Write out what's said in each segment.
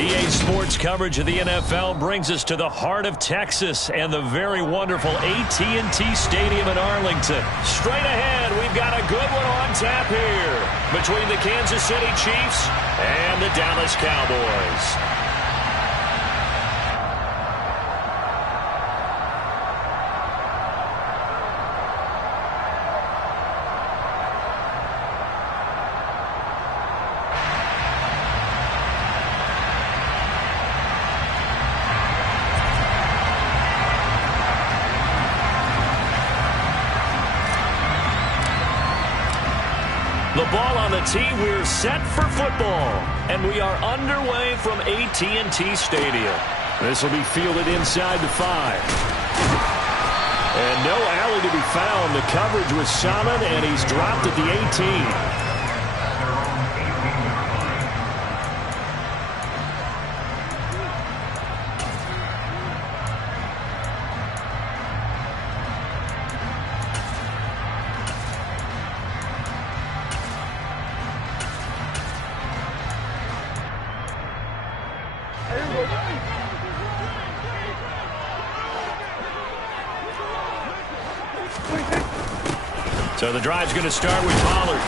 EA Sports coverage of the NFL brings us to the heart of Texas and the very wonderful AT&T Stadium in Arlington. Straight ahead, we've got a good one on tap here between the Kansas City Chiefs and the Dallas Cowboys. The ball on the tee, we're set for football, and we are underway from AT&T Stadium. This will be fielded inside the 5. And no alley to be found. The coverage was solid, and he's dropped at the 18. So the drive's going to start with Pollard.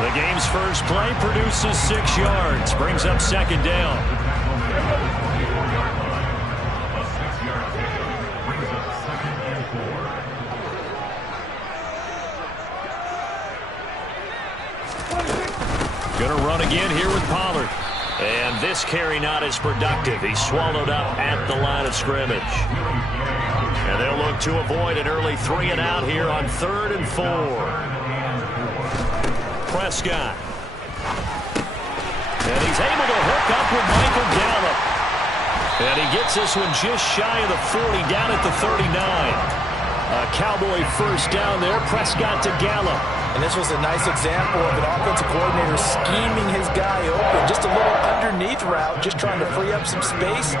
The game's first play produces 6 yards, brings up second down. Going to run again here with Pollard. And this carry not as productive. He's swallowed up at the line of scrimmage. And they'll look to avoid an early 3 and out here on 3rd and 4. Prescott. And he's able to hook up with Michael Gallup. And he gets this one just shy of the 40, down at the 39. A Cowboy first down there. Prescott to Gallup. And this was a nice example of an offensive coordinator scheming his guy open. Just a little underneath route, just trying to free up some space,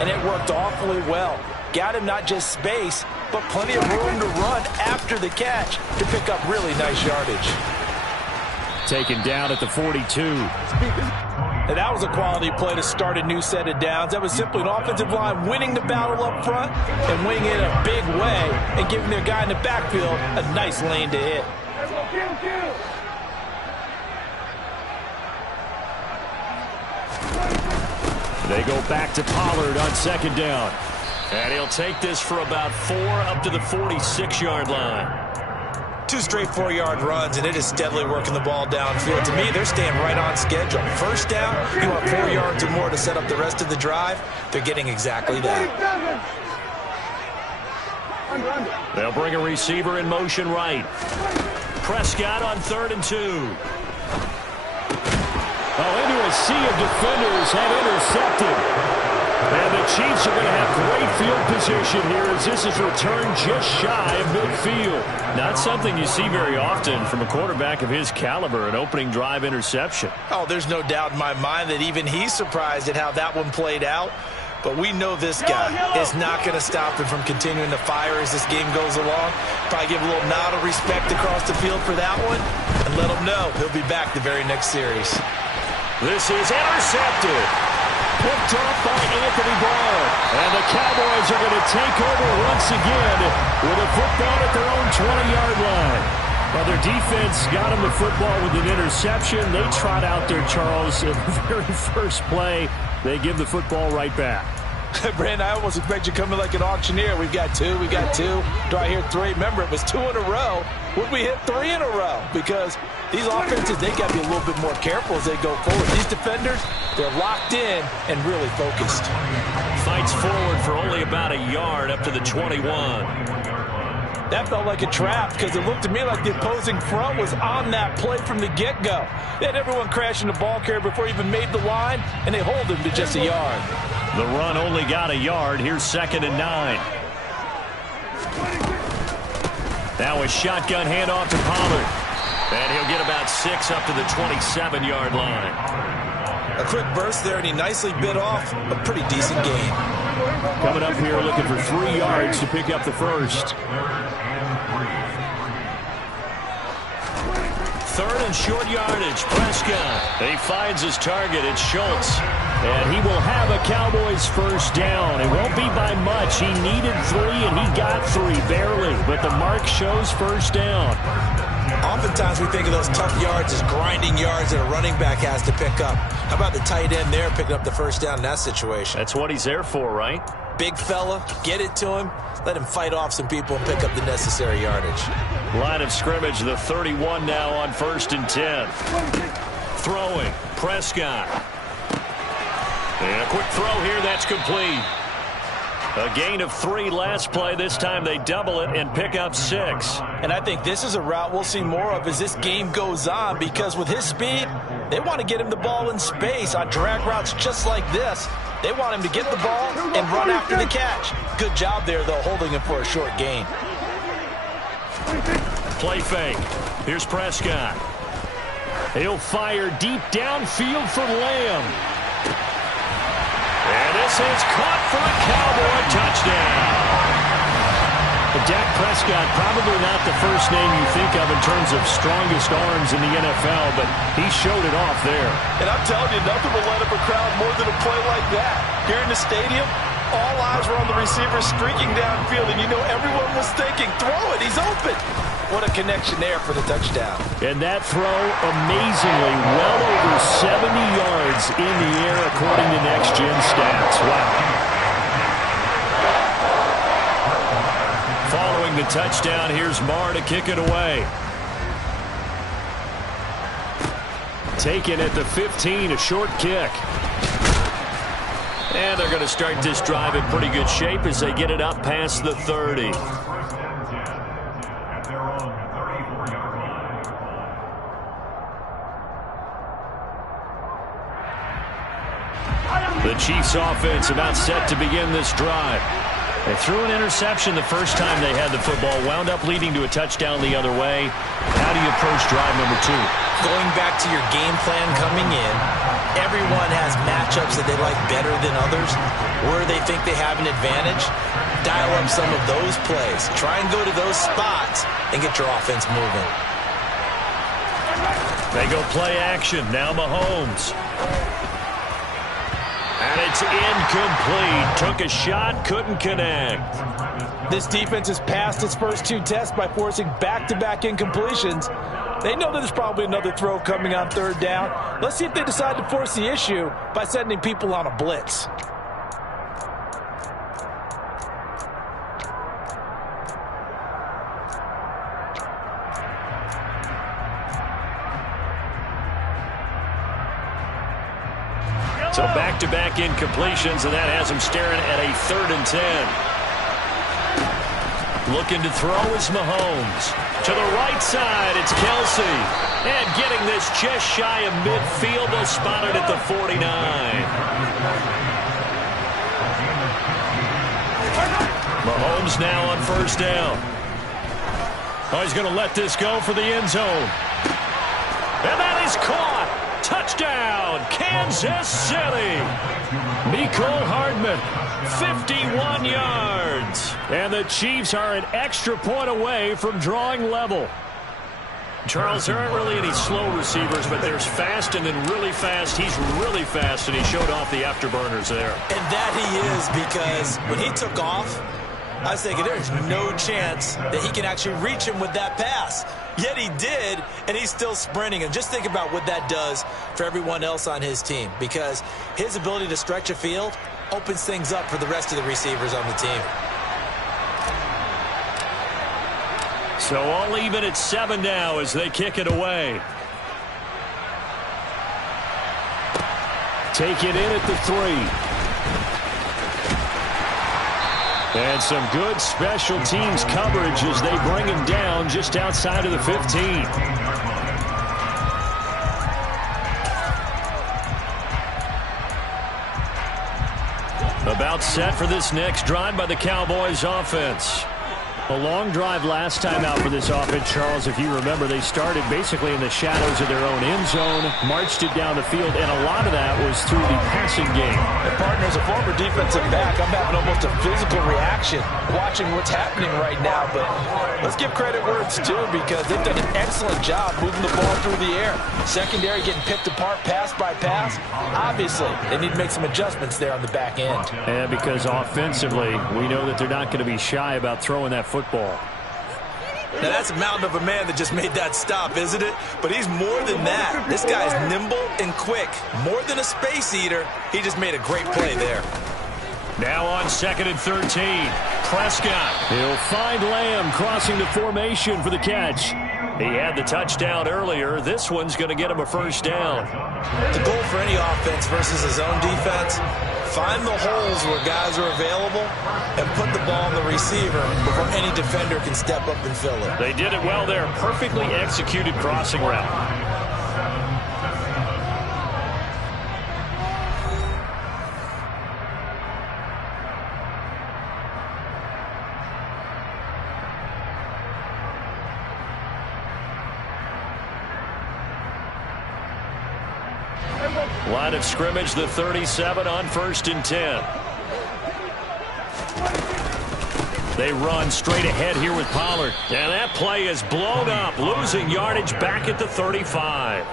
and it worked awfully well. Got him not just space, but plenty of room to run after the catch to pick up really nice yardage. Taken down at the 42. And that was a quality play to start a new set of downs. That was simply an offensive line winning the battle up front and winning it in a big way and giving their guy in the backfield a nice lane to hit. They go back to Pollard on second down. And he'll take this for about 4 up to the 46-yard line. 2 straight 4-yard runs, and it is steadily working the ball downfield. To me, they're staying right on schedule. First down, you want 4 yards or more to set up the rest of the drive. They're getting exactly that. They'll bring a receiver in motion right. Prescott on 3rd and 2. Into a sea of defenders have intercepted. And the Chiefs are going to have great field position here as this is returned just shy of midfield. Not something you see very often from a quarterback of his caliber, an opening drive interception. Oh, there's no doubt in my mind that even he's surprised at how that one played out. But we know this guy is not going to stop him from continuing to fire as this game goes along. Probably give a little nod of respect across the field for that one and let him know he'll be back the very next series. This is intercepted. Picked off by Anthony Barr. And the Cowboys are going to take over once again with a football at their own 20-yard line. Well, their defense got them the football with an interception. They trot out there, Charles, in the very first play. They give the football right back. Brandon, I almost expect you coming like an auctioneer. We've got 2, we got 2. Do I hear 3? Remember, it was 2 in a row. Would we hit 3 in a row? Because these offenses, they got to be a little bit more careful as they go forward. These defenders, they're locked in and really focused. Fights forward for only about a yard up to the 21. That felt like a trap because it looked to me like the opposing front was on that play from the get-go. They had everyone crashing the ball carrier before he even made the line, and they hold him to just a yard. The run only got a yard. Here's 2nd and 9. Now a shotgun handoff to Pollard. And he'll get about 6 up to the 27-yard line. A quick burst there, and he nicely bit off a pretty decent gain. Coming up here looking for 3 yards to pick up the first. 3rd and short yardage. Prescott. He finds his target. It's Schultz. And he will have a Cowboys first down. It won't be by much. He needed 3, and he got 3, barely. But the mark shows first down. Oftentimes we think of those tough yards as grinding yards that a running back has to pick up. How about the tight end there picking up the first down in that situation? That's what he's there for, right? Big fella, get it to him. Let him fight off some people and pick up the necessary yardage. Line of scrimmage, the 31 now on 1st and 10. Throwing, Prescott. And a quick throw here, that's complete. A gain of 3 last play. This time they double it and pick up 6. And I think this is a route we'll see more of as this game goes on, because with his speed, they want to get him the ball in space on drag routes just like this. They want him to get the ball and run after the catch. Good job there, though, holding him for a short gain. Play fake. Here's Prescott. He'll fire deep downfield for Lamb. And this is caught for a Cowboy touchdown. Dak Prescott, probably not the first name you think of in terms of strongest arms in the NFL, but he showed it off there. And I'm telling you, nothing will light up a crowd more than a play like that. Here in the stadium, all eyes were on the receiver streaking downfield, and you know everyone was thinking, throw it, he's open. What a connection there for the touchdown. And that throw, amazingly, well over 70 yards in the air, according to Next Gen Stats. Wow. Following the touchdown, here's Marr to kick it away. Taken at the 15, a short kick. And they're going to start this drive in pretty good shape as they get it up past the 30. The Chiefs offense about set to begin this drive. They threw an interception the first time they had the football, wound up leading to a touchdown the other way. How do you approach drive number 2? Going back to your game plan coming in, everyone has matchups that they like better than others. Where they think they have an advantage, dial up some of those plays. Try and go to those spots and get your offense moving. They go play action. Now Mahomes. And it's incomplete. Took a shot, couldn't connect. This defense has passed its first 2 tests by forcing back-to-back incompletions. They know that there's probably another throw coming on 3rd down. Let's see if they decide to force the issue by sending people on a blitz. So back-to-back incompletions, and that has him staring at a 3rd and 10. Looking to throw is Mahomes. To the right side, it's Kelsey. And getting this just shy of midfield, they'll spot it at the 49. Mahomes now on 1st down. Oh, he's going to let this go for the end zone. And that is caught. Touchdown, Kansas City. Mecole Hardman, 51 yards. And the Chiefs are an extra point away from drawing level. Charles, there aren't really any slow receivers, but there's fast and then really fast. He's really fast, and he showed off the afterburners there. And that he is, because when he took off, I was thinking there's no chance that he can actually reach him with that pass. Yet he did, and he's still sprinting. And just think about what that does for everyone else on his team, because his ability to stretch a field opens things up for the rest of the receivers on the team. So all even at 7 now as they kick it away. Take it in at the 3. And some good special teams coverage as they bring him down just outside of the 15. About set for this next drive by the Cowboys offense. A long drive last time out for this offense, Charles. If you remember, they started basically in the shadows of their own end zone, marched it down the field, and a lot of that was through the passing game. And partner, as a former defensive back, I'm having almost a physical reaction watching what's happening right now. But let's give credit where it's due, because they've done an excellent job moving the ball through the air. Secondary getting picked apart pass by pass. Obviously, they need to make some adjustments there on the back end. And because offensively, we know that they're not going to be shy about throwing that football. Now, that's a mountain of a man that just made that stop, isn't it? But he's more than that. This guy's nimble and quick. More than a space eater, he just made a great play there. Now on 2nd and 13. Prescott. He'll find Lamb crossing the formation for the catch. He had the touchdown earlier. This one's going to get him a first down. The goal for any offense versus his own defense, find the holes where guys are available and put the ball on the receiver before any defender can step up and fill it. They did it well there. Perfectly executed crossing route. Line of scrimmage, the 37 on 1st and 10. They run straight ahead here with Pollard. And that play is blown up, losing yardage back at the 35.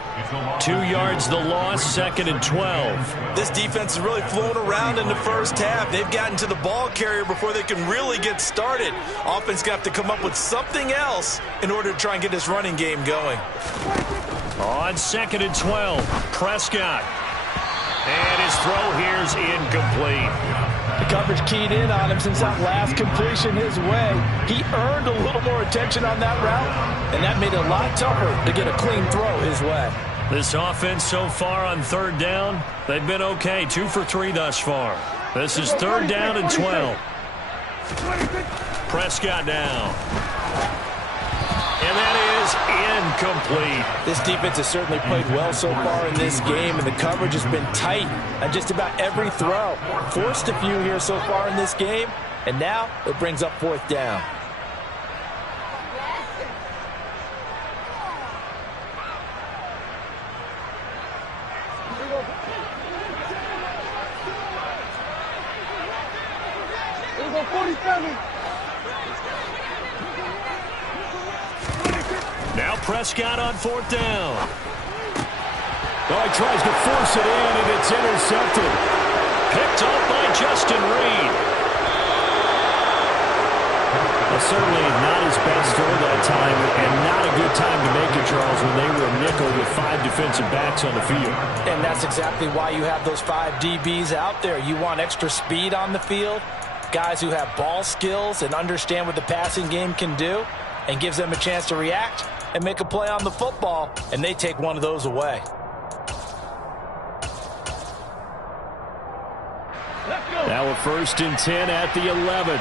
2 yards the loss, 2nd and 12. This defense is really flown around in the first half. They've gotten to the ball carrier before they can really get started. Offense going to have to come up with something else in order to try and get this running game going. On 2nd and 12, Prescott. And his throw here's incomplete. The coverage keyed in on him since that last completion his way. He earned a little more attention on that route, and that made it a lot tougher to get a clean throw his way. This offense so far on 3rd down, they've been okay. 2 for 3 thus far. This is 3rd down and 12. Prescott down. And that is incomplete. This defense has certainly played well so far in this game, and the coverage has been tight on just about every throw. Forced a few here so far in this game, and now it brings up 4th down. Now Prescott on 4th down. Oh, he tries to force it in, and it's intercepted. Picked off by Justin Reed. Well, certainly not his best throw that time, and not a good time to make it, Charles, when they were a nickel with 5 defensive backs on the field. And that's exactly why you have those 5 DBs out there. You want extra speed on the field, guys who have ball skills and understand what the passing game can do, and gives them a chance to react and make a play on the football, and they take one of those away. Now a 1st and 10 at the 11.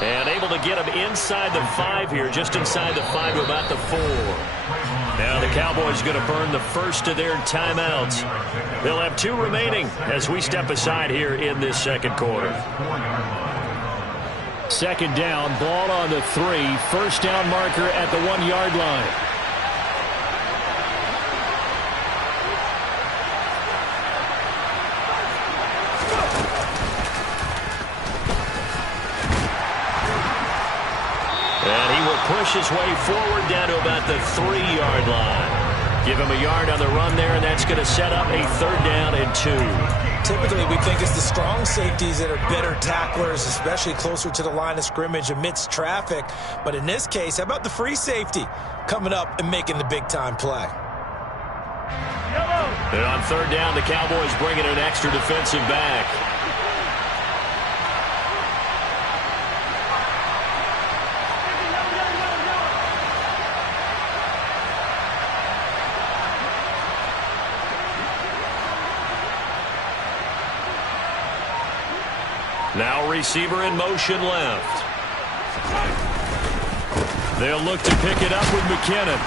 And able to get him inside the 5 here, just inside the 5 to about the 4. Now the Cowboys are going to burn the first of their timeouts. They'll have 2 remaining as we step aside here in this 2nd quarter. 2nd down, ball on the 3. 1st down marker at the 1-yard line. And he will push his way forward down to about the 3-yard line. Give him a yard on the run there, and that's going to set up a 3rd down and 2. Typically, we think it's the strong safeties that are better tacklers, especially closer to the line of scrimmage amidst traffic. But in this case, how about the free safety coming up and making the big-time play? And on 3rd down, the Cowboys bringing an extra defensive back. Now receiver in motion left. They'll look to pick it up with McKinnon.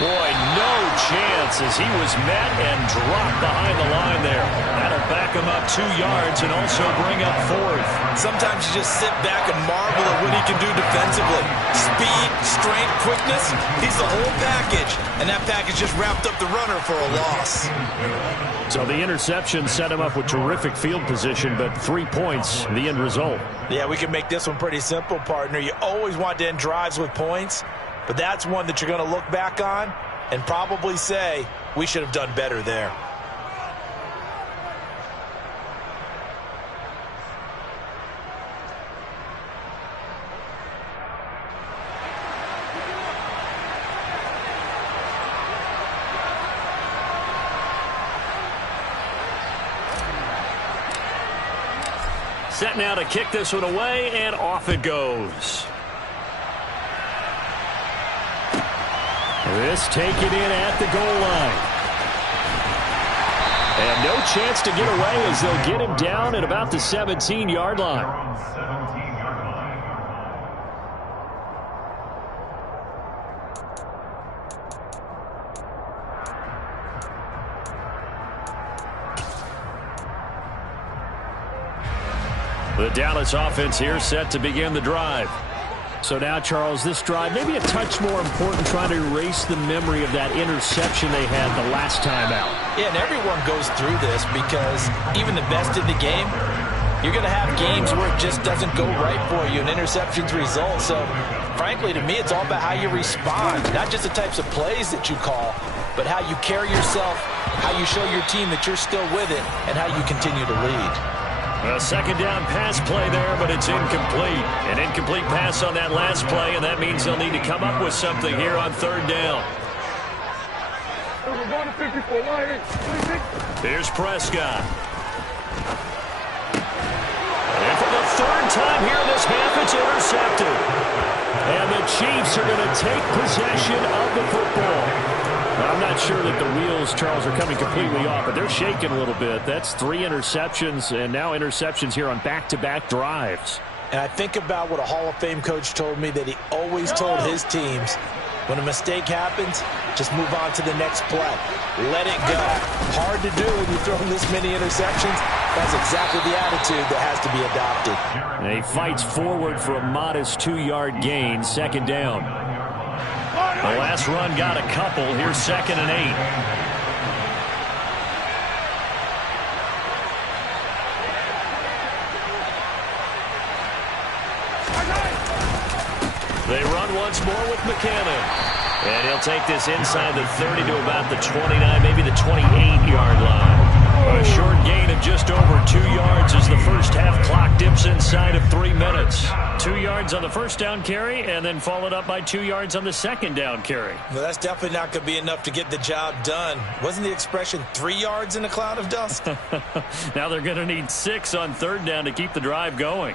Boy, no chance as he was met and dropped behind the line there. That'll back him up 2 yards and also bring up 4th. Sometimes you just sit back and marvel at what he can do defensively. Speed, strength, quickness, he's the whole package. And that package just wrapped up the runner for a loss. So the interception set him up with terrific field position, but 3 points, the end result. Yeah, we can make this one pretty simple, partner. You always want to end drives with points, but that's one that you're going to look back on and probably say, we should have done better there. Set now to kick this one away, and off it goes. This taken in at the goal line. And no chance to get away as they'll get him down at about the 17-yard line. The Dallas offense here set to begin the drive. So now, Charles, this drive maybe a touch more important, trying to erase the memory of that interception they had the last time out. Yeah, and everyone goes through this because even the best in the game, you're going to have games where it just doesn't go right for you and interceptions result. So, frankly, to me, it's all about how you respond, not just the types of plays that you call, but how you carry yourself, how you show your team that you're still with it, and how you continue to lead. A second down pass play there, but it's incomplete. An incomplete pass on that last play, and that means they'll need to come up with something here on 3rd down. Here's Prescott. And for the 3rd time here this half, it's intercepted. And the Chiefs are going to take possession of the football. I'm not sure that the wheels, Charles, are coming completely off, but they're shaking a little bit. That's 3 interceptions, and now interceptions here on back-to-back drives. And I think about what a Hall of Fame coach told me, that he always told his teams, when a mistake happens, just move on to the next play. Let it go. Hard to do when you're throwing this many interceptions. That's exactly the attitude that has to be adopted. And he fights forward for a modest 2-yard gain, 2nd down. The last run got a couple. Here's 2nd and 8. They run once more with McKinnon. And he'll take this inside the 30 to about the 29, maybe the 28-yard line. A short gain of just over 2 yards as the first half clock dips inside of 3 minutes. 2 yards on the first down carry, and then followed up by 2 yards on the second down carry. Well, that's definitely not going to be enough to get the job done. Wasn't the expression 3 yards in a cloud of dust? Now they're going to need 6 on 3rd down to keep the drive going.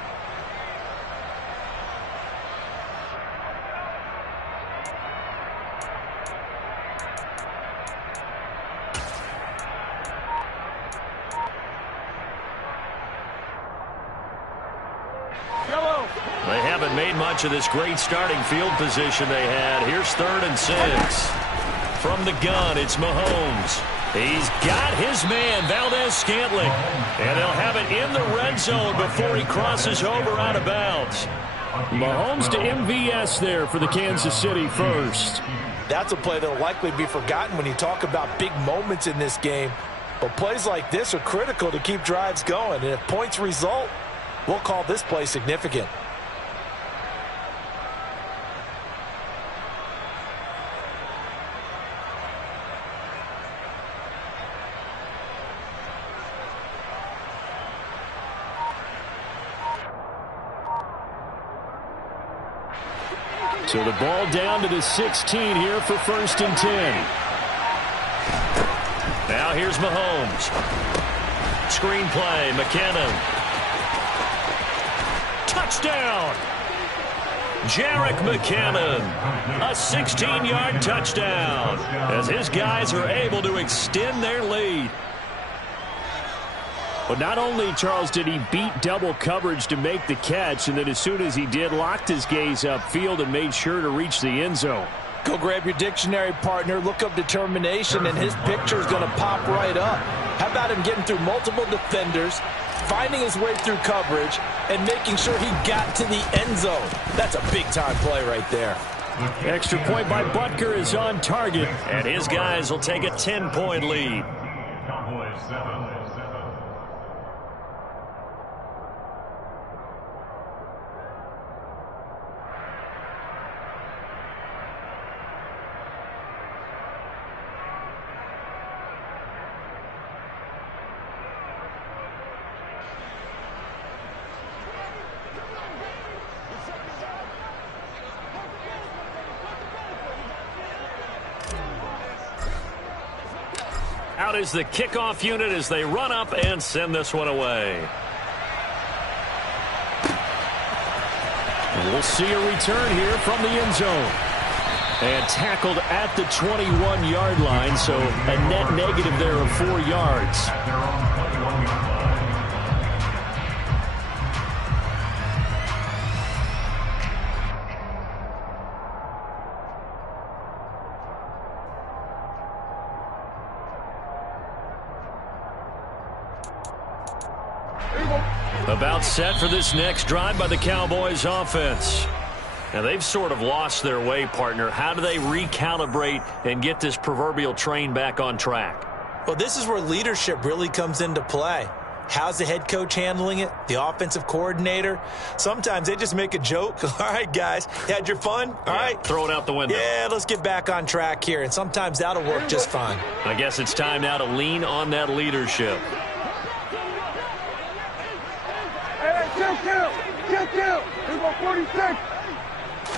They haven't made much of this great starting field position they had. Here's 3rd and 6. From the gun, it's Mahomes. He's got his man, Valdez-Scantling. And they'll have it in the red zone before he crosses over out of bounds. Mahomes to MVS there for the Kansas City first. That's a play that will likely be forgotten when you talk about big moments in this game. But plays like this are critical to keep drives going. And if points result, we'll call this play significant. So the ball down to the 16 here for 1st and 10. Now here's Mahomes. Screen play, McKinnon. Touchdown! Jerick McKinnon, a 16-yard touchdown, as his guys are able to extend their lead. But not only, Charles, did he beat double coverage to make the catch, and then as soon as he did, locked his gaze upfield and made sure to reach the end zone. Go grab your dictionary, partner, look up determination, and his picture is going to pop right up. How about him getting through multiple defenders, finding his way through coverage, and making sure he got to the end zone? That's a big-time play right there. Extra point by Butker is on target, and his guys will take a 10-point lead. Out is the kickoff unit as they run up and send this one away. And we'll see a return here from the end zone. And tackled at the 21-yard line, so a net negative there of 4 yards. About set for this next drive by the Cowboys offense. Now they've sort of lost their way, partner. How do they recalibrate and get this proverbial train back on track? Well, this is where leadership really comes into play. How's the head coach handling it? The offensive coordinator? Sometimes they just make a joke. All right, guys, you had your fun? All right. Throw it out the window. Yeah, let's get back on track here. And sometimes that'll work just fine. I guess it's time now to lean on that leadership. Kill. We go 46.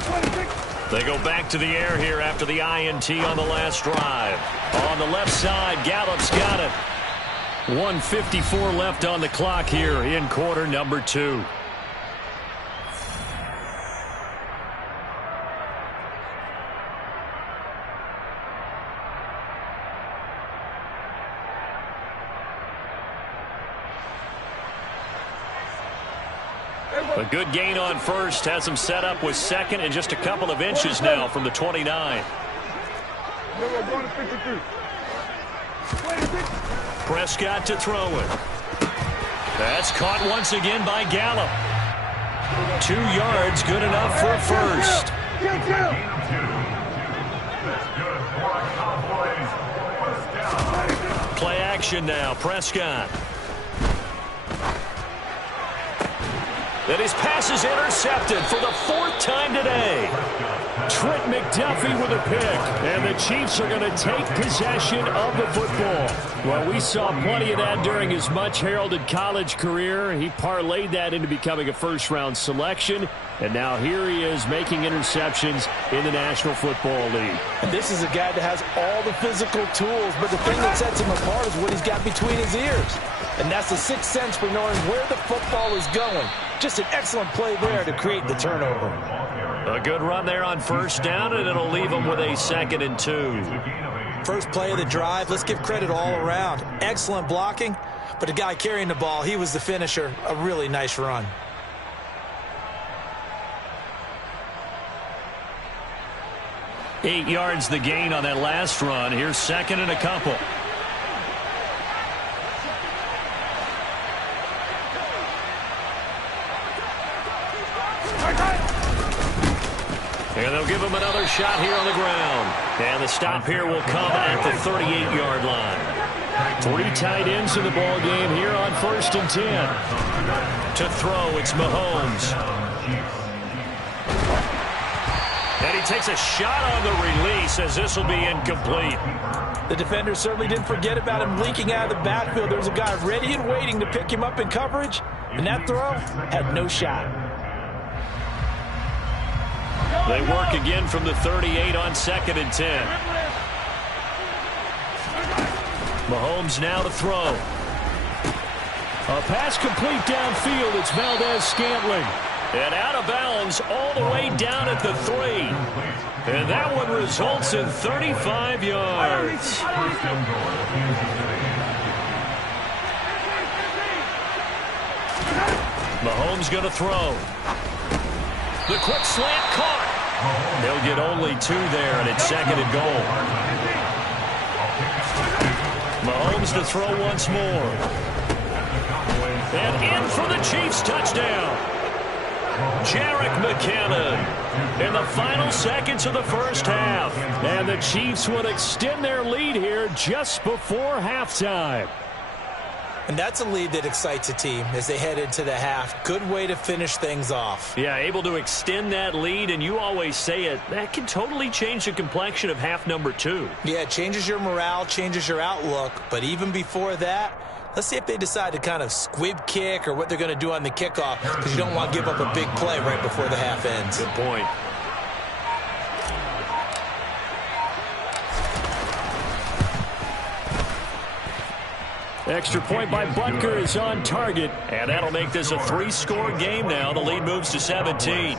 26. They go back to the air here after the INT on the last drive. On the left side, Gallup's got it. 1:54 left on the clock here in quarter number 2. A good gain on first, has him set up with second and just a couple of inches now from the 29. Prescott to throw it. That's caught once again by Gallup. 2 yards, good enough for a first. Play action now, Prescott. And his pass is intercepted for the 4th time today. Trent McDuffie with a pick. And the Chiefs are going to take possession of the football. Well, we saw plenty of that during his much-heralded college career. He parlayed that into becoming a first-round selection. And now here he is making interceptions in the National Football League. And this is a guy that has all the physical tools, but the thing that sets him apart is what he's got between his ears. And that's the sixth sense for knowing where the football is going. Just an excellent play there to create the turnover. A good run there on first down, and it'll leave him with a 2nd and 2. First play of the drive, let's give credit all around. Excellent blocking, but the guy carrying the ball, he was the finisher. A really nice run. Eight yards the gain on that last run. Here's 2nd and a couple. And they'll give him another shot here on the ground. And the stop here will come at the 38-yard line. 3 tight ends in the ball game here on 1st and 10. To throw, it's Mahomes. And he takes a shot on the release as this will be incomplete. The defender certainly didn't forget about him leaking out of the backfield. There was a guy ready and waiting to pick him up in coverage, and that throw had no shot. They work again from the 38 on 2nd and 10. Mahomes now to throw. A pass complete downfield. It's Valdez-Scantling. And out of bounds all the way down at the 3. And that one results in 35 yards. Mahomes going to throw. The quick slant caught. They'll They'll get only 2 there, and it's 2nd and goal. Mahomes to throw once more. And in for the Chiefs touchdown. Jerick McKinnon in the final seconds of the first half. And the Chiefs would extend their lead here just before halftime. And that's a lead that excites a team as they head into the half. Good way to finish things off. Yeah, able to extend that lead, and you always say it, that can totally change the complexion of half number 2. Yeah, it changes your morale, changes your outlook. But even before that, let's see if they decide to kind of squib kick or what they're going to do on the kickoff, because you don't want to give up a big play right before the half ends. Good point. Extra point by Butker is on target, and that'll make this a 3-score game now. The lead moves to 17.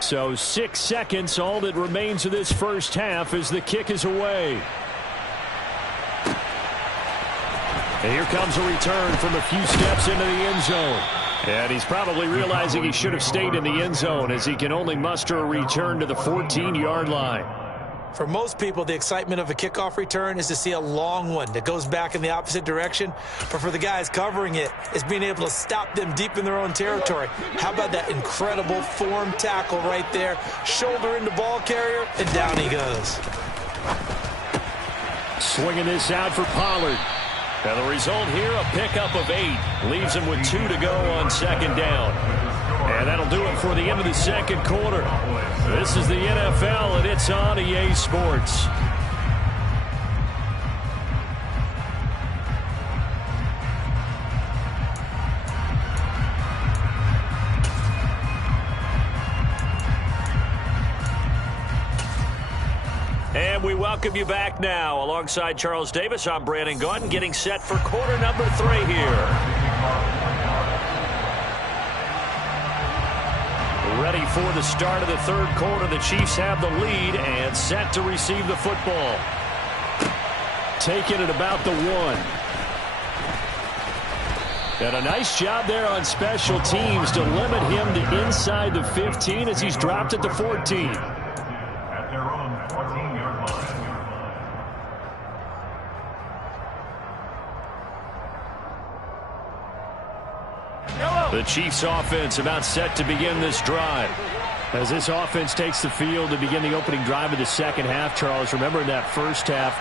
So 6 seconds, all that remains of this first half as the kick is away. And here comes a return from a few steps into the end zone. And he's probably realizing he should have stayed in the end zone as he can only muster a return to the 14-yard line. For most people, the excitement of a kickoff return is to see a long one that goes back in the opposite direction. But for the guys covering it, it's being able to stop them deep in their own territory. How about that incredible form tackle right there? Shoulder into ball carrier, and down he goes. Swinging this out for Pollard. And the result here, a pickup of 8. Leaves him with 2 to go on 2nd down. And that'll do it for the end of the second quarter. This is the NFL, and it's on EA Sports. And we welcome you back now. Alongside Charles Davis, I'm Brandon Gaudin, getting set for quarter number 3 here. Ready for the start of the third quarter. The Chiefs have the lead and set to receive the football. Taking it about the 1. And a nice job there on special teams to limit him to inside the 15 as he's dropped at the 14. At their own 14-yard line. The Chiefs offense about set to begin this drive. As this offense takes the field to begin the opening drive of the second half, Charles, remember in that first half,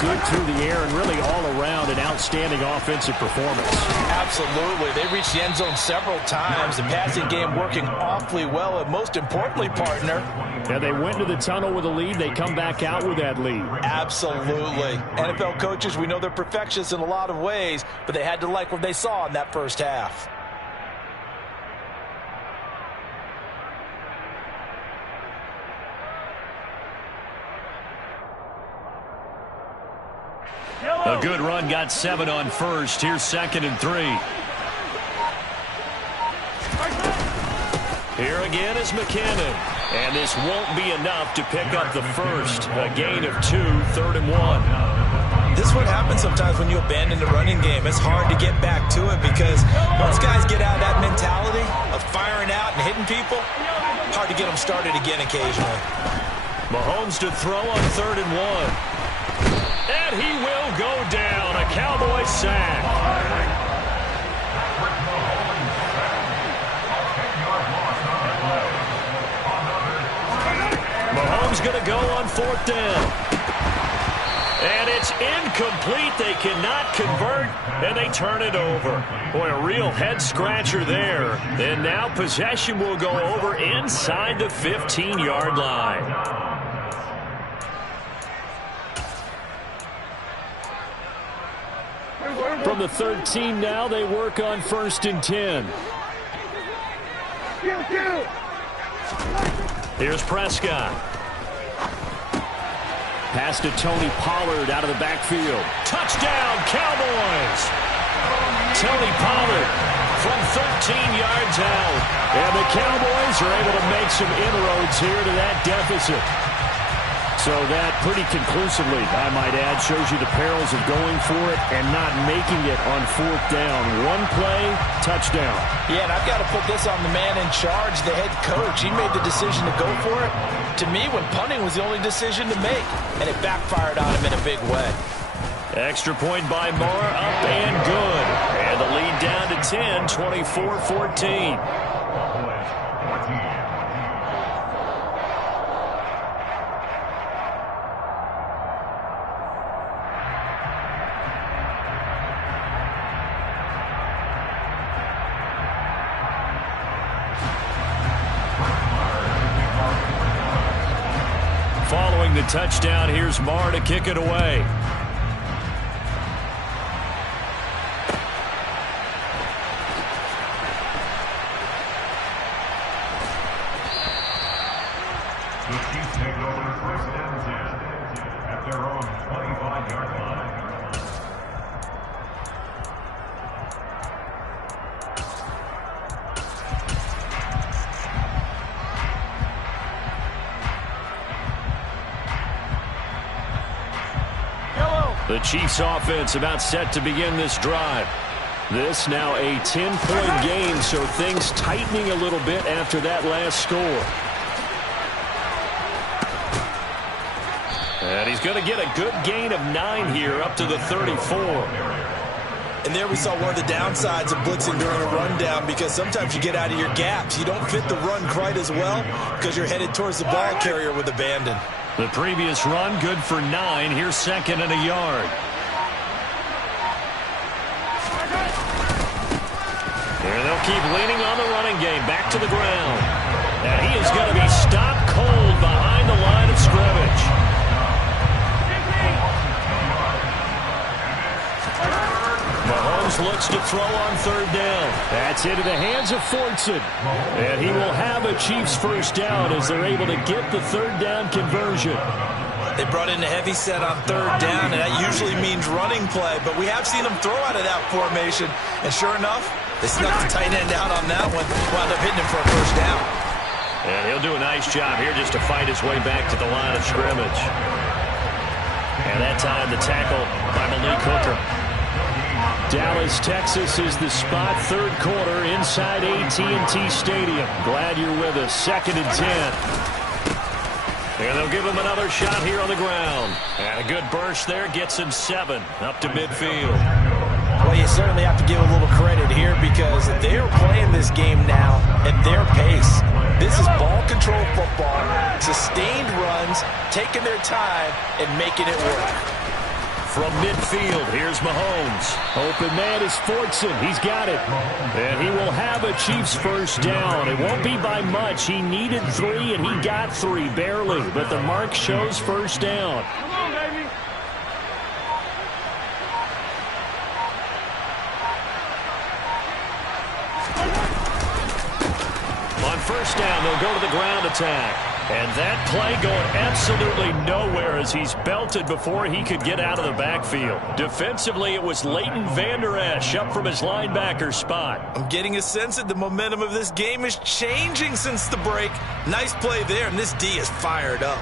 good through the air and really all around an outstanding offensive performance. Absolutely. They reached the end zone several times. The passing game working awfully well, and most importantly, partner. Yeah, they went to the tunnel with a lead. They come back out with that lead. Absolutely. NFL coaches, we know they're perfectionists in a lot of ways, but they had to like what they saw in that first half. A good run, got 7 on first. Here's 2nd and 3. Here again is McKinnon. And this won't be enough to pick up the first. A gain of 2, 3rd and 1. This is what happens sometimes when you abandon the running game. It's hard to get back to it because once guys get out of that mentality of firing out and hitting people, hard to get them started again occasionally. Mahomes to throw on 3rd and 1. And he will go down. A Cowboy sack. Mahomes going to go on 4th down. And it's incomplete. They cannot convert, and they turn it over. Boy, a real head-scratcher there. And now possession will go over inside the 15-yard line. From the 13 now, they work on 1st and 10. Here's Prescott. Pass to Tony Pollard out of the backfield. Touchdown, Cowboys! Tony Pollard from 13 yards out. And the Cowboys are able to make some inroads here to that deficit. So that pretty conclusively, I might add, shows you the perils of going for it and not making it on fourth down. One play, touchdown. Yeah, and I've got to put this on the man in charge, the head coach. He made the decision to go for it. To me, when punting was the only decision to make, and it backfired on him in a big way. Extra point by Moore, up and good. And the lead down to 10, 24-14. Following the touchdown, here's Marr to kick it away. The Chiefs take over first and 10 at their own 25-yard line. The Chiefs offense about set to begin this drive. This now a 10-point game, so things tightening a little bit after that last score. And he's going to get a good gain of 9 here up to the 34. And there we saw one of the downsides of blitzing during a rundown, because sometimes you get out of your gaps. You don't fit the run quite as well because you're headed towards the ball carrier with abandon. The previous run good for 9. Here's second and a yard. Here they'll keep leaning on the running game. Back to the ground. And he is going to be stopped cold behind the line of scrimmage. Mahomes looks to throw on third down. That's into the hands of Fortson. And he will have a Chiefs first down as they're able to get the third down conversion. They brought in a heavy set on third down, and that usually means running play. But we have seen them throw out of that formation. And sure enough, they snuck the tight end out on that one. Wound up hitting him for a first down. And he'll do a nice job here just to fight his way back to the line of scrimmage. And that time the tackle by Malik Hooker. Dallas, Texas is the spot, third quarter inside AT&T Stadium. Glad you're with us. Second and 10. And they'll give him another shot here on the ground. And a good burst there gets him 7 up to midfield. Well, you certainly have to give a little credit here because they are playing this game now at their pace. This is ball control football, sustained runs, taking their time and making it work. From midfield, here's Mahomes. Open man is Fortson. He's got it. And he will have a Chiefs first down. It won't be by much. He needed 3, and he got 3, barely. But the mark shows first down. Come on, baby. On first down, they'll go to the ground attack. And that play going absolutely nowhere as he's belted before he could get out of the backfield. Defensively, it was Leighton Vander Esch up from his linebacker spot. I'm getting a sense that the momentum of this game is changing since the break. Nice play there, and this D is fired up.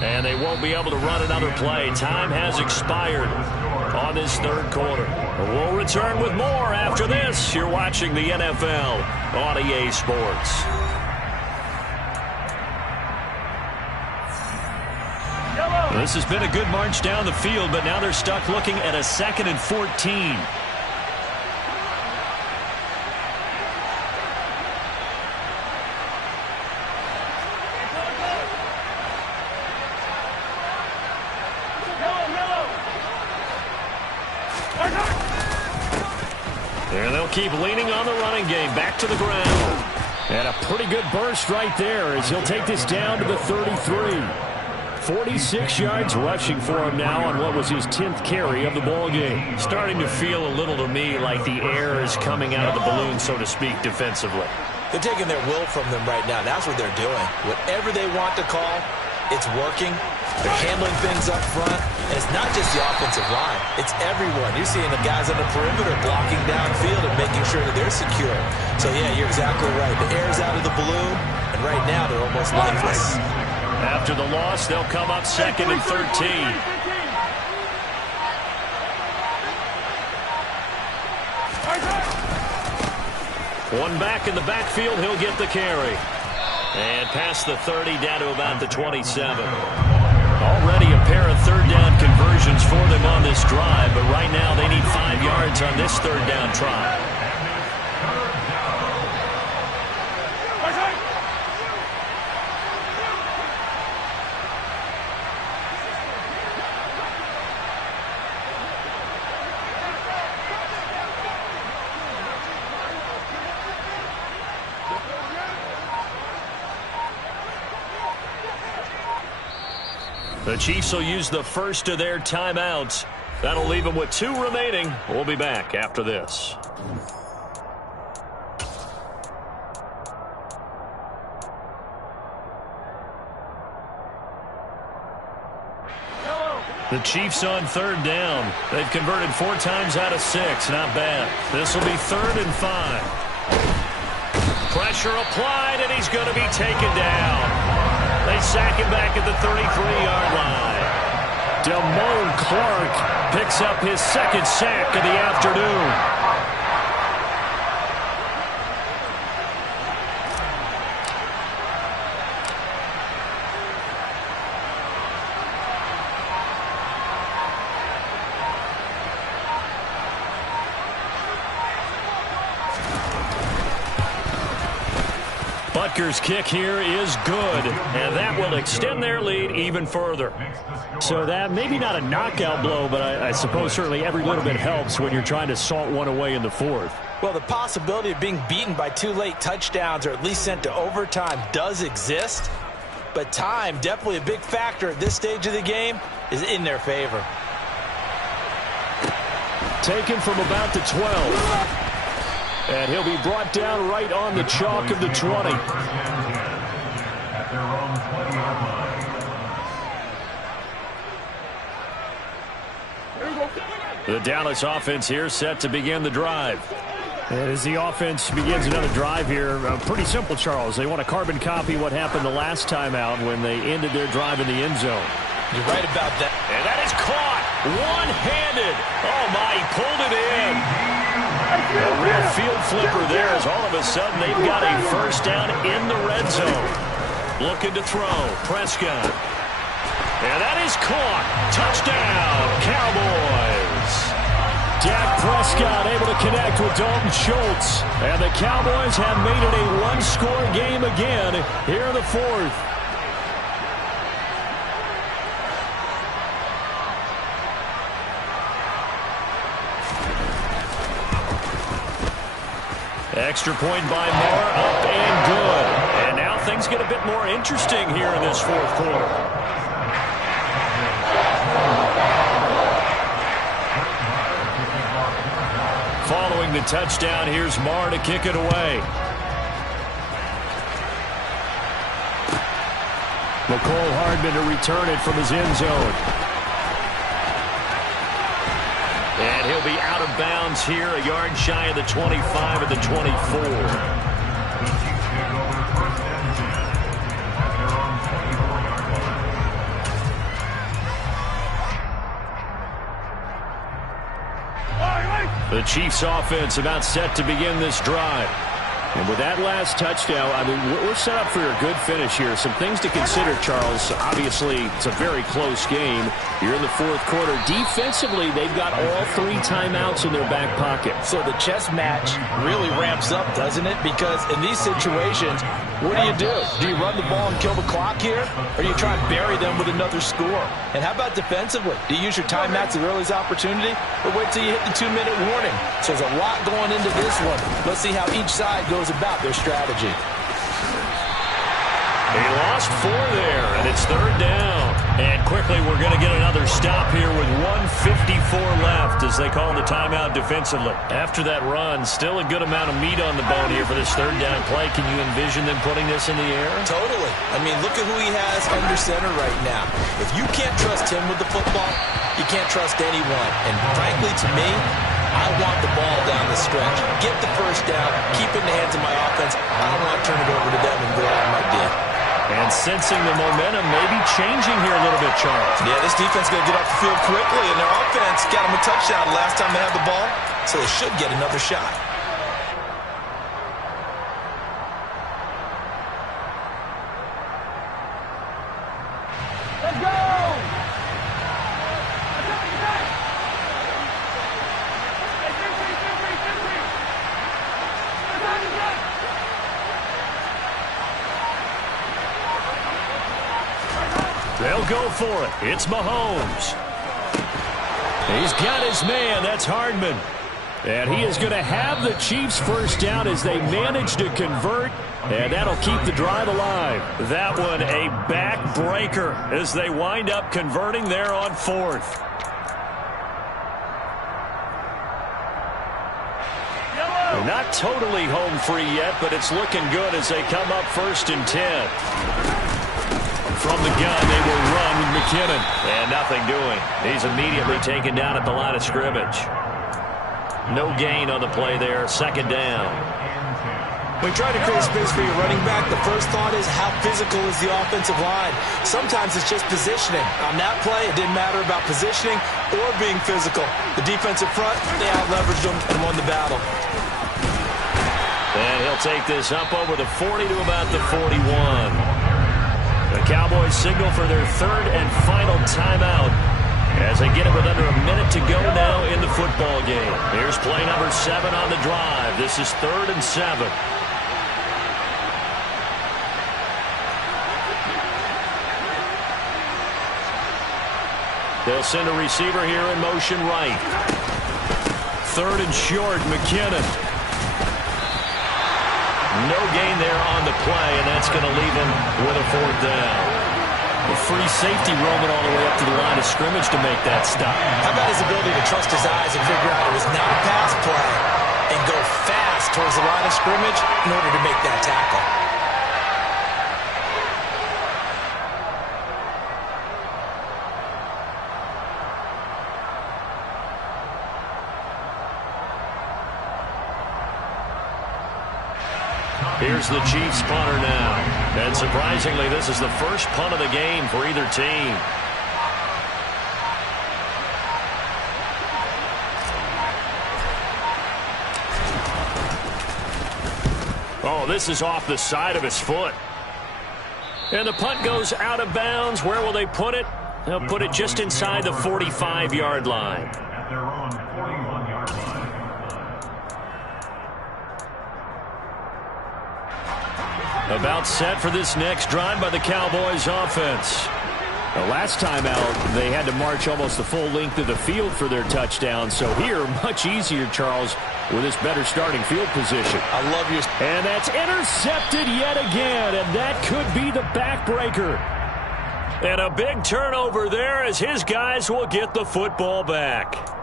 And they won't be able to run another play. Time has expired on this third quarter. We'll return with more after this. You're watching the NFL on EA Sports. This has been a good march down the field, but now they're stuck looking at a 2nd and 14. And they'll keep leaning on the running game. Back to the ground. And a pretty good burst right there as he'll take this down to the 33. 46 yards rushing for him now on what was his 10th carry of the ball game. Starting to feel a little to me like the air is coming out of the balloon, so to speak, defensively. They're taking their will from them right now. That's what they're doing. Whatever they want to call, it's working. They're handling things up front. And it's not just the offensive line. It's everyone. You're seeing the guys on the perimeter blocking downfield and making sure that they're secure. So, yeah, you're exactly right. The air's out of the balloon, and right now they're almost lifeless. After the loss, they'll come up 2nd and 13. One back in the backfield, he'll get the carry. And past the 30, down to about the 27. Already a pair of third down conversions for them on this drive, but right now they need 5 yards on this third down try. The Chiefs will use the first of their timeouts. That'll leave them with 2 remaining. We'll be back after this. The Chiefs on third down. They've converted 4 times out of 6. Not bad. This will be 3rd and 5. Pressure applied, and he's going to be taken down. They sack him back at the 33-yard line. Damone Clark picks up his 2nd sack of the afternoon. Butker's kick here is good, and that will extend their lead even further. So that maybe not a knockout blow, but I suppose certainly every little bit helps when you're trying to salt one away in the 4th. Well, the possibility of being beaten by 2 late touchdowns or at least sent to overtime does exist, but time, definitely a big factor at this stage of the game, is in their favor. Taken from about the 12. And he'll be brought down right on the chalk of the 20. The Dallas offense here set to begin the drive. And as the offense begins another drive here, pretty simple, Charles. They want to carbon copy what happened the last time out when they ended their drive in the end zone. You're right about that. And that is caught one-handed. Oh, my, he pulled it in. A real field flipper there as all of a sudden they've got a first down in the red zone. Looking to throw. Prescott. And that is caught. Touchdown, Cowboys. Dak Prescott able to connect with Dalton Schultz. And the Cowboys have made it a one-score game again here in the 4th. Extra point by Moore, up and good. And now things get a bit more interesting here in this 4th quarter. Following the touchdown, here's Moore to kick it away. McCole Hardman to return it from his end zone. And he'll be out of bounds here, a yard shy of the 25 of the 24. The Chiefs offense about set to begin this drive. And with that last touchdown, I mean, we're set up for a good finish here. Some things to consider, Charles. Obviously, it's a very close game. You're in the 4th quarter. Defensively, they've got all 3 timeouts in their back pocket. So the chess match really ramps up, doesn't it? Because in these situations, what do? Do you run the ball and kill the clock here? Or do you try and bury them with another score? And how about defensively? Do you use your timeouts at earliest opportunity? Or wait till you hit the 2-minute warning? So there's a lot going into this one. Let's see how each side goes about their strategy. He lost 4 there, And it's third down. And quickly we're going to get another stop here with 1:54 left as they call the timeout defensively. After that run, still a good amount of meat on the bone here for this third down play. Can you envision them putting this in the air? Totally. I mean, look at who he has under center right now. If you can't trust him with the football, you can't trust anyone. And frankly, to me, I want the ball down the stretch. Get the first down. Keep it in the hands of my offense. I don't want to turn it over to them and go out my dip. And sensing the momentum maybe changing here a little bit, Charles. Yeah, this defense is going to get off the field quickly, and their offense got them a touchdown last time they had the ball, so they should get another shot. Let's go! They'll go for it. It's Mahomes. He's got his man. That's Hardman. And he is going to have the Chiefs first down as they manage to convert. And that'll keep the drive alive. That one a backbreaker as they wind up converting there on fourth. They're not totally home free yet, but it's looking good as they come up 1st and 10. From the gun, they will run with McKinnon. And nothing doing. He's immediately taken down at the line of scrimmage. No gain on the play there. 2nd down. When you try to create space for your running back, the first thought is how physical is the offensive line. Sometimes it's just positioning. On that play, it didn't matter about positioning or being physical. The defensive front, they out-leveraged them and won the battle. And he'll take this up over the 40 to about the 41. The Cowboys signal for their 3rd and final timeout as they get it with under a minute to go now in the football game. Here's play number 7 on the drive. This is 3rd and 7. They'll send a receiver here in motion right. 3rd and short, McKinnon. No gain there on the play, and that's going to leave him with a 4th down. A free safety roaming all the way up to the line of scrimmage to make that stop. How about his ability to trust his eyes and figure out it was not a pass play and go fast towards the line of scrimmage in order to make that tackle? Here's the Chiefs punter now. And surprisingly, this is the first punt of the game for either team. Oh, this is off the side of his foot. And the punt goes out of bounds. Where will they put it? They'll put it just inside the 45-yard line. At their own 41-yard line. About set for this next drive by the Cowboys offense. The last time out, they had to march almost the full length of the field for their touchdown. So here, much easier, Charles, with this better starting field position. I love your... And that's intercepted yet again, and that could be the backbreaker. And a big turnover there as his guys will get the football back.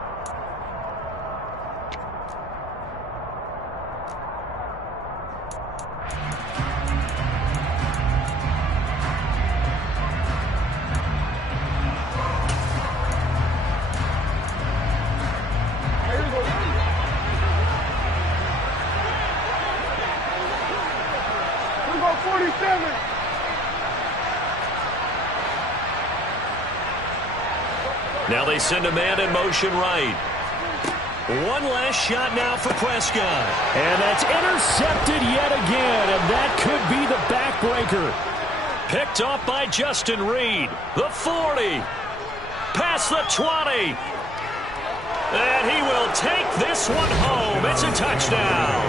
Now they send a man in motion right. One last shot now for Prescott. And that's intercepted yet again, and that could be the backbreaker. Picked off by Justin Reed. The 40. Past the 20. And he will take this one home. It's a touchdown.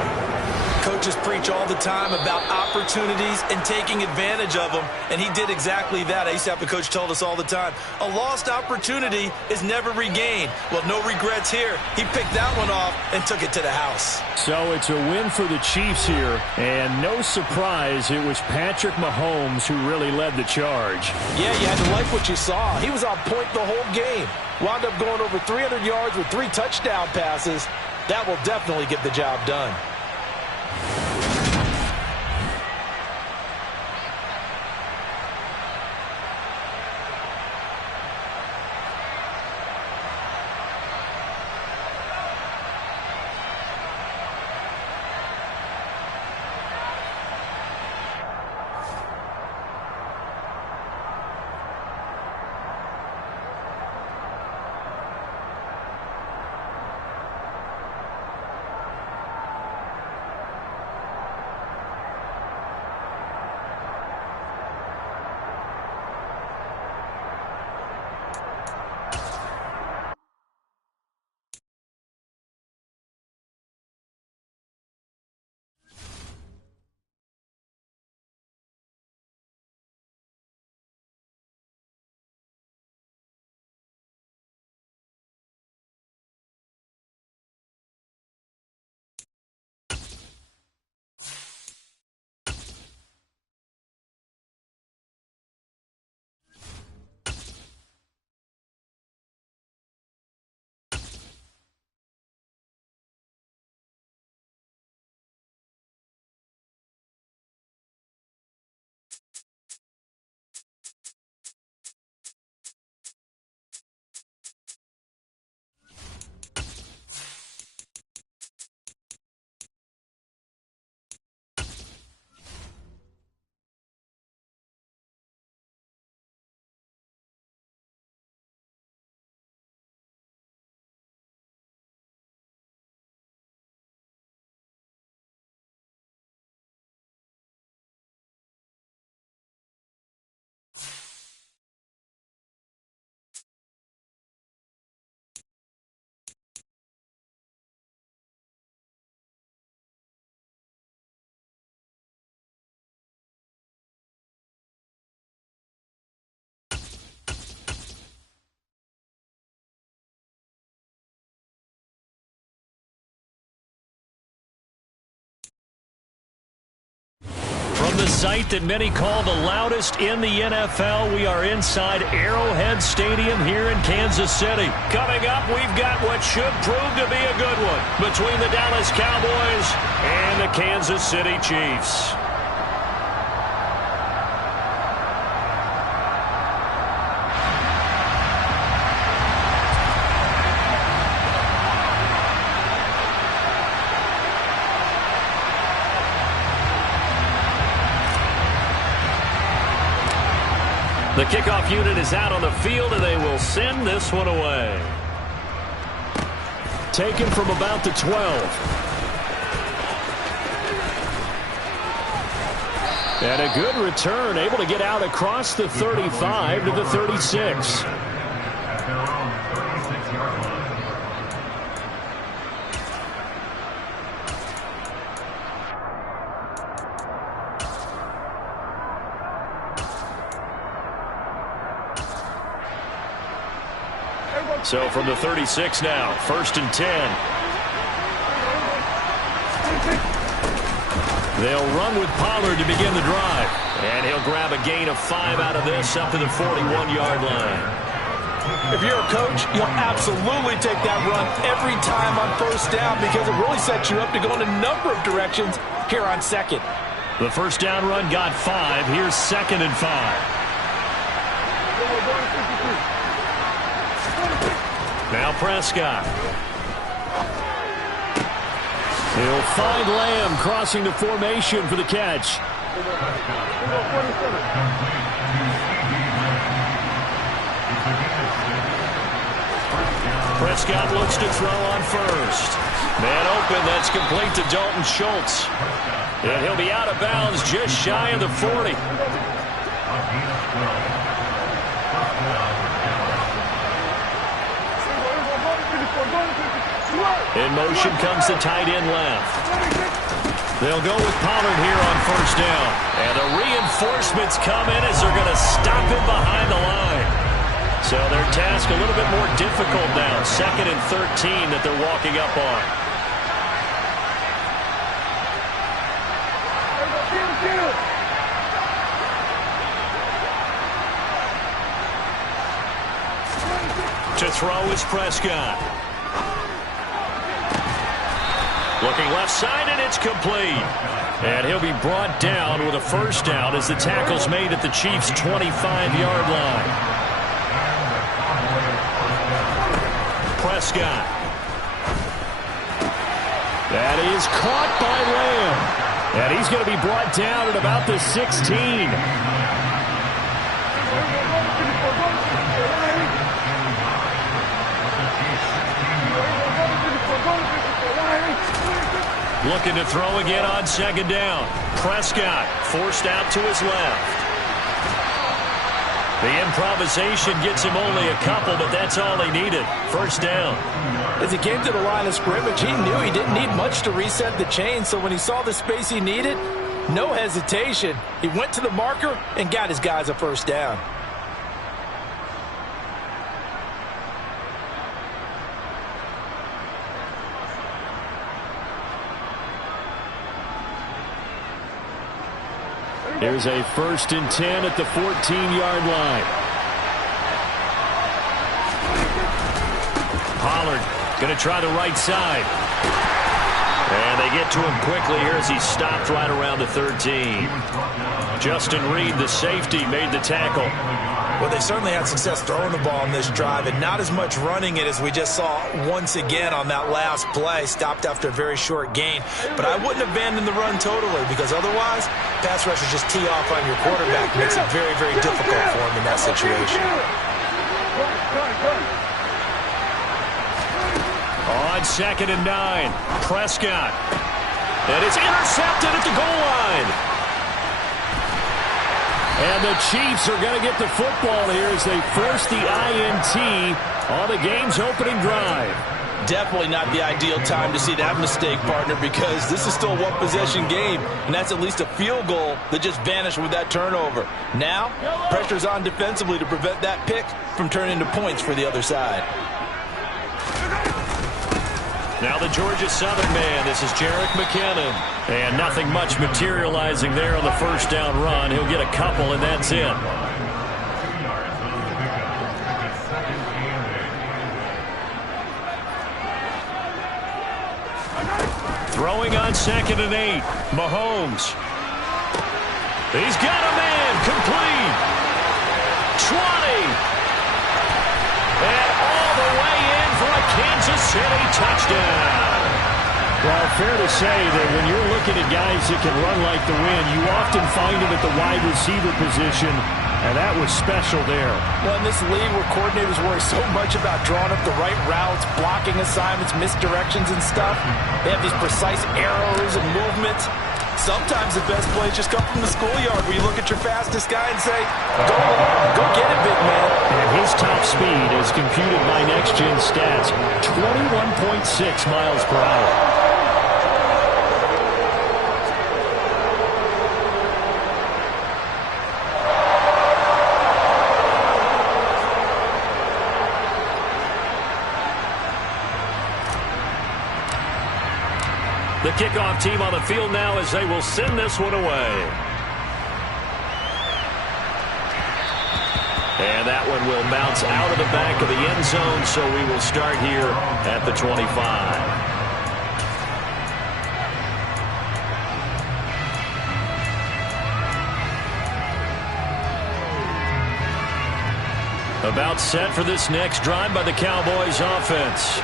Coaches preach all the time about opportunities and taking advantage of them, and he did exactly that. I used to have a coach tell us all the time, a lost opportunity is never regained. Well, no regrets here. He picked that one off and took it to the house. So it's a win for the Chiefs here, and no surprise, it was Patrick Mahomes who really led the charge. Yeah, you had to like what you saw. He was on point the whole game. Wound up going over 300 yards with 3 touchdown passes. That will definitely get the job done. From the site that many call the loudest in the NFL, we are inside Arrowhead Stadium here in Kansas City. Coming up, we've got what should prove to be a good one between the Dallas Cowboys and the Kansas City Chiefs. The kickoff unit is out on the field, and they will send this one away. Taken from about the 12. And a good return, able to get out across the 35 to the 36. At their own 36-yard line. So from the 36 now, 1st and 10. They'll run with Pollard to begin the drive. And he'll grab a gain of 5 out of this up to the 41-yard line. If you're a coach, you'll absolutely take that run every time on 1st down because it really sets you up to go in a number of directions here on 2nd. The 1st down run got 5. Here's 2nd and 5. Now Prescott. He'll find Lamb crossing the formation for the catch. Prescott looks to throw on 1st. Man open, that's complete to Dalton Schultz. And he'll be out of bounds just shy of the 40. In motion comes the tight end left. They'll go with Pollard here on first down. And the reinforcements come in as they're going to stop him behind the line. So their task a little bit more difficult now. 2nd and 13 that they're walking up on. To throw is Prescott. Looking left side, and it's complete. And he'll be brought down with a first down as the tackle's made at the Chiefs' 25-yard line. Prescott. That is caught by Lamb. And he's going to be brought down at about the 16. Looking to throw again on 2nd down. Prescott forced out to his left. The improvisation gets him only a couple, but that's all he needed. First down. As he came to the line of scrimmage, he knew he didn't need much to reset the chain, so when he saw the space he needed, no hesitation. He went to the marker and got his guys a first down. Here's a 1st and 10 at the 14-yard line. Pollard going to try the right side. And they get to him quickly here as he stopped right around the 13. Justin Reed, the safety, made the tackle. Well, they certainly had success throwing the ball in this drive and not as much running it as we just saw once again on that last play. Stopped after a very short gain. But I wouldn't abandon the run totally because otherwise, pass rushers just tee off on your quarterback. Makes it very, very difficult for him in that situation. On 2nd and 9, Prescott. And it's intercepted at the goal line. And the Chiefs are going to get the football here as they force the INT on the game's opening drive. Definitely not the ideal time to see that mistake, partner, because this is still a one-possession game, and that's at least a field goal that just vanished with that turnover. Now, pressure's on defensively to prevent that pick from turning into points for the other side. Now the Georgia Southern man, this is Jerick McKinnon. And nothing much materializing there on the first down run. He'll get a couple, and that's it. Throwing on 2nd and 8, Mahomes. He's got a man, complete. 20. And all the way in for a Kansas City touchdown. Well, fair to say that when you're looking at guys that can run like the wind, you often find them at the wide receiver position, and that was special there. Well, in this league where coordinators worry so much about drawing up the right routes, blocking assignments, misdirections and stuff, they have these precise arrows and movements. Sometimes the best plays just come from the schoolyard where you look at your fastest guy and say, go get it, big man. And his top speed is computed by Next Gen Stats, 21.6 miles per hour. The kickoff team on the field now as they will send this one away. And that one will bounce out of the back of the end zone, so we will start here at the 25. About set for this next drive by the Cowboys offense.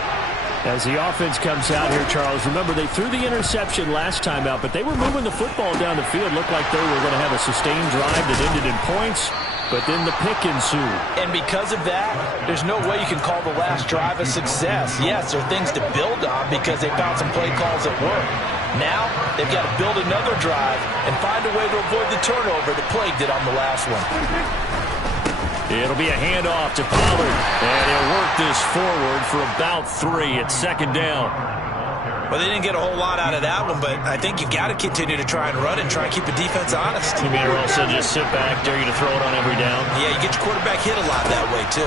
As the offense comes out here, Charles, remember they threw the interception last time out, but they were moving the football down the field. Looked like they were going to have a sustained drive that ended in points, but then the pick ensued. And because of that, there's no way you can call the last drive a success. Yes, there are things to build on because they found some play calls that work. Now, they've got to build another drive and find a way to avoid the turnover that plagued it on the last one. It'll be a handoff to Pollard, and he'll work this forward for about 3 at 2nd down. Well, they didn't get a whole lot out of that one, but I think you've got to continue to try and run and try and keep the defense honest. You mean Earl said just sit back, dare you to throw it on every down? Yeah, you get your quarterback hit a lot that way, too.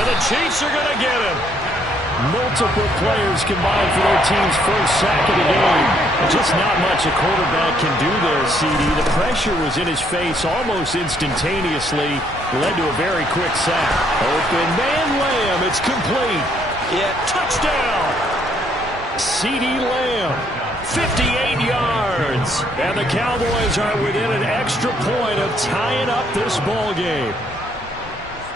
And the Chiefs are going to get him. Multiple players combined for their team's first sack of the game. Just not much a quarterback can do there, CD. The pressure was in his face almost instantaneously. Led to a very quick sack. Open man Lamb. It's complete. Yeah, touchdown. CeeDee Lamb, 58 yards. And the Cowboys are within an extra point of tying up this ball game.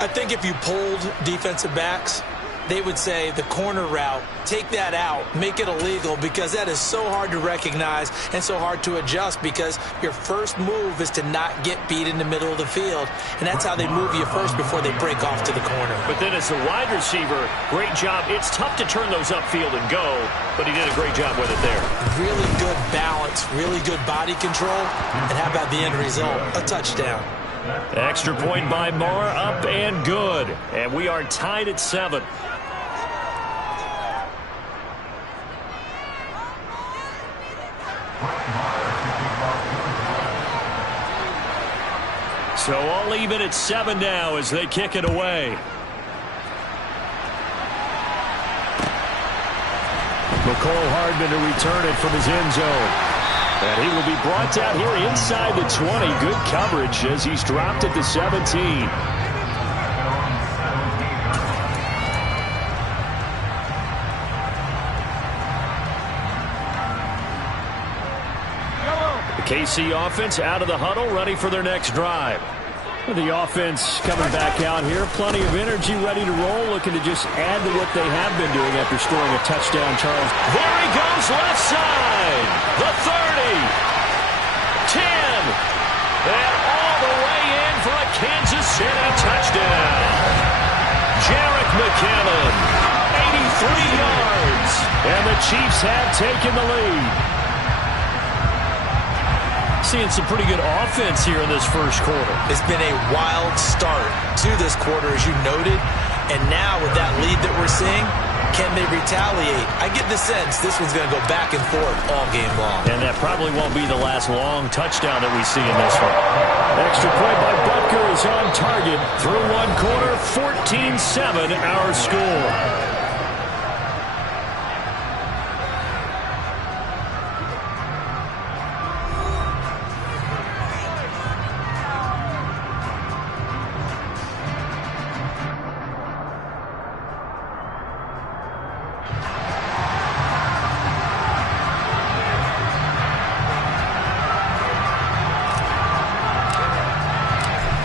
I think if you polled defensive backs, they would say the corner route, take that out, make it illegal, because that is so hard to recognize and so hard to adjust, because your first move is to not get beat in the middle of the field, and that's how they move you first before they break off to the corner. But then as a wide receiver, great job. It's tough to turn those upfield and go, but he did a great job with it there. Really good balance, really good body control, and how about the end result? A touchdown. Extra point by Moore, up and good. And we are tied at 7. So all even at 7 now as they kick it away. McCole Hardman to return it from his end zone. And he will be brought down here inside the 20. Good coverage as he's dropped at the 17. KC offense out of the huddle, ready for their next drive. The offense coming back out here, plenty of energy, ready to roll, looking to just add to what they have been doing after scoring a touchdown, Charles. There he goes, left side, the 30, 10, and all the way in for a Kansas City touchdown. Jerick McKinnon, 83 yards, and the Chiefs have taken the lead. Seeing some pretty good offense here in this first quarter. It's been a wild start to this quarter, as you noted. And now with that lead that we're seeing, can they retaliate? I get the sense this one's going to go back and forth all game long. And that probably won't be the last long touchdown that we see in this one. Extra point by Butker is on target. Through one quarter, 14-7 our score.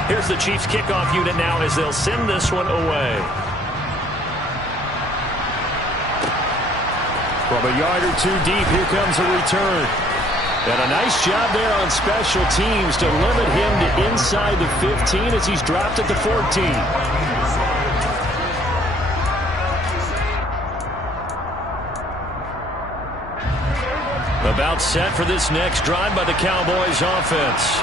Here's the Chiefs kickoff unit now as they'll send this one away. From a yard or two deep, here comes a return. And a nice job there on special teams to limit him to inside the 15 as he's dropped at the 14. About set for this next drive by the Cowboys offense.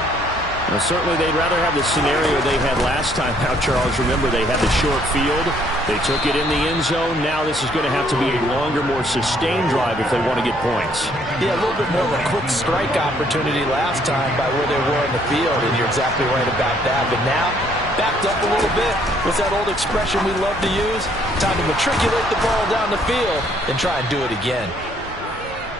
Now, certainly they'd rather have the scenario they had last time out, Charles. Remember, they had the short field. They took it in the end zone. Now this is going to have to be a longer, more sustained drive if they want to get points. Yeah, a little bit more of a quick strike opportunity last time by where they were in the field, and you're exactly right about that. But now, backed up a little bit. What's that old expression we love to use? Time to matriculate the ball down the field and try and do it again.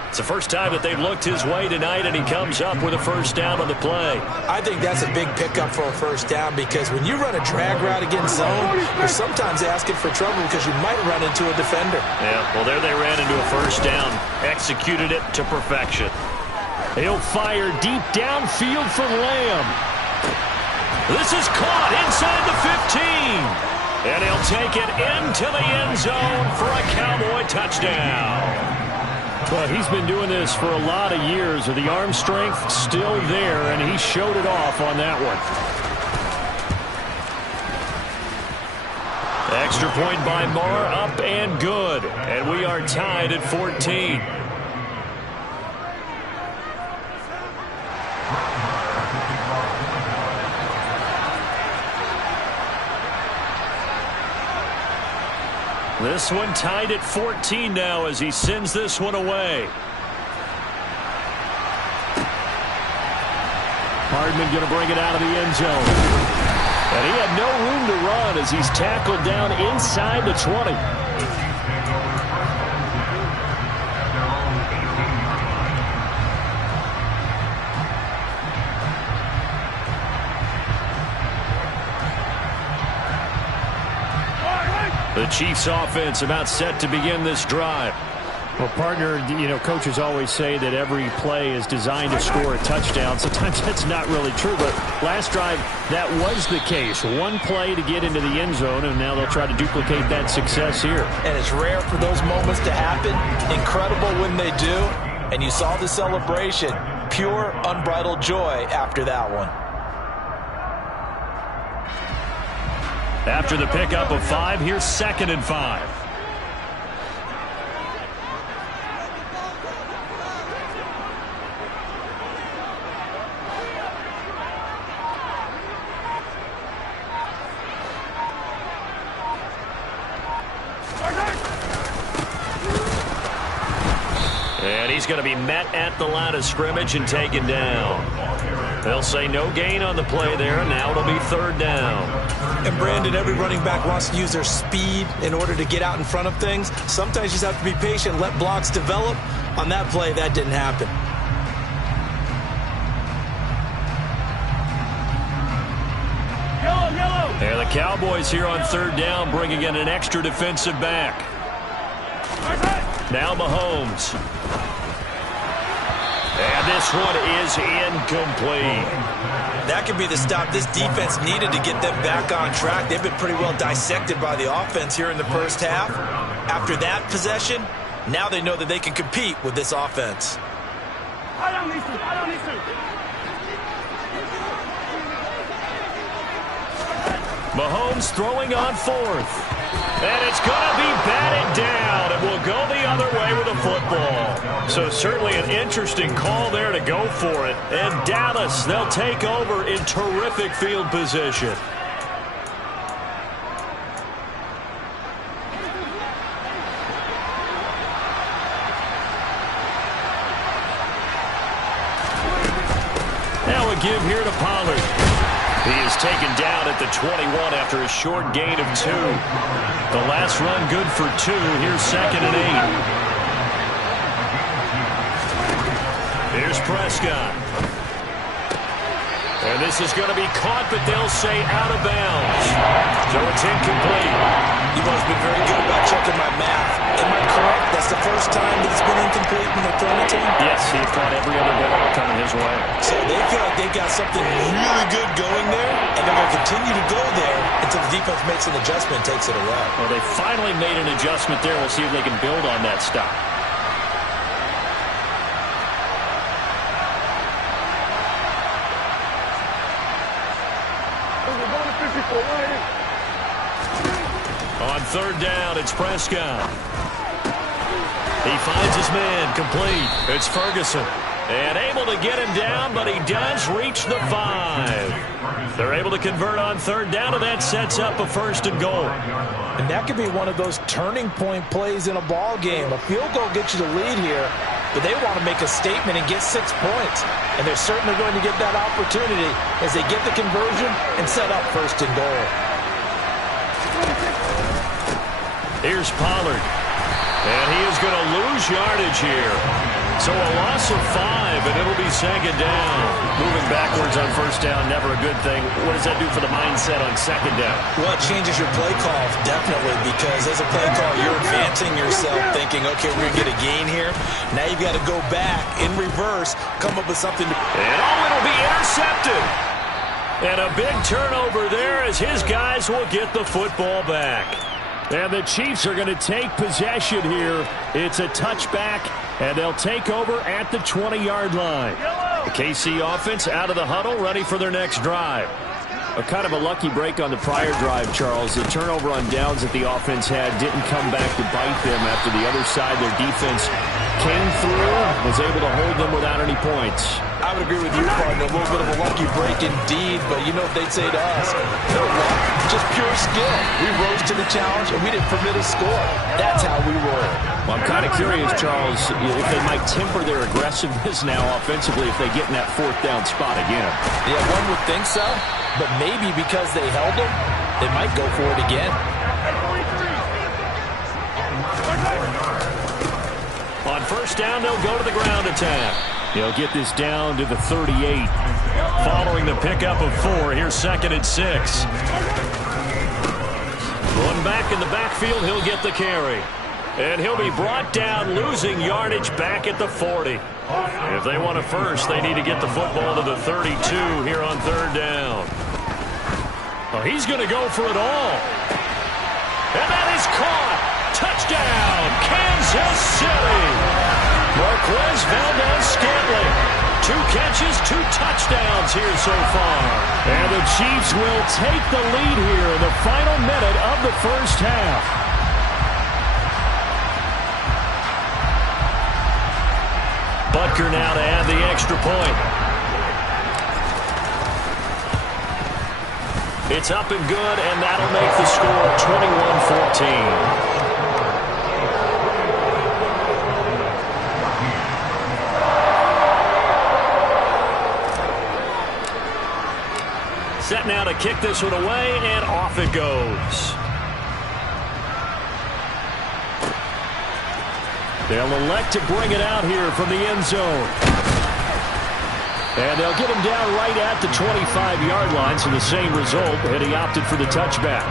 It's the first time that they've looked his way tonight, and he comes up with a first down on the play. I think that's a big pickup for a first down, because when you run a drag route against zone, you're sometimes asking for trouble because you might run into a defender. Yeah, well, there they ran into a first down. Executed it to perfection. He'll fire deep downfield from Lamb. This is caught inside the 15. And he'll take it into the end zone for a Cowboy touchdown. Well, he's been doing this for a lot of years. The arm strength still there, and he showed it off on that one. Extra point by Moore, up and good. And we are tied at 14. This one tied at 14 now as he sends this one away. Hardman going to bring it out of the end zone. And he had no room to run as he's tackled down inside the 20. The Chiefs offense about set to begin this drive. Well, partner, you know, coaches always say that every play is designed to score a touchdown. Sometimes that's not really true, but last drive, that was the case. One play to get into the end zone, and now they'll try to duplicate that success here. And it's rare for those moments to happen. Incredible when they do. And you saw the celebration. Pure, unbridled joy after that one. After the pickup of 5, here's 2nd and 5. And he's going to be met at the line of scrimmage and taken down. They'll say no gain on the play there, and now it'll be 3rd down. And Brandon, every running back wants to use their speed in order to get out in front of things. Sometimes you just have to be patient, let blocks develop. On that play, that didn't happen. And the Cowboys here on 3rd down, bringing in an extra defensive back. Now Mahomes. And this one is incomplete. That could be the stop this defense needed to get them back on track. They've been pretty well dissected by the offense here in the first half. After that possession, now they know that they can compete with this offense. Mahomes throwing on 4th. And it's going to be batted down, and will go the other way with the football. So certainly an interesting call there to go for it. And Dallas, they'll take over in terrific field position. Now a give here to Pollard. He is taken down at the 21 after a short gain of 2. The last run good for 2. Here's 2nd and 8. Here's Prescott. And this is going to be caught, but they'll say out of bounds. So it's incomplete. You've always been very good about checking my math. Am I correct? That's the first time that it's been incomplete when they're throwing it to him? Yes, he caught every other ball coming his way. So they feel like they've got something really good going there, and they're going to continue to go there until the defense makes an adjustment and takes it away. Well, they finally made an adjustment there. We'll see if they can build on that stop. On 3rd down, it's Prescott. He finds his man, complete. It's Ferguson. And able to get him down, but he does reach the 5. They're able to convert on 3rd down, and that sets up a 1st and goal. And that could be one of those turning point plays in a ball game. A field goal gets you the lead here, but they want to make a statement and get 6 points. And they're certainly going to get that opportunity as they get the conversion and set up 1st and goal. Here's Pollard. And he is going to lose yardage here. So a loss of 5, and it'll be 2nd down. Moving backwards on 1st down, never a good thing. What does that do for the mindset on 2nd down? Well, it changes your play call, definitely, because as a play call, you're advancing yourself thinking, okay, we're going to get a gain here. Now you've got to go back in reverse, come up with something. And it'll be intercepted. And a big turnover there as his guys will get the football back. And the Chiefs are going to take possession here. It's a touchback, and they'll take over at the 20-yard line. The KC offense out of the huddle, ready for their next drive. A kind of a lucky break on the prior drive, Charles. The turnover on downs that the offense had didn't come back to bite them after the other side. Their defense came through, was able to hold them without any points. I would agree with you, partner. A little bit of a lucky break indeed, but you know what they'd say to us? No luck, just pure skill. We rose to the challenge, and we didn't permit a score. That's how we roll. Well, I'm kind of curious, Charles, if they might temper their aggressiveness now offensively if they get in that fourth down spot again. Yeah, one would think so, but maybe because they held them, they might go for it again. On first down, they'll go to the ground attack. He'll get this down to the 38. Following the pickup of 4, here's 2nd and 6. Going back in the backfield, he'll get the carry. And he'll be brought down, losing yardage back at the 40. If they want a first, they need to get the football to the 32 here on 3rd down. Oh, he's going to go for it all. And that is caught. Touchdown, Kansas City. Marquez Valdes-Scantling. 2 catches, 2 touchdowns here so far. And the Chiefs will take the lead here in the final minute of the first half. Butker now to add the extra point. It's up and good, and that'll make the score 21-14. Set now to kick this one away, and off it goes. They'll elect to bring it out here from the end zone. And they'll get him down right at the 25-yard line, so the same result, and he opted for the touchback.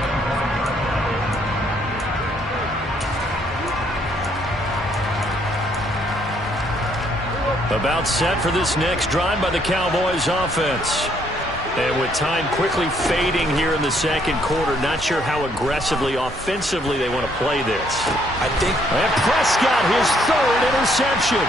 About set for this next drive by the Cowboys offense. And with time quickly fading here in the second quarter, not sure how aggressively, offensively they want to play this. And Prescott, his 3rd interception.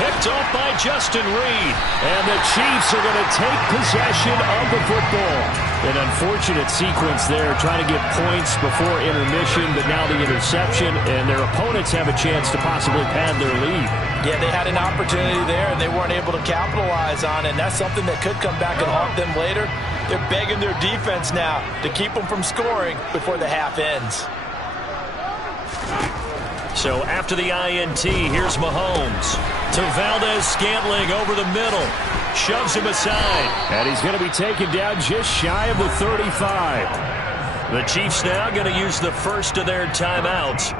Picked off by Justin Reed. And the Chiefs are going to take possession of the football. An unfortunate sequence there, trying to get points before intermission, but now the interception, and their opponents have a chance to possibly pad their lead. Yeah, they had an opportunity there, and they weren't able to capitalize on it, and that's something that could come back and haunt them later. They're begging their defense now to keep them from scoring before the half ends. So after the INT, here's Mahomes to Valdes-Scantling over the middle. Shoves him aside, and he's going to be taken down just shy of the 35. The Chiefs now going to use the first of their timeouts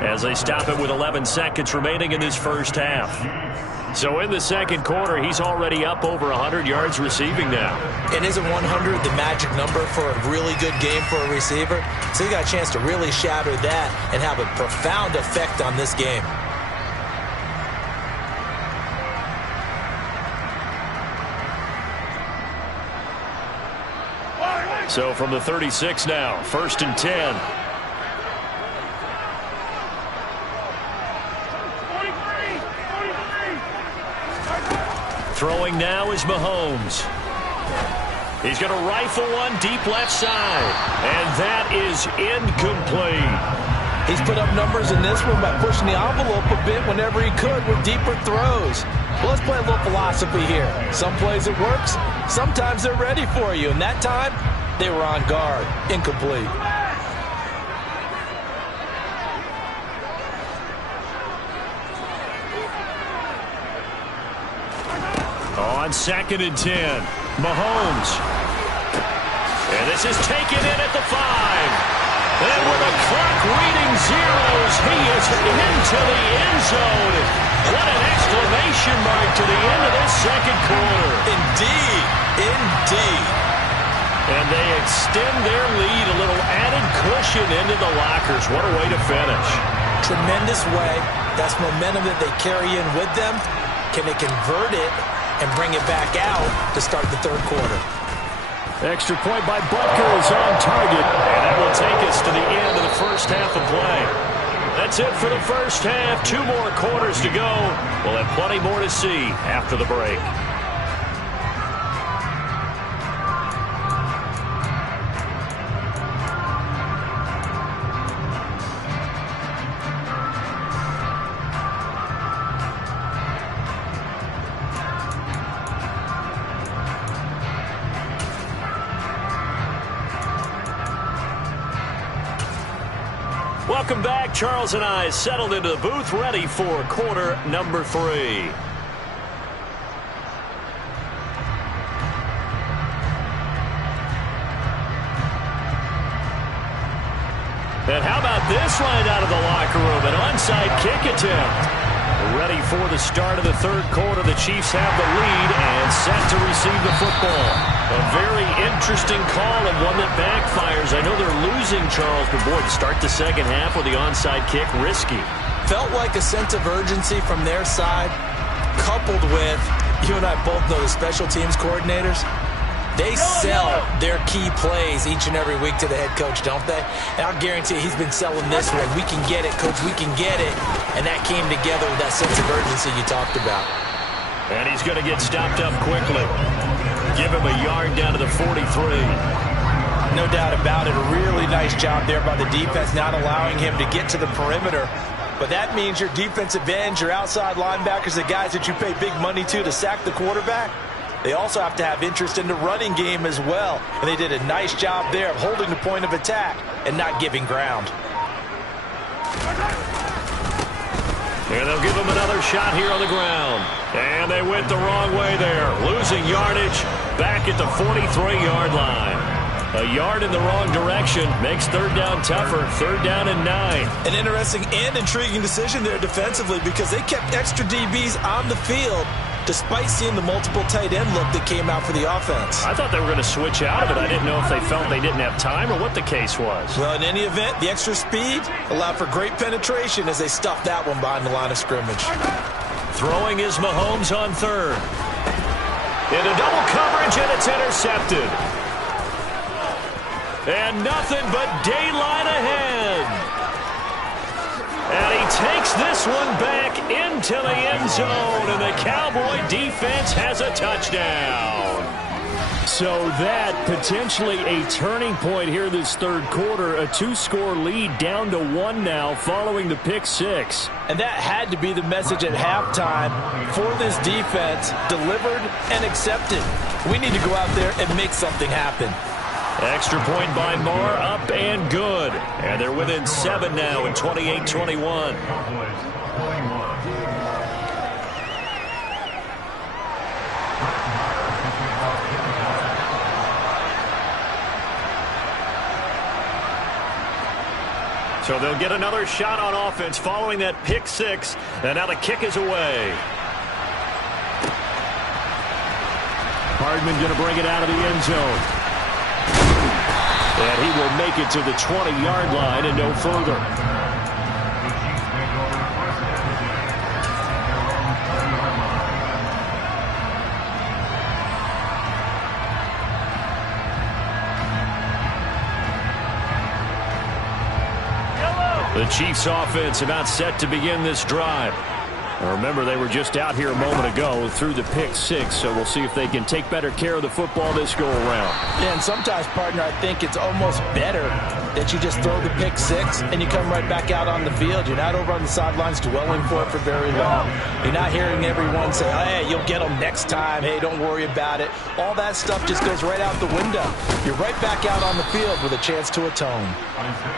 as they stop it with 11 seconds remaining in this first half. So in the second quarter, he's already up over 100 yards receiving now. And isn't 100 the magic number for a really good game for a receiver? So he got a chance to really shatter that and have a profound effect on this game. So from the 36 now, 1st and 10. Throwing now is Mahomes. He's going to rifle one deep left side. And that is incomplete. He's put up numbers in this one by pushing the envelope a bit whenever he could with deeper throws. Well, let's play a little philosophy here. Some plays it works. Sometimes they're ready for you. And that time, they were on guard. Incomplete. On 2nd and 10, Mahomes. And this is taken in at the 5. And with the clock reading zeros, he is into the end zone. What an exclamation mark to the end of this second quarter. Indeed. Indeed. And they extend their lead, a little added cushion into the lockers. What a way to finish. Tremendous way. That's momentum that they carry in with them. Can they convert it and bring it back out to start the third quarter? Extra point by Butker is on target. And that will take us to the end of the first half of play. That's it for the first half. 2 more quarters to go. We'll have plenty more to see after the break. Welcome back. Charles and I settled into the booth, ready for quarter number 3. And how about this line out of the locker room? An onside kick attempt. Ready for the start of the third quarter. The Chiefs have the lead and set to receive the football. A very interesting call and one that backfires. I know they're losing, Charles, but boy, to start the second half with the onside kick, risky. Felt like a sense of urgency from their side, coupled with, you and I both know the special teams coordinators. They sell their key plays each and every week to the head coach, don't they? And I'll guarantee he's been selling this one. We can get it, coach, we can get it. And that came together with that sense of urgency you talked about. And he's going to get stopped up quickly. Give him a yard down to the 43. No doubt about it. A really nice job there by the defense, not allowing him to get to the perimeter. But that means your defensive ends, your outside linebackers, the guys that you pay big money to sack the quarterback, they also have to have interest in the running game as well. And they did a nice job there of holding the point of attack and not giving ground. And they'll give him another shot here on the ground. And they went the wrong way there. Losing yardage back at the 43-yard line. A yard in the wrong direction makes third down tougher. Third down and 9. An interesting and intriguing decision there defensively because they kept extra DBs on the field despite seeing the multiple tight end look that came out for the offense. I thought they were going to switch out of it. I didn't know if they felt they didn't have time or what the case was. Well, in any event, the extra speed allowed for great penetration as they stuffed that one behind the line of scrimmage. Throwing is Mahomes on third. Into double coverage, and it's intercepted. And nothing but daylight ahead. And he takes this one back into the end zone, and the Cowboy defense has a touchdown. So that potentially a turning point here this third quarter. A 2-score lead down to 1 now following the pick 6. And that had to be the message at halftime for this defense, delivered and accepted. We need to go out there and make something happen. Extra point by Moore, up and good. And they're within 7 now in 28-21. So they'll get another shot on offense following that pick 6. And now the kick is away. Hardman going to bring it out of the end zone. And he will make it to the 20-yard line and no further. The Chiefs offense about set to begin this drive. Remember, they were just out here a moment ago through the pick 6, so we'll see if they can take better care of the football this go-around. Yeah, and sometimes, partner, I think it's almost better that you just throw the pick 6 and you come right back out on the field. You're not over on the sidelines dwelling for it for very long. You're not hearing everyone say, hey, you'll get them next time. Hey, don't worry about it. All that stuff just goes right out the window. You're right back out on the field with a chance to atone.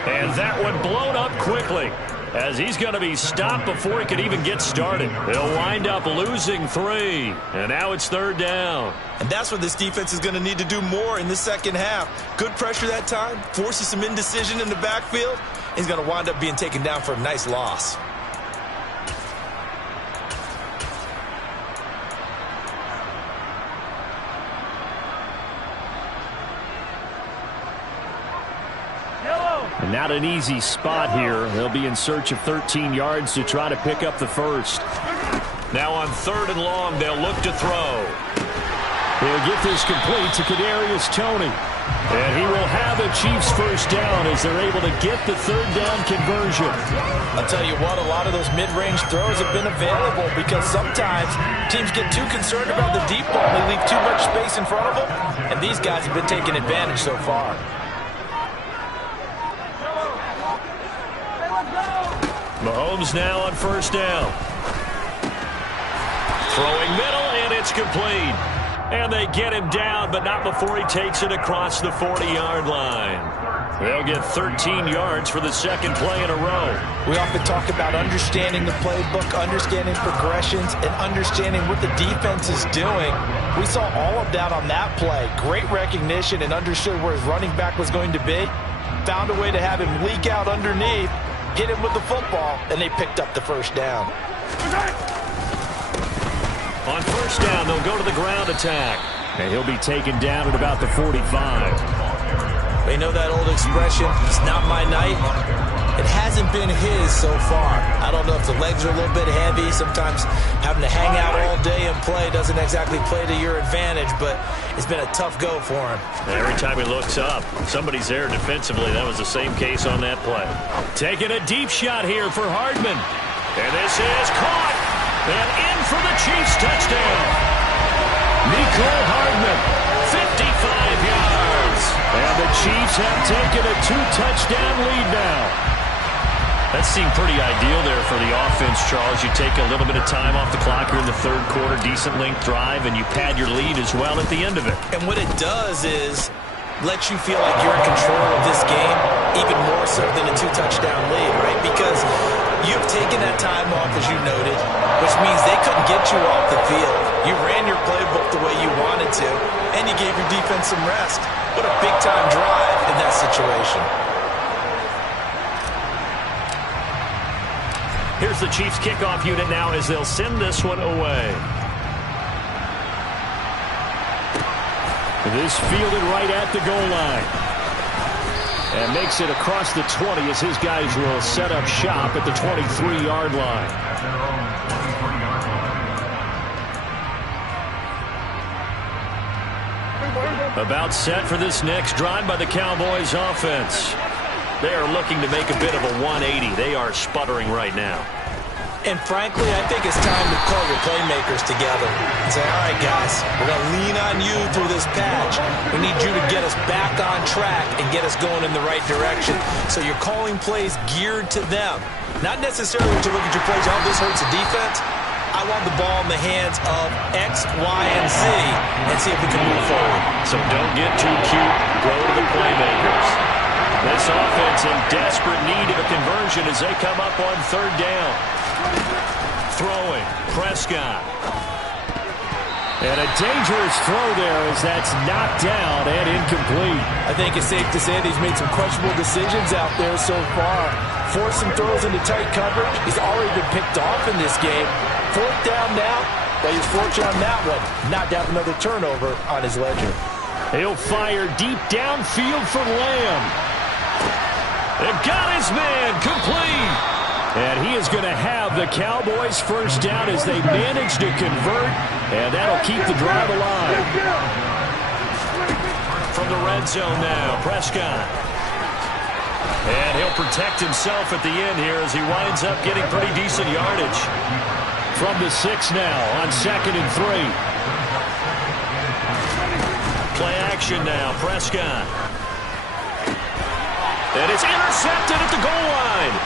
And that one blown up quickly, as he's going to be stopped before he could even get started. He'll wind up losing 3, and now it's third down. And that's what this defense is going to need to do more in the second half. Good pressure that time, forces some indecision in the backfield. He's going to wind up being taken down for a nice loss. And not an easy spot here. They'll be in search of 13 yards to try to pick up the first. Now on third and long, they'll look to throw. He'll get this complete to Kadarius Toney. And he will have the Chiefs first down as they're able to get the third down conversion. I'll tell you what, a lot of those mid-range throws have been available because sometimes teams get too concerned about the deep ball. They leave too much space in front of them, and these guys have been taking advantage so far. Mahomes now on first down. Throwing middle, and it's complete. And they get him down, but not before he takes it across the 40-yard line. They'll get 13 yards for the second play in a row. We often talk about understanding the playbook, understanding progressions, and understanding what the defense is doing. We saw all of that on that play. Great recognition and understood where his running back was going to be. Found a way to have him leak out underneath, hit him with the football, and they picked up the first down. On first down, they'll go to the ground attack. And he'll be taken down at about the 45. They know that old expression, it's not my night. It hasn't been his so far. I don't know if the legs are a little bit heavy. Sometimes having to hang out all day and play doesn't exactly play to your advantage, but it's been a tough go for him. Every time he looks up, somebody's there defensively. That was the same case on that play. Taking a deep shot here for Hardman. And this is caught. And in for the Chiefs touchdown. Mecole Hardman, 55 yards. And the Chiefs have taken a 2-touchdown lead now. That seemed pretty ideal there for the offense, Charles. You take a little bit of time off the clock here in the third quarter, decent length drive, and you pad your lead as well at the end of it. And what it does is let you feel like you're in control of this game, even more so than a 2-touchdown lead, right? Because you've taken that time off, as you noted, which means they couldn't get you off the field. You ran your playbook the way you wanted to, and you gave your defense some rest. What a big-time drive in that situation. Here's the Chiefs kickoff unit now as they'll send this one away. This fielded right at the goal line. And makes it across the 20 as his guys will set up shop at the 23-yard line. About set for this next drive by the Cowboys offense. They are looking to make a bit of a 180. They are sputtering right now. And frankly, I think it's time to call your playmakers together and say, all right, guys, we're going to lean on you through this patch. We need you to get us back on track and get us going in the right direction. So you're calling plays geared to them. Not necessarily to look at your plays, oh, this hurts the defense. I want the ball in the hands of X, Y, and Z and see if we can move forward. So don't get too cute. Go to the playmakers. This offense in desperate need of a conversion as they come up on third down. Throwing, Prescott. And a dangerous throw there as that's knocked down and incomplete. I think it's safe to say that he's made some questionable decisions out there so far. Forced some throws into tight coverage. He's already been picked off in this game. Fourth down now, but he's fortunate on that one. Not to have another turnover on his ledger. He'll fire deep downfield for Lamb. They've got his man complete. And he is going to have the Cowboys first down as they manage to convert. And that'll keep the drive alive. From the red zone now, Prescott. And he'll protect himself at the end here as he winds up getting pretty decent yardage. From the 6 now on 2nd and 3. Play action now, Prescott. And it's intercepted at the goal line.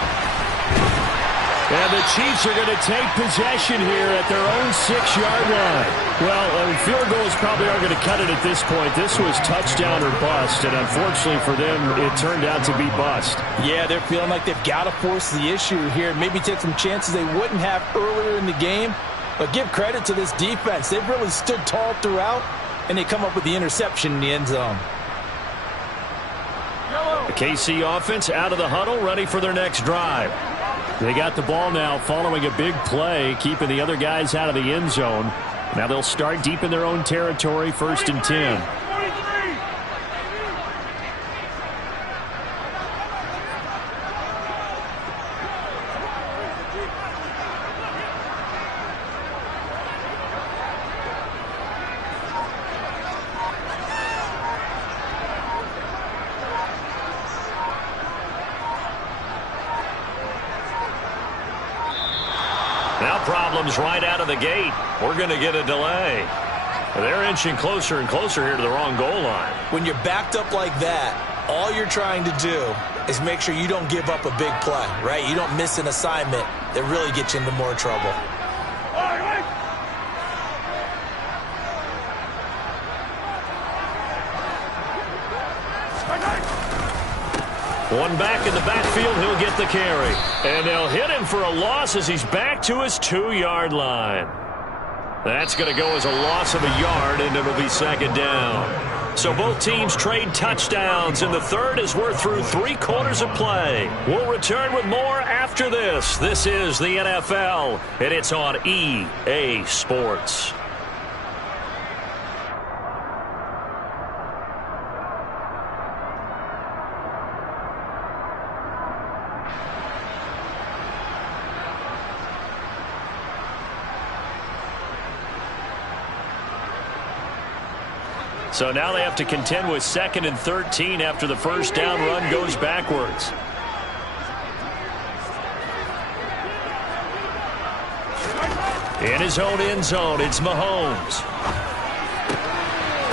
And the Chiefs are going to take possession here at their own 6-yard line. Well, field goals probably aren't going to cut it at this point. This was touchdown or bust, and unfortunately for them, it turned out to be bust. Yeah, they're feeling like they've got to force the issue here. Maybe take some chances they wouldn't have earlier in the game. But give credit to this defense. They've really stood tall throughout, and they come up with the interception in the end zone. The KC offense out of the huddle, ready for their next drive. They got the ball now following a big play, keeping the other guys out of the end zone. Now they'll start deep in their own territory, 1st and 10. Now problems right out of the gate. We're going to get a delay. They're inching closer and closer here to the wrong goal line. When you're backed up like that, all you're trying to do is make sure you don't give up a big play, right? You don't miss an assignment that really gets you into more trouble. One back in the backfield, he'll get the carry. And they'll hit him for a loss as he's back to his 2-yard line. That's going to go as a loss of a yard, and it'll be second down. So both teams trade touchdowns, and the third as we're through 3 quarters of play. We'll return with more after this. This is the NFL, and it's on EA Sports. So now they have to contend with 2nd and 13 after the first down run goes backwards. In his own end zone, it's Mahomes.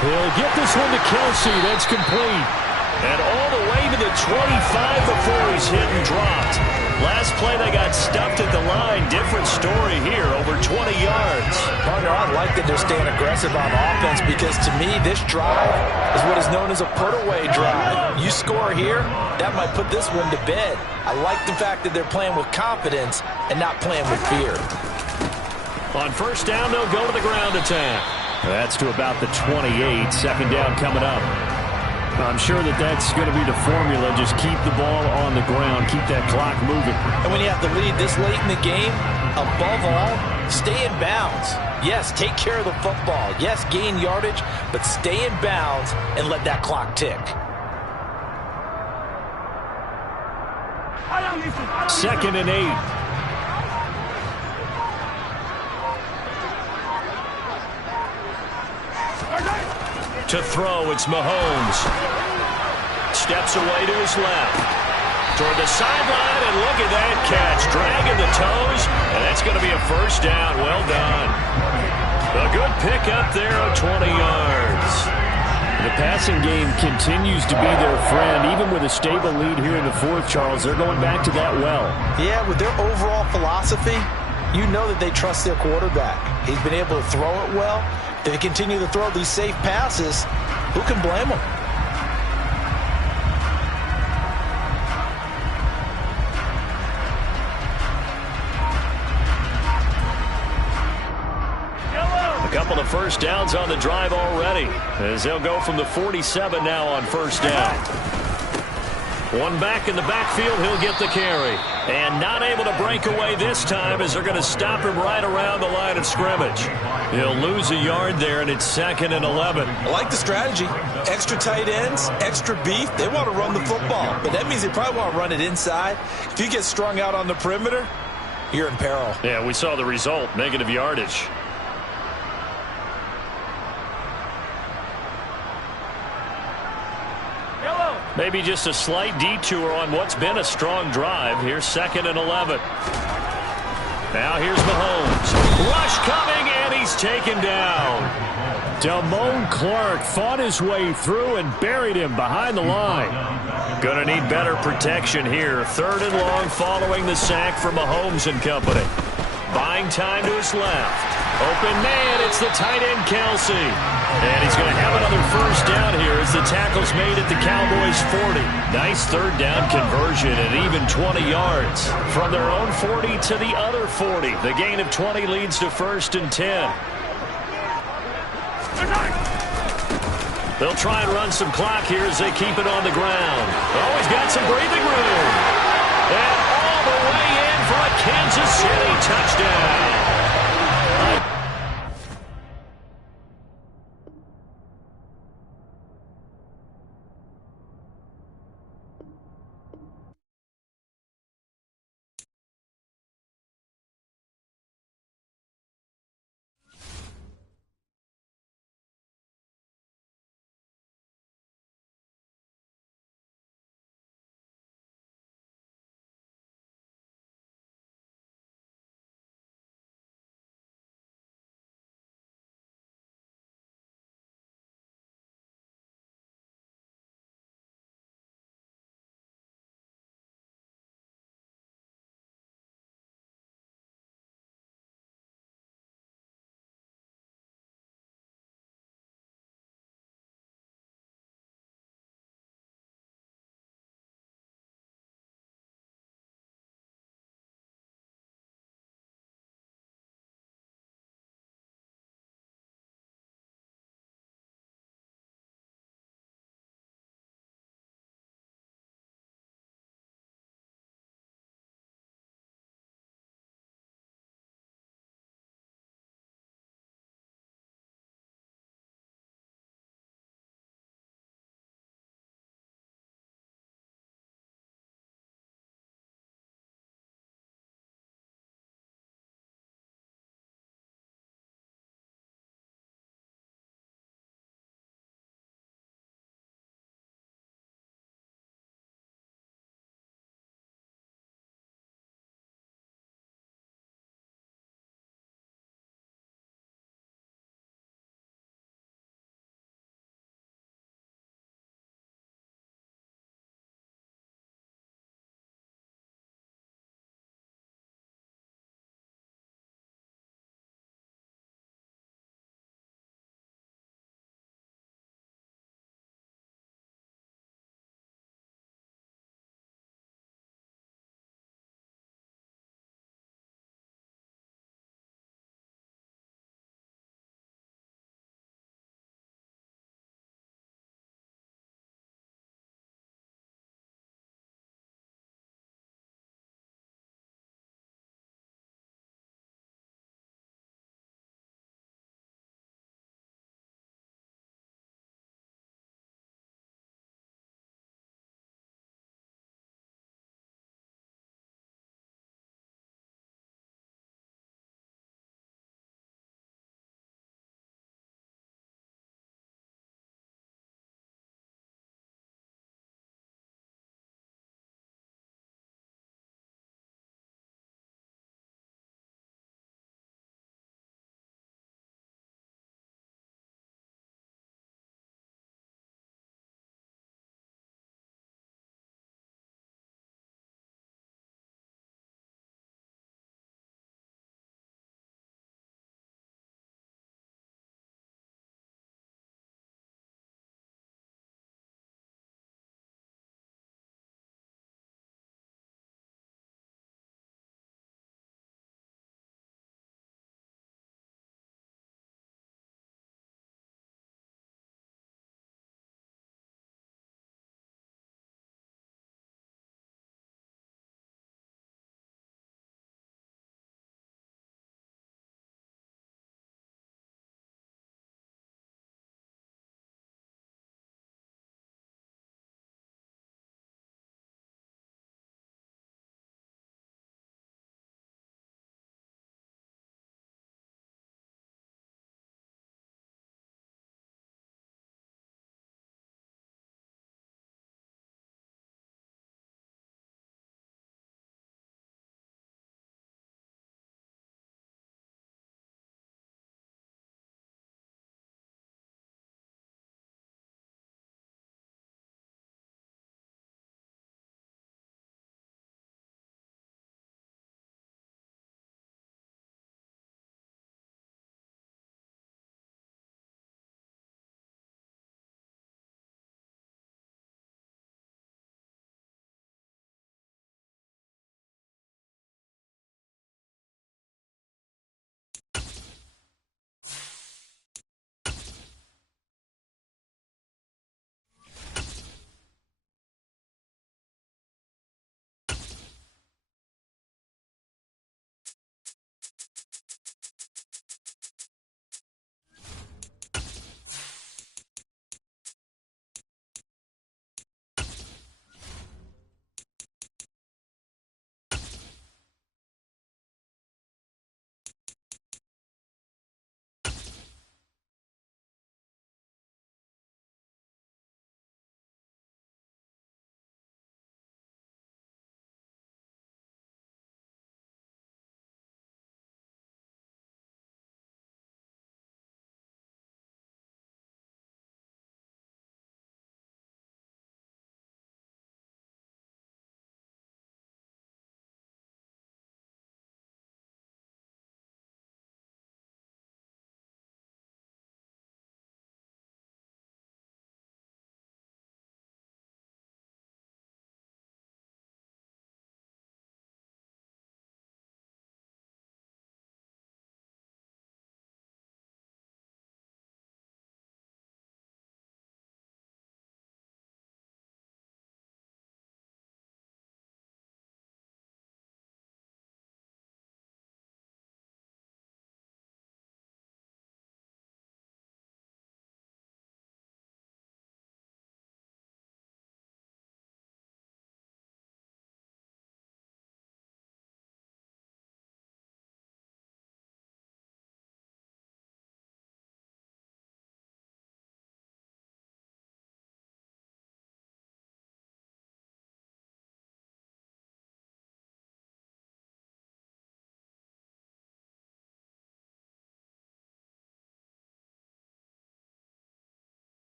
He'll get this one to Kelsey. That's complete. And all the way to the 25 before he's hit and dropped. Last play, they got stuffed at the line. Different story here, over 20 yards. Partner, I like that they're staying aggressive on offense because, to me, this drive is what is known as a put-away drive. You score here, that might put this one to bed. I like the fact that they're playing with confidence and not playing with fear. On first down, they'll go to the ground attack. That's to about the 28. Second down coming up. I'm sure that's going to be the formula. Just keep the ball on the ground. Keep that clock moving. And when you have to lead this late in the game, above all, stay in bounds. Yes, take care of the football. Yes, gain yardage, but stay in bounds and let that clock tick. 2nd and 8. To throw, it's Mahomes. Steps away to his left. Toward the sideline, and look at that catch. Dragging the toes, and that's going to be a first down. Well done. A good pickup there of 20 yards. The passing game continues to be their friend. Even with a stable lead here in the fourth, Charles, they're going back to that well. Yeah, with their overall philosophy, you know that they trust their quarterback. He's been able to throw it well. They continue to throw these safe passes. Who can blame them? A couple of first downs on the drive already, as they'll go from the 47 now on first down. One back in the backfield, he'll get the carry. And not able to break away this time as they're going to stop him right around the line of scrimmage. He'll lose a yard there, and it's 2nd and 11. I like the strategy. Extra tight ends, extra beef. They want to run the football, but that means they probably want to run it inside. If you get strung out on the perimeter, you're in peril. Yeah, we saw the result, negative yardage. Maybe just a slight detour on what's been a strong drive. Here's 2nd and 11. Now here's Mahomes. Rush coming, and he's taken down. Damone Clark fought his way through and buried him behind the line. Going to need better protection here. 3rd and long following the sack from Mahomes and company. Buying time to his left. Open man, it's the tight end Kelsey. And he's going to have another first down here as the tackle's made at the Cowboys' 40. Nice 3rd down conversion and even 20 yards. From their own 40 to the other 40. The gain of 20 leads to 1st and 10. They'll try and run some clock here as they keep it on the ground. Oh, he's got some breathing room. And all the way in for a Kansas City touchdown.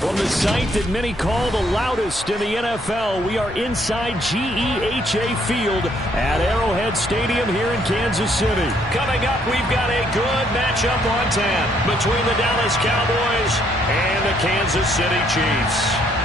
From the site that many call the loudest in the NFL, we are inside GEHA Field at Arrowhead Stadium here in Kansas City. Coming up, we've got a good matchup on tap between the Dallas Cowboys and the Kansas City Chiefs.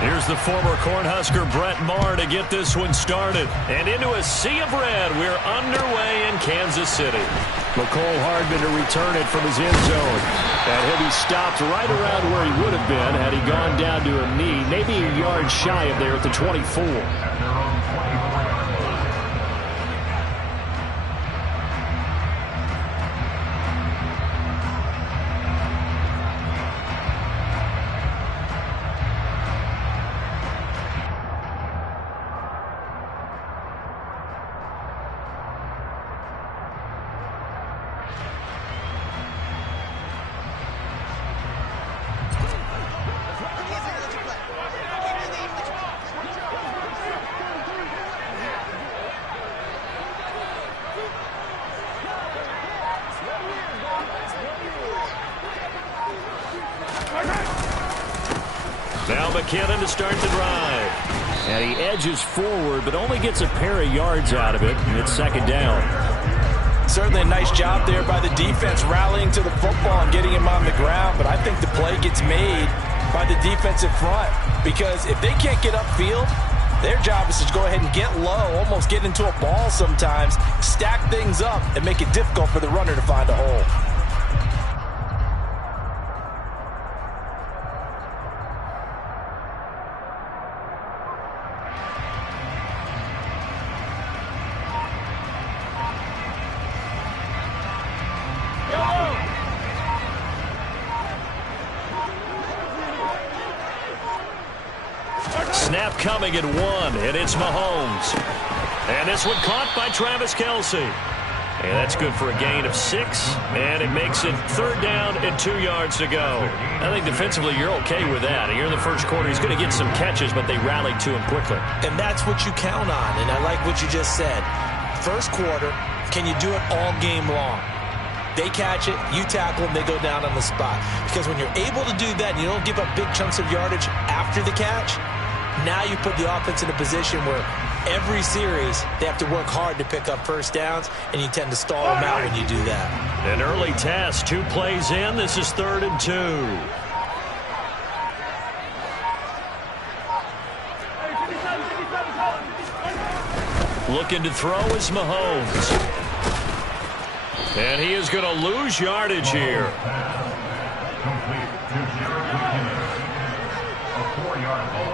Here's the former Cornhusker Brett Maher to get this one started. And into a sea of red, we're underway in Kansas City. Mecole Hardman to return it from his end zone. And he'll be stopped right around where he would have been had he gone down to a knee, maybe a yard shy of there at the 24. Now McKinnon to start the drive. And he edges forward, but only gets a pair of yards out of it, and it's second down. Certainly a nice job there by the defense rallying to the football and getting him on the ground, but I think the play gets made by the defensive front because if they can't get upfield, their job is to go ahead and get low, almost get into a ball sometimes, stack things up, and make it difficult for the runner to find a hole. Snap coming at 1, and it's Mahomes. And this one caught by Travis Kelce. And that's good for a gain of 6, and it makes it third down and 2 yards to go. I think defensively you're okay with that. Here in the first quarter, he's going to get some catches, but they rallied to him quickly. And that's what you count on, and I like what you just said. First quarter, can you do it all game long? They catch it, you tackle them, they go down on the spot. Because when you're able to do that and you don't give up big chunks of yardage after the catch, now you put the offense in a position where every series they have to work hard to pick up first downs, and you tend to stall them out when you do that. An early test, 2 plays in. This is 3rd and 2. Looking to throw is Mahomes. And he is going to lose yardage here. Complete to Jared McKinnon. A 4-yard loss.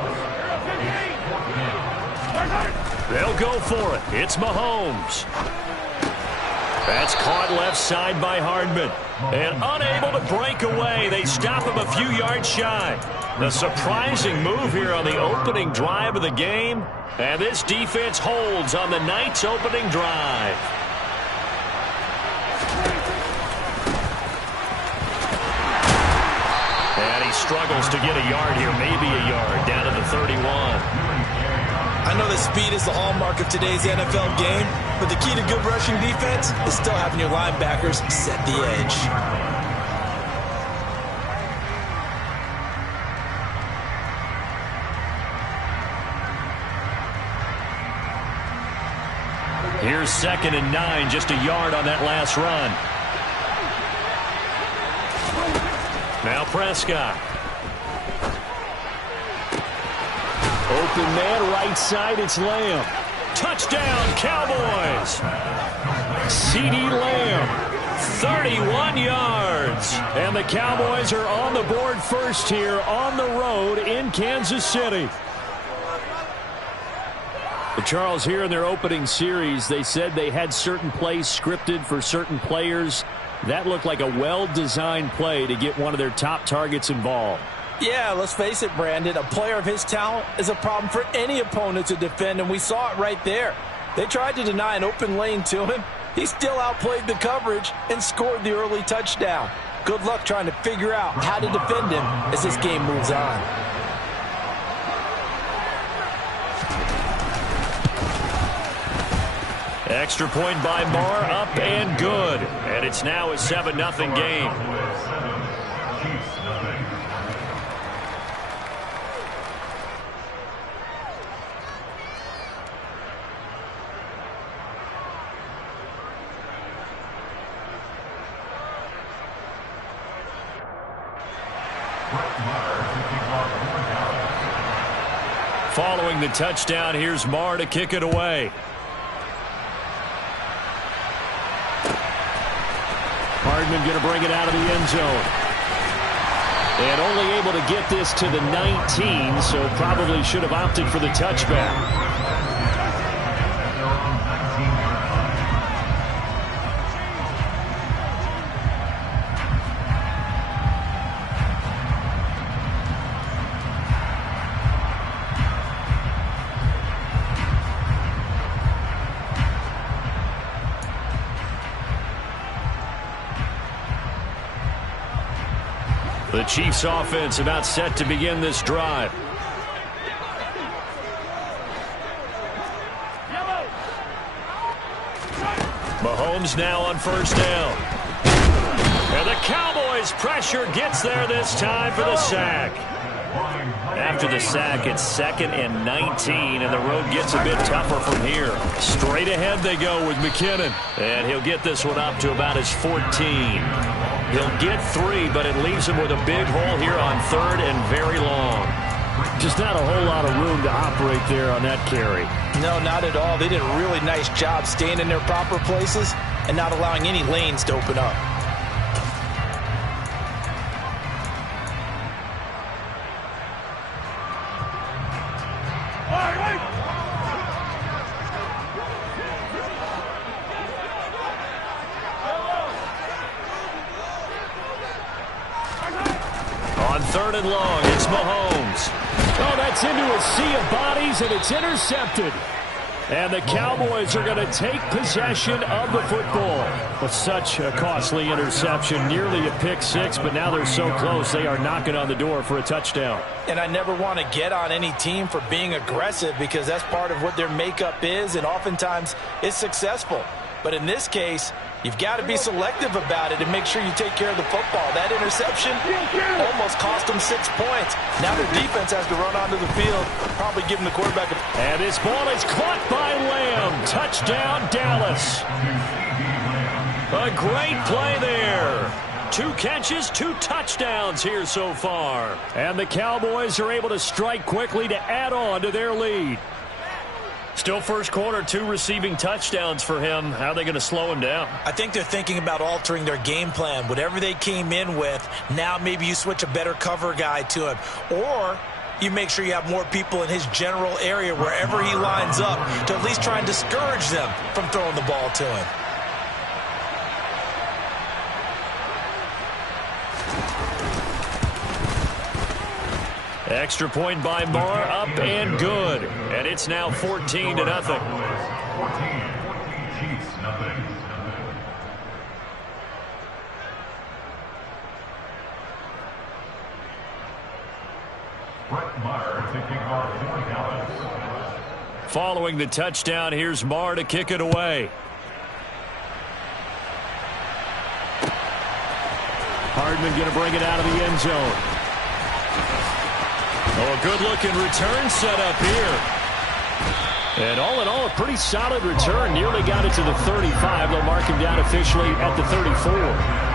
They'll go for it. It's Mahomes. That's caught left side by Hardman. And unable to break away. They stop him a few yards shy. A surprising move here on the opening drive of the game. And this defense holds on the night's opening drive. And he struggles to get a yard here, maybe a yard, down to the 31. I know that speed is the hallmark of today's NFL game, but the key to good rushing defense is still having your linebackers set the edge. Here's 2nd and 9, just a yard on that last run. Now Prescott. Open man, right side, it's Lamb. Touchdown, Cowboys. CeeDee Lamb, 31 yards. And the Cowboys are on the board first here on the road in Kansas City. Charles, here in their opening series, they said they had certain plays scripted for certain players. That looked like a well-designed play to get one of their top targets involved. Yeah, let's face it, Brandon. A player of his talent is a problem for any opponent to defend, and we saw it right there. They tried to deny an open lane to him, He still outplayed the coverage and scored the early touchdown. Good luck trying to figure out how to defend him as this game moves on. Extra point by Marr, up and good. And it's now a 7-0 game. Following the touchdown, here's Marr to kick it away. Hardman going to bring it out of the end zone. And only able to get this to the 19, so probably should have opted for the touchback. The Chiefs offense about set to begin this drive. Mahomes now on first down. And the Cowboys pressure gets there this time for the sack. After the sack, it's 2nd and 19, and the road gets a bit tougher from here. Straight ahead they go with McKinnon. And he'll get this one up to about his 14. He'll get 3, but it leaves him with a big hole here on 3rd and very long. Just not a whole lot of room to operate there on that carry. No, not at all. They did a really nice job staying in their proper places and not allowing any lanes to open up. On 3rd and long, it's Mahomes. Oh, that's into a sea of bodies, and it's intercepted. And the Cowboys are going to take possession of the football. But such a costly interception, nearly a pick six, but now they're so close they are knocking on the door for a touchdown. And I never want to get on any team for being aggressive because that's part of what their makeup is, and oftentimes it's successful. But in this case, you've got to be selective about it and make sure you take care of the football. That interception almost cost them 6 points. Now their defense has to run onto the field, probably giving the quarterback a... And this ball is caught by Lamb. Touchdown, Dallas. A great play there. 2 catches, 2 touchdowns here so far. And the Cowboys are able to strike quickly to add on to their lead. Still first quarter, 2 receiving touchdowns for him. How are they going to slow him down? I think they're thinking about altering their game plan. Whatever they came in with, now maybe you switch a better cover guy to him. Or you make sure you have more people in his general area wherever he lines up to at least try and discourage them from throwing the ball to him. Extra point by Marr, up and good. And it's now 14-0. 14, Chiefs, nothing. Brett Maher to kick off for Dallas. Following the touchdown, here's Marr to kick it away. Hardman going to bring it out of the end zone. Oh, a good-looking return set up here. And all in all, a pretty solid return. Nearly got it to the 35. They'll mark him down officially at the 34.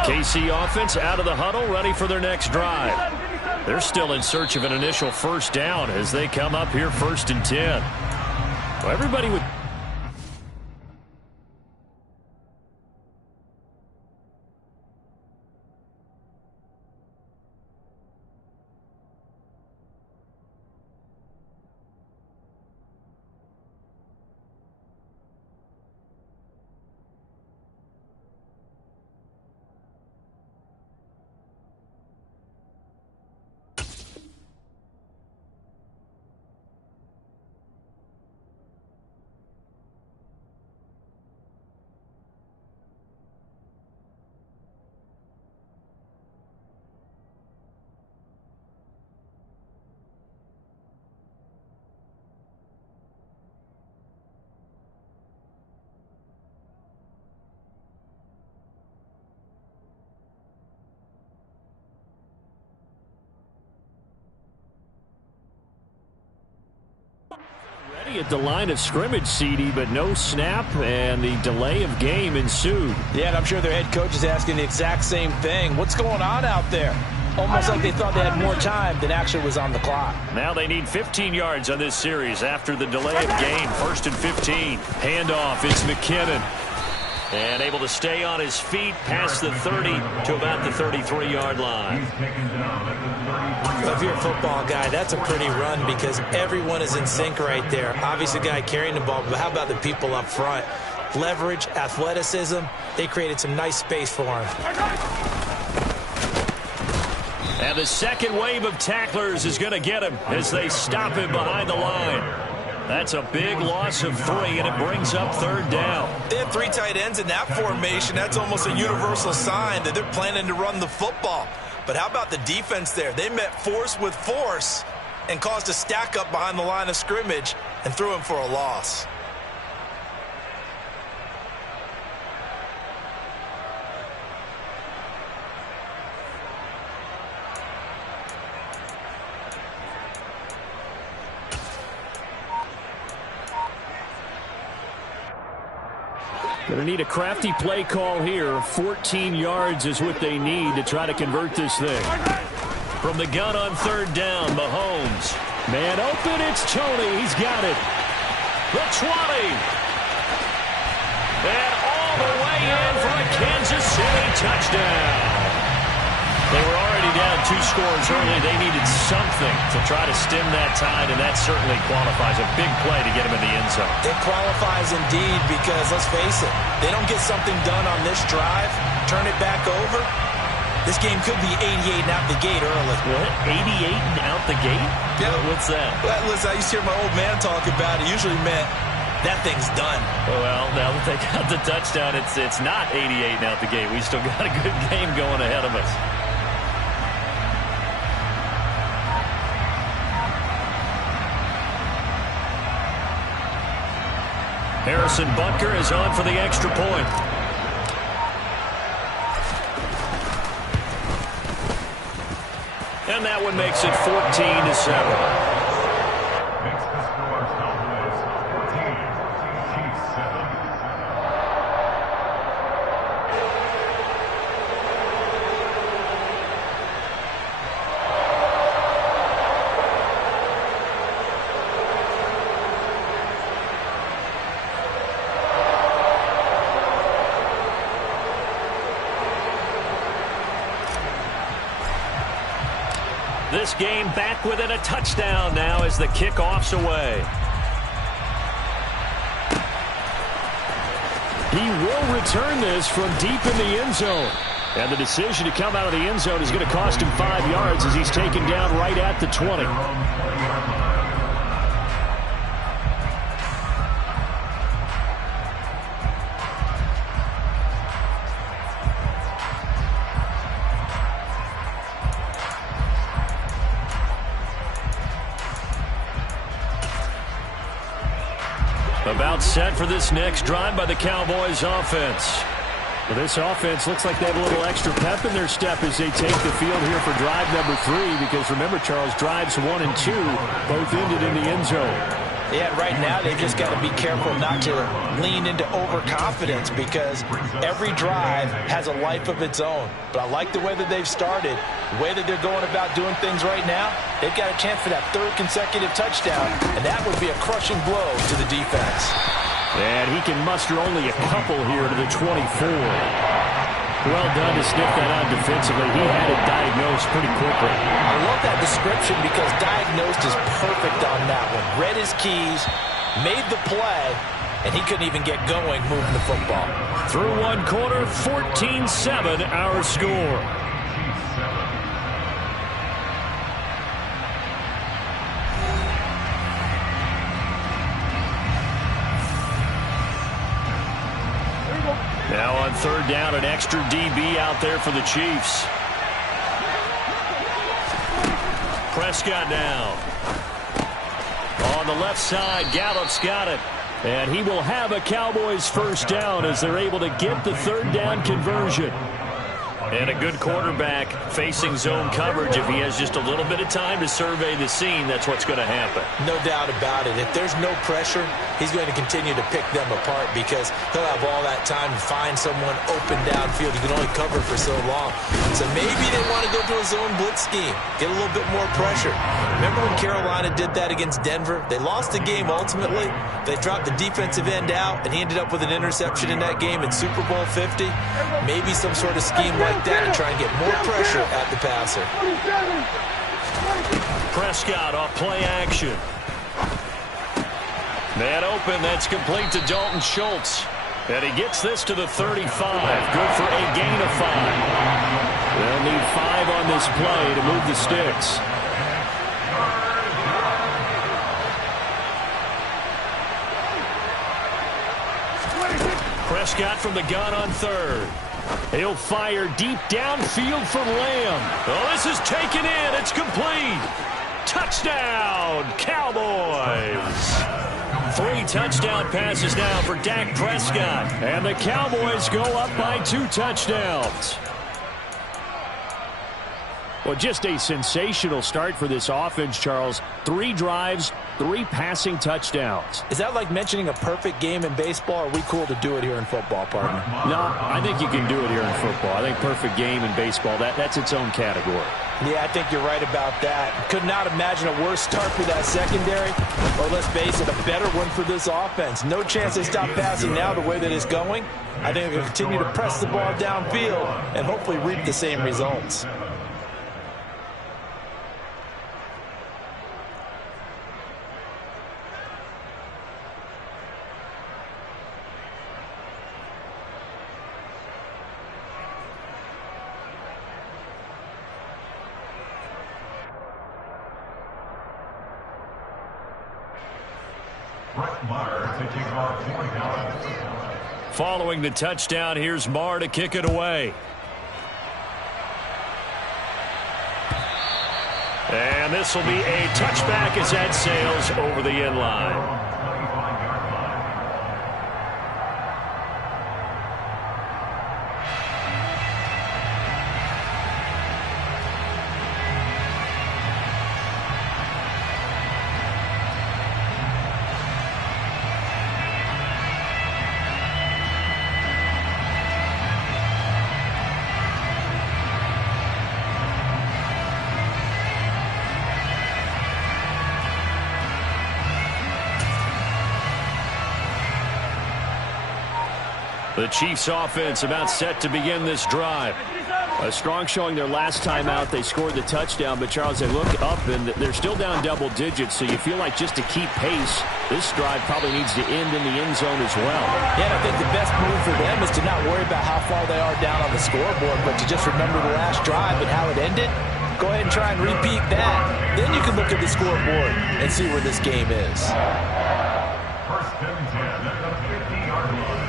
KC offense out of the huddle, ready for their next drive. They're still in search of an initial first down as they come up here 1st and 10. Well, everybody would... at the line of scrimmage, CD, but no snap, and the delay of game ensued. Yeah, and I'm sure their head coach is asking the exact same thing. What's going on out there? Almost like they thought they had more time than actually was on the clock. Now they need 15 yards on this series after the delay of game. 1st and 15. Handoff, it's McKinnon. And able to stay on his feet past the 30 to about the 33-yard line. So if you're a football guy, that's a pretty run because everyone is in sync right there. Obviously, the guy carrying the ball, but how about the people up front? Leverage, athleticism, they created some nice space for him. And the second wave of tacklers is going to get him as they stop him behind the line. That's a big loss of 3, and it brings up 3rd down. They have 3 tight ends in that formation. That's almost a universal sign that they're planning to run the football. But how about the defense there? They met force with force and caused a stack up behind the line of scrimmage and threw him for a loss. Going to need a crafty play call here. 14 yards is what they need to try to convert this thing. From the gun on 3rd down, Mahomes. Man open, it's Tony. He's got it. The 20. And all the way in for a Kansas City touchdown. They were already down 2 scores early. They needed something to try to stem that tide, and that certainly qualifies. A big play to get them in the end zone. It qualifies indeed because, let's face it, they don't get something done on this drive, turn it back over, this game could be 88 and out the gate early. What? 88 and out the gate? Yeah. What's that? Well, listen, I used to hear my old man talk about it. Usually meant that thing's done. Well, now that they got the touchdown, it's not 88 and out the gate. We still got a good game going ahead of us. Harrison Butker is on for the extra point. And that one makes it 14-7. This game back within a touchdown now as the kickoff's away. He will return this from deep in the end zone. And the decision to come out of the end zone is going to cost him 5 yards as he's taken down right at the 20. About set for this next drive by the Cowboys offense. Well, this offense looks like they have a little extra pep in their step as they take the field here for drive number 3, because remember, Charles, drives 1 and 2 both ended in the end zone. Yeah, right now they've just got to be careful not to lean into overconfidence because every drive has a life of its own. But I like the way that they've started, the way that they're going about doing things right now. They've got a chance for that third consecutive touchdown, and that would be a crushing blow to the defense. And he can muster only a couple here to the 24. Well done to sniff that out defensively. He had it diagnosed pretty quickly. I love that description because diagnosed is perfect on that one. Read his keys, made the play, and he couldn't even get going moving the football. Through one quarter, 14-7 our score. Now on third down, an extra DB out there for the Chiefs. Prescott now. On the left side, Gallup's got it. And he will have a Cowboys first down as they're able to get the third down conversion. And a good quarterback facing zone coverage. If he has just a little bit of time to survey the scene, that's what's going to happen. No doubt about it. If there's no pressure, he's going to continue to pick them apart because he'll have all that time to find someone open downfield. He can only cover for so long. So maybe they want to go to a zone blitz scheme, get a little bit more pressure. Remember when Carolina did that against Denver? They lost the game ultimately. They dropped the defensive end out, and he ended up with an interception in that game in Super Bowl 50. Maybe some sort of scheme like that to try and get more pressure at the passer. Prescott off play action. Man open, that's complete to Dalton Schultz. And he gets this to the 35. Good for a gain of 5. They'll need 5 on this play to move the sticks. Prescott from the gun on third. He'll fire deep downfield for Lamb. Oh, this is taken in. It's complete. Touchdown, Cowboys. 3 touchdown passes now for Dak Prescott. And the Cowboys go up by 2 touchdowns. Well, just a sensational start for this offense, Charles. 3 drives, 3 passing touchdowns. Is that like mentioning a perfect game in baseball? Or are we cool to do it here in football, partner? No, I think you can do it here in football. I think perfect game in baseball, that's its own category. Yeah, I think you're right about that. Could not imagine a worse start for that secondary, or let's face it, a better one for this offense. No chance they stop passing now the way that it's going. I think they'll continue to press the ball downfield and hopefully reap the same results. Following the touchdown, here's Marr to kick it away. And this will be a touchback as that sails over the end line. The Chiefs offense about set to begin this drive. A strong showing their last time out. They scored the touchdown, but Charles, they look up and they're still down double digits, so you feel like just to keep pace, this drive probably needs to end in the end zone as well. Yeah, and I think the best move for them is to not worry about how far they are down on the scoreboard, but to just remember the last drive and how it ended. Go ahead and try and repeat that. Then you can look at the scoreboard and see where this game is. First and 10 at the 50-yard line.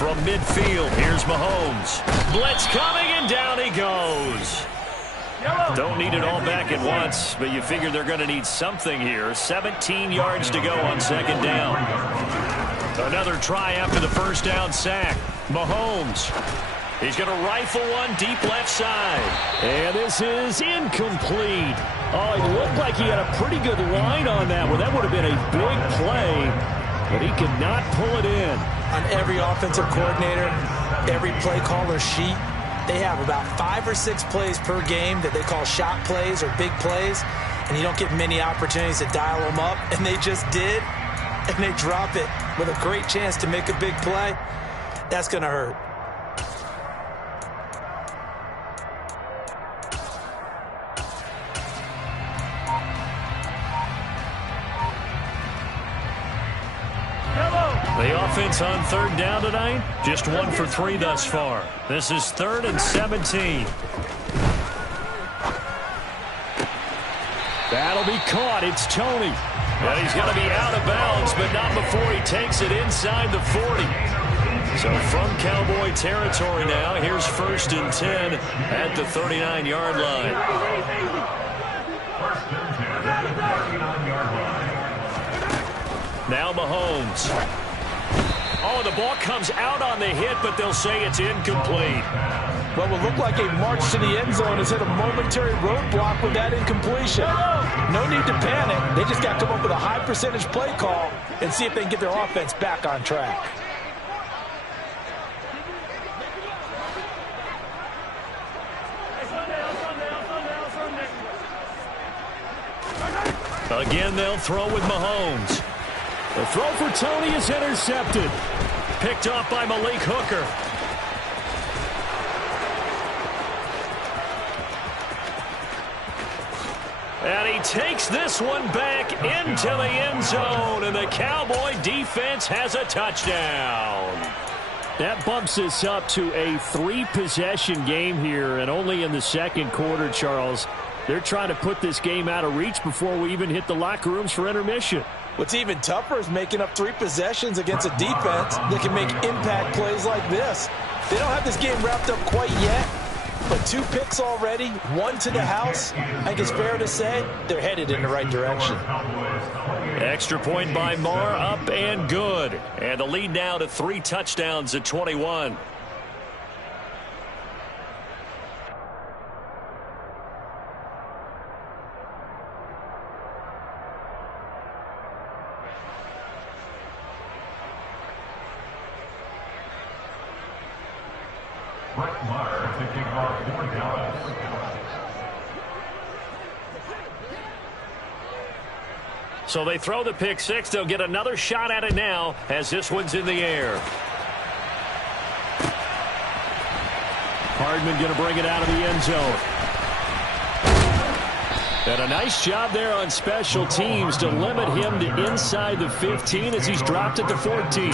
from midfield. Here's Mahomes. Blitz coming, and down he goes. Don't need it all back at once, but you figure they're going to need something here. 17 yards to go on second down. Another try after the first down sack. Mahomes. He's going to rifle one deep left side. And this is incomplete. Oh, it looked like he had a pretty good line on that one. That would have been a big play, but he could not pull it in. On every offensive coordinator, every play caller sheet, they have about 5 or 6 plays per game that they call shot plays or big plays, and you don't get many opportunities to dial them up, and they just did, and they drop it with a great chance to make a big play. That's going to hurt. The offense on third down tonight, just 1 for 3 thus far. This is 3rd and 17. That'll be caught. It's Tony. And he's going to be out of bounds, but not before he takes it inside the 40. So from Cowboy territory now, here's 1st and 10 at the 39-yard line. Now Mahomes. Oh, the ball comes out on the hit, but they'll say it's incomplete. What will look like a march to the end zone has hit a momentary roadblock with that incompletion. No need to panic. They just got to come up with a high percentage play call and see if they can get their offense back on track. Again, they'll throw with Mahomes. The throw for Tony is intercepted. Picked off by Malik Hooker. And he takes this one back into the end zone, and the Cowboy defense has a touchdown. That bumps us up to a 3-possession game here, and only in the second quarter, Charles. They're trying to put this game out of reach before we even hit the locker rooms for intermission. What's even tougher is making up 3 possessions against a defense that can make impact plays like this. They don't have this game wrapped up quite yet, but 2 picks already, 1 to the house. I think it's fair to say they're headed in the right direction. Extra point by Marr, up and good. And the lead now to 3 touchdowns at 21. Brett Maher taking off for Dallas. So they throw the pick 6. They'll get another shot at it now as this one's in the air. Hardman going to bring it out of the end zone. And a nice job there on special teams to limit him to inside the 15 as he's dropped at the 14.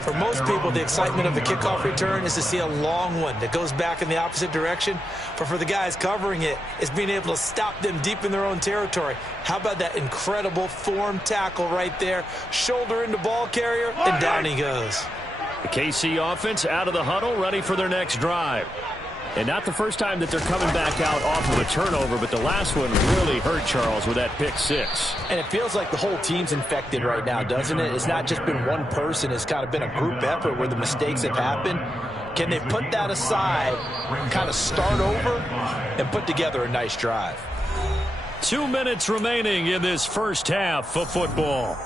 For most people, the excitement of the kickoff return is to see a long one that goes back in the opposite direction. But for the guys covering it, it's being able to stop them deep in their own territory. How about that incredible form tackle right there? Shoulder into ball carrier, and down he goes. The KC offense out of the huddle, ready for their next drive. And not the first time that they're coming back out off of a turnover, but the last one really hurt Charles with that pick 6. And it feels like the whole team's infected right now, doesn't it? It's not just been one person. It's kind of been a group effort where the mistakes have happened. Can they put that aside, kind of start over, and put together a nice drive? 2 minutes remaining in this first half of football.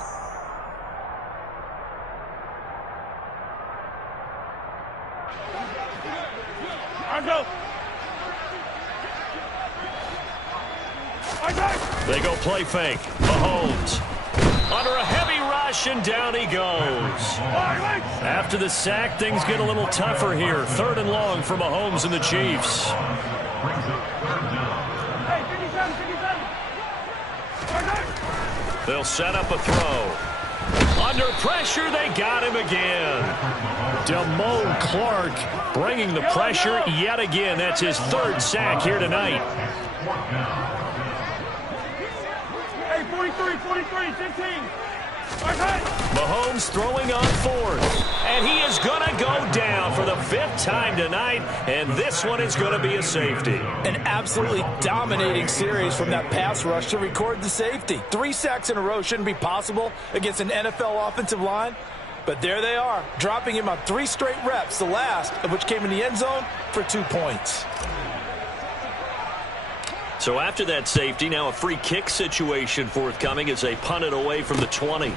They go play fake. Mahomes under a heavy rush, and down he goes. After the sack, things get a little tougher here. 3rd and long for Mahomes and the Chiefs. They'll set up a throw. Under pressure, they got him again. Damone Clark bringing the pressure yet again. That's his 3rd sack here tonight. 43, 15. Mahomes throwing on fourth. And he is going to go down for the 5th time tonight, and this one is going to be a safety. An absolutely dominating series from that pass rush to record the safety. 3 sacks in a row shouldn't be possible against an NFL offensive line, but there they are, dropping him on 3 straight reps, the last of which came in the end zone for 2 points. So after that safety, now a free kick situation forthcoming as they punt it away from the 20.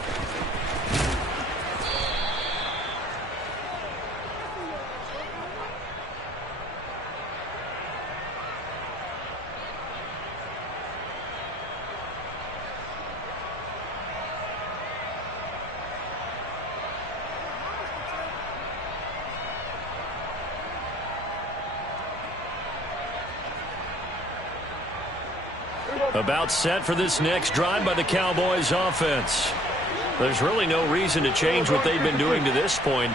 About set for this next drive by the Cowboys offense. There's really no reason to change what they've been doing to this point.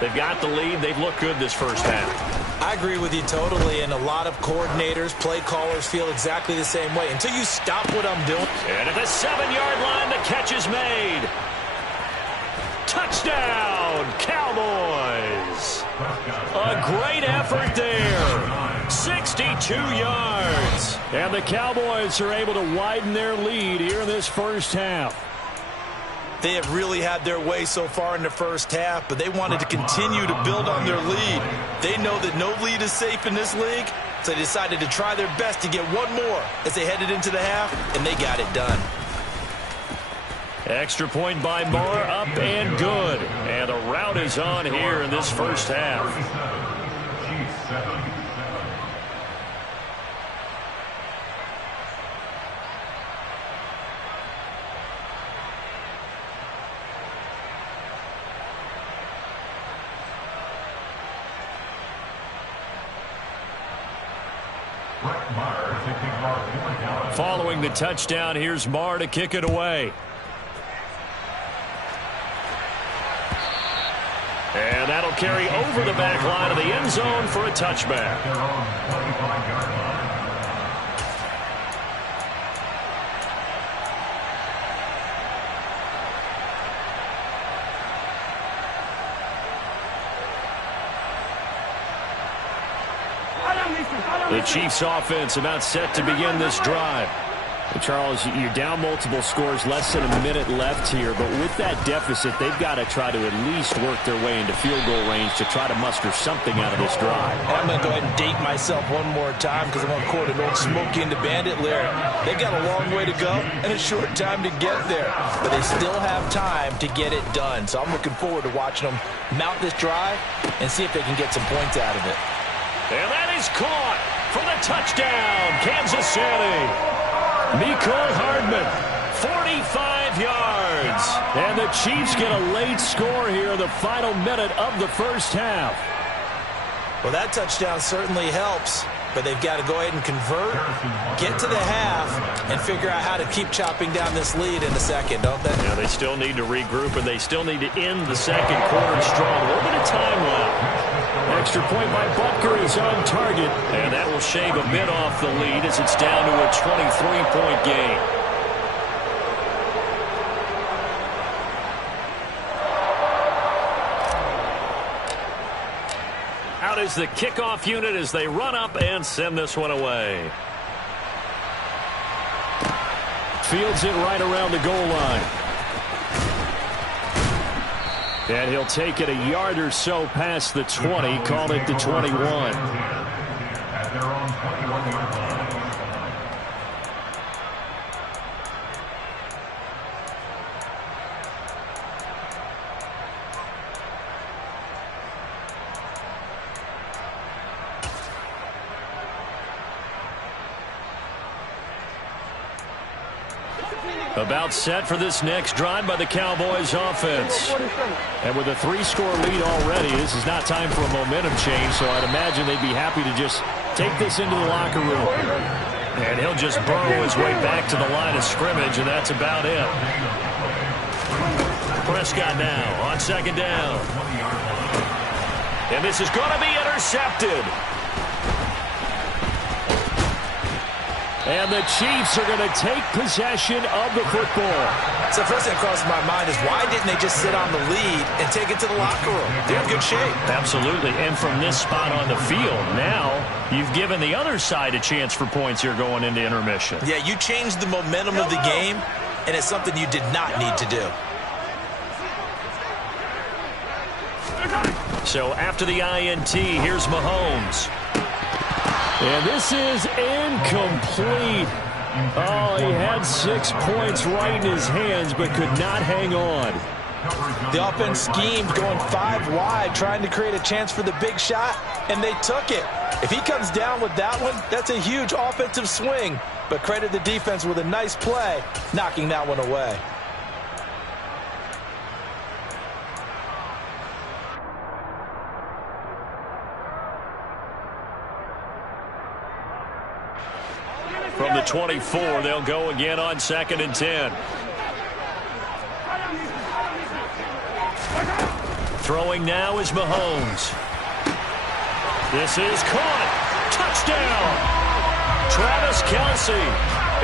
They've got the lead. They've looked good this first half. I agree with you totally, and a lot of coordinators, play callers feel exactly the same way. Until you stop what I'm doing. And at the 7-yard line, the catch is made. Touchdown, Cowboys. A great effort there. 62 yards. And the Cowboys are able to widen their lead here in this first half. They have really had their way so far in the first half, but they wanted to continue to build on their lead. They know that no lead is safe in this league, so they decided to try their best to get one more as they headed into the half, and they got it done. Extra point by Moore, up and good. And the route is on here in this first half. Following the touchdown, here's Marr to kick it away. And that'll carry over the back line of the end zone for a touchback. The Chiefs offense about set to begin this drive. And Charles, you're down multiple scores, less than a minute left here, but with that deficit, they've got to try to at least work their way into field goal range to try to muster something out of this drive. I'm going to go ahead and date myself one more time because I want to quote an old Smokey and the Bandit lyric. They've got a long way to go and a short time to get there, but they still have time to get it done. So I'm looking forward to watching them mount this drive and see if they can get some points out of it. And that is caught for the touchdown, Kansas City. Mecole Hardman, 45 yards. And the Chiefs get a late score here in the final minute of the first half. Well, that touchdown certainly helps, but they've got to go ahead and convert, get to the half, and figure out how to keep chopping down this lead in the second, don't they? Yeah, they still need to regroup, and they still need to end the second quarter strong. A little bit of time left. Extra point by Butker is on target, and that will shave a bit off the lead as it's down to a 23-point game. Out is the kickoff unit as they run up and send this one away. Fields it right around the goal line. And he'll take it a yard or so past the 20, call it the 21. At their own 21-yard line. About set for this next drive by the Cowboys offense. And with a 3-score lead already, this is not time for a momentum change, so I'd imagine they'd be happy to just take this into the locker room. And he'll just burrow his way back to the line of scrimmage, and that's about it. Prescott now on second down. And this is going to be intercepted. And the Chiefs are going to take possession of the football. So the first thing that crosses my mind is why didn't they just sit on the lead and take it to the locker room? They're in good shape. Absolutely. And from this spot on the field, now you've given the other side a chance for points here going into intermission. Yeah, you changed the momentum of the game, and it's something you did not need to do. So after the INT, here's Mahomes. And this is incomplete. Oh, he had 6 points right in his hands, but could not hang on. The offense schemed, going 5 wide, trying to create a chance for the big shot, and they took it. If he comes down with that one, that's a huge offensive swing. But credit the defense with a nice play, knocking that one away. From the 24, they'll go again on 2nd and 10. Throwing now is Mahomes. This is caught. Touchdown. Travis Kelce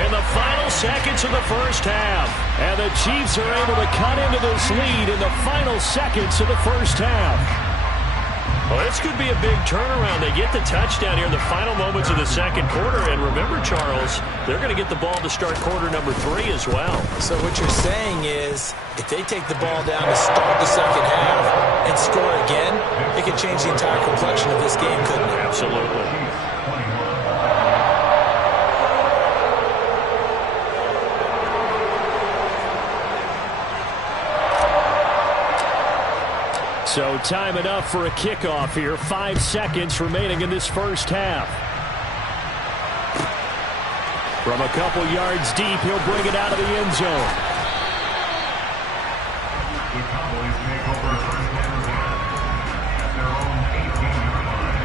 in the final seconds of the first half. And the Chiefs are able to cut into this lead in the final seconds of the first half. Well, this could be a big turnaround. They get the touchdown here in the final moments of the second quarter. And remember, Charles, they're going to get the ball to start quarter number 3 as well. So what you're saying is if they take the ball down to start the second half and score again, it could change the entire complexion of this game, couldn't it? Absolutely. So time enough for a kickoff here. 5 seconds remaining in this first half. From a couple yards deep, he'll bring it out of the end zone. The Cowboys make over first and 10 at their own 18-yard line.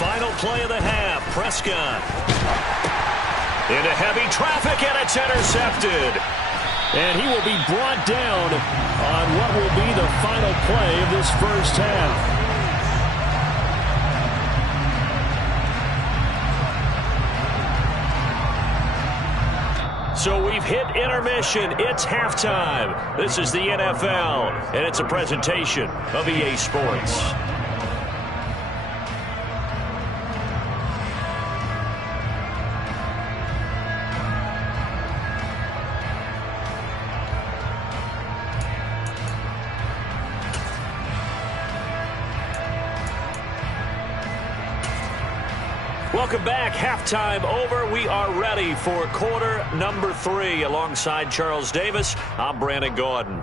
Final play of the half. Prescott into heavy traffic, and it's intercepted. And he will be brought down on what will be the final play of this first half. So we've hit intermission. It's halftime. This is the NFL, and it's a presentation of EA Sports. Welcome back. Halftime over. We are ready for quarter number 3. Alongside Charles Davis, I'm Brandon Gaudin.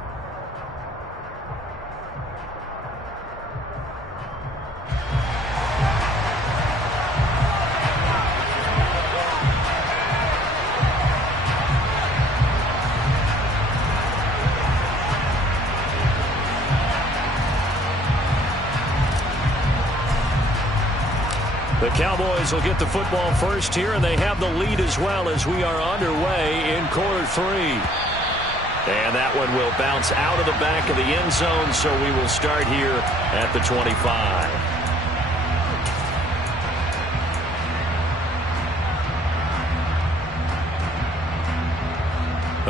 The Cowboys will get the football first here, and they have the lead as well as we are underway in quarter 3. And that one will bounce out of the back of the end zone, so we will start here at the 25.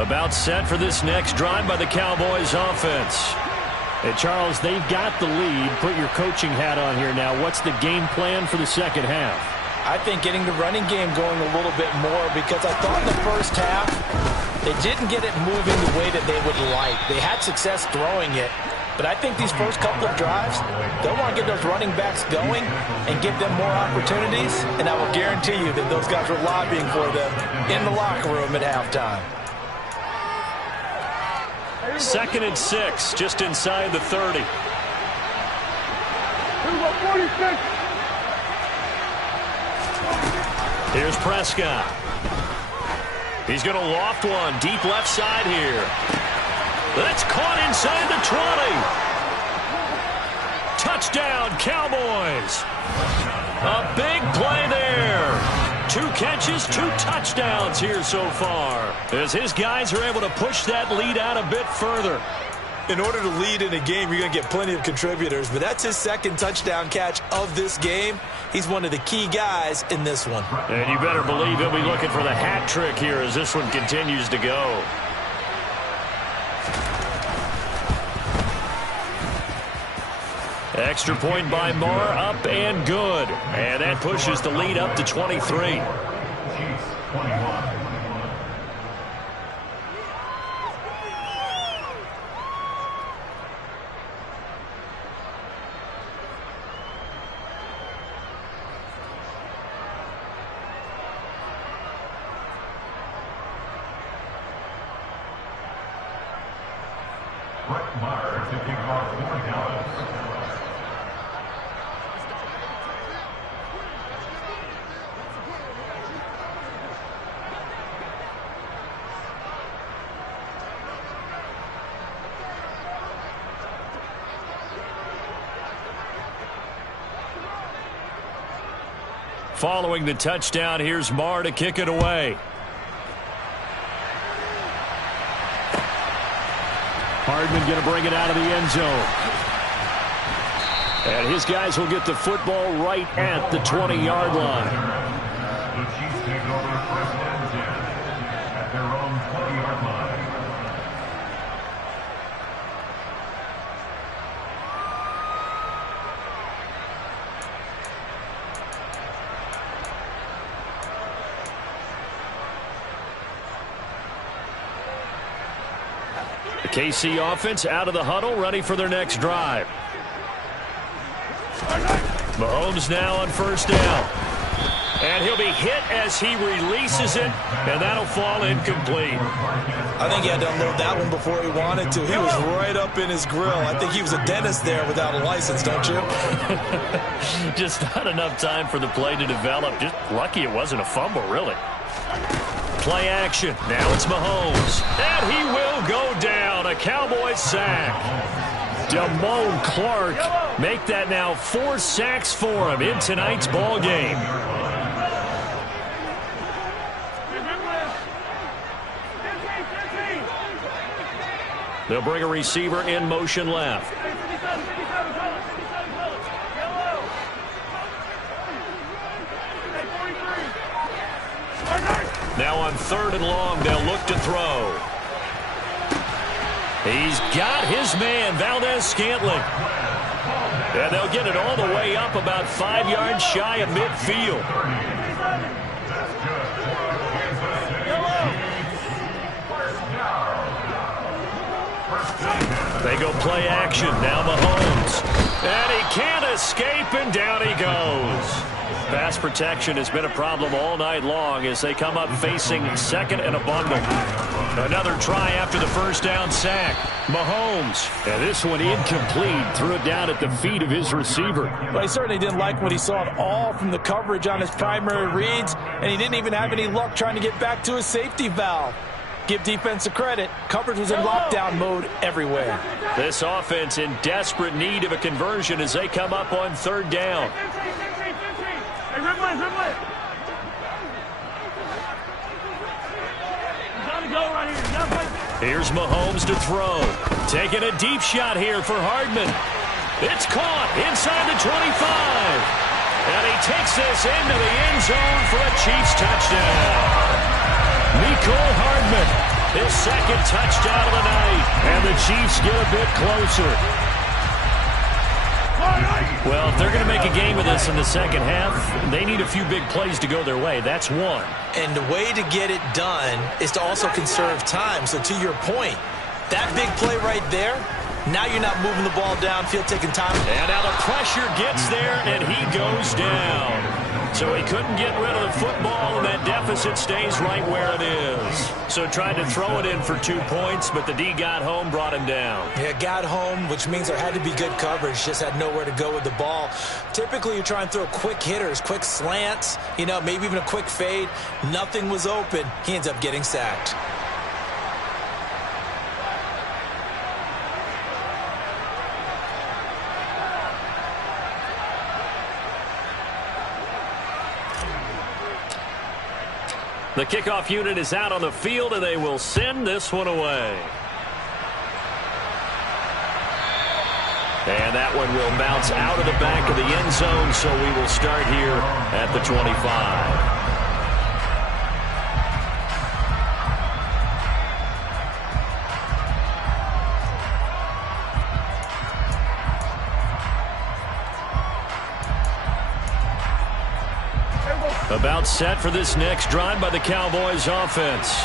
About set for this next drive by the Cowboys offense. And Charles, they've got the lead. Put your coaching hat on here now. What's the game plan for the second half? I think getting the running game going a little bit more, because I thought in the first half they didn't get it moving the way that they would like. They had success throwing it, but I think these first couple of drives, they'll want to get those running backs going and give them more opportunities, and I will guarantee you that those guys were lobbying for them in the locker room at halftime. 2nd and 6, just inside the 30. Here's Prescott. He's going to loft one deep left side here. That's caught inside the 20. Touchdown, Cowboys. A big play there. 2 catches, 2 touchdowns here so far, as his guys are able to push that lead out a bit further. In order to lead in a game, you're going to get plenty of contributors, but that's his second touchdown catch of this game. He's one of the key guys in this one. And you better believe he'll be looking for the hat trick here as this one continues to go. Extra point by Marr, up and good. And that pushes the lead up to 23. Chiefs 21. Brett Maher to kick off for Dallas. Following the touchdown, here's Marr to kick it away. Hardman going to bring it out of the end zone. And his guys will get the football right at the 20-yard line. The Chiefs take over first and 10 at their own 20-yard line. The KC offense out of the huddle, ready for their next drive. Mahomes now on first down. And he'll be hit as he releases it, and that'll fall incomplete. I think he had to unload that one before he wanted to. He was right up in his grill. I think he was a dentist there without a license, don't you? Just not enough time for the play to develop. Just lucky it wasn't a fumble, really. Play action. Now it's Mahomes. And he will go down. A Cowboys sack. Damone Clark make that now 4 sacks for him in tonight's ball game. They'll bring a receiver in motion left. Now on 3rd and long, they'll look to throw. He's got his man, Valdez-Scantling. And they'll get it all the way up about 5 yards shy of midfield. They go play action. Now Mahomes. And he can't escape, and down he goes. Pass protection has been a problem all night long as they come up facing 2nd and a bundle. Another try after the first down sack. Mahomes. And this one incomplete. Threw it down at the feet of his receiver. Well, he certainly didn't like what he saw at all from the coverage on his primary reads, and he didn't even have any luck trying to get back to his safety valve. Give defensive credit. Coverage was in lockdown mode everywhere. This offense in desperate need of a conversion as they come up on 3rd down. Here's Mahomes to throw. Taking a deep shot here for Hardman. It's caught inside the 25. And he takes this into the end zone for a Chiefs touchdown. Mecole Hardman, his 2nd touchdown of the night. And the Chiefs get a bit closer. Well, if they're going to make a game of this in the second half, they need a few big plays to go their way. That's one. And the way to get it done is to also conserve time. So to your point, that big play right there, now you're not moving the ball downfield, taking time. And now the pressure gets there, and he goes down. So he couldn't get rid of the football, and that deficit stays right where it is. So tried to throw it in for 2 points, but the D got home, brought him down. Yeah, got home, which means there had to be good coverage. Just had nowhere to go with the ball. Typically, you try and throw quick hitters, quick slants, maybe even a quick fade. Nothing was open. He ends up getting sacked. The kickoff unit is out on the field, and they will send this one away. And that one will bounce out of the back of the end zone, so we will start here at the 25. About set for this next drive by the Cowboys offense.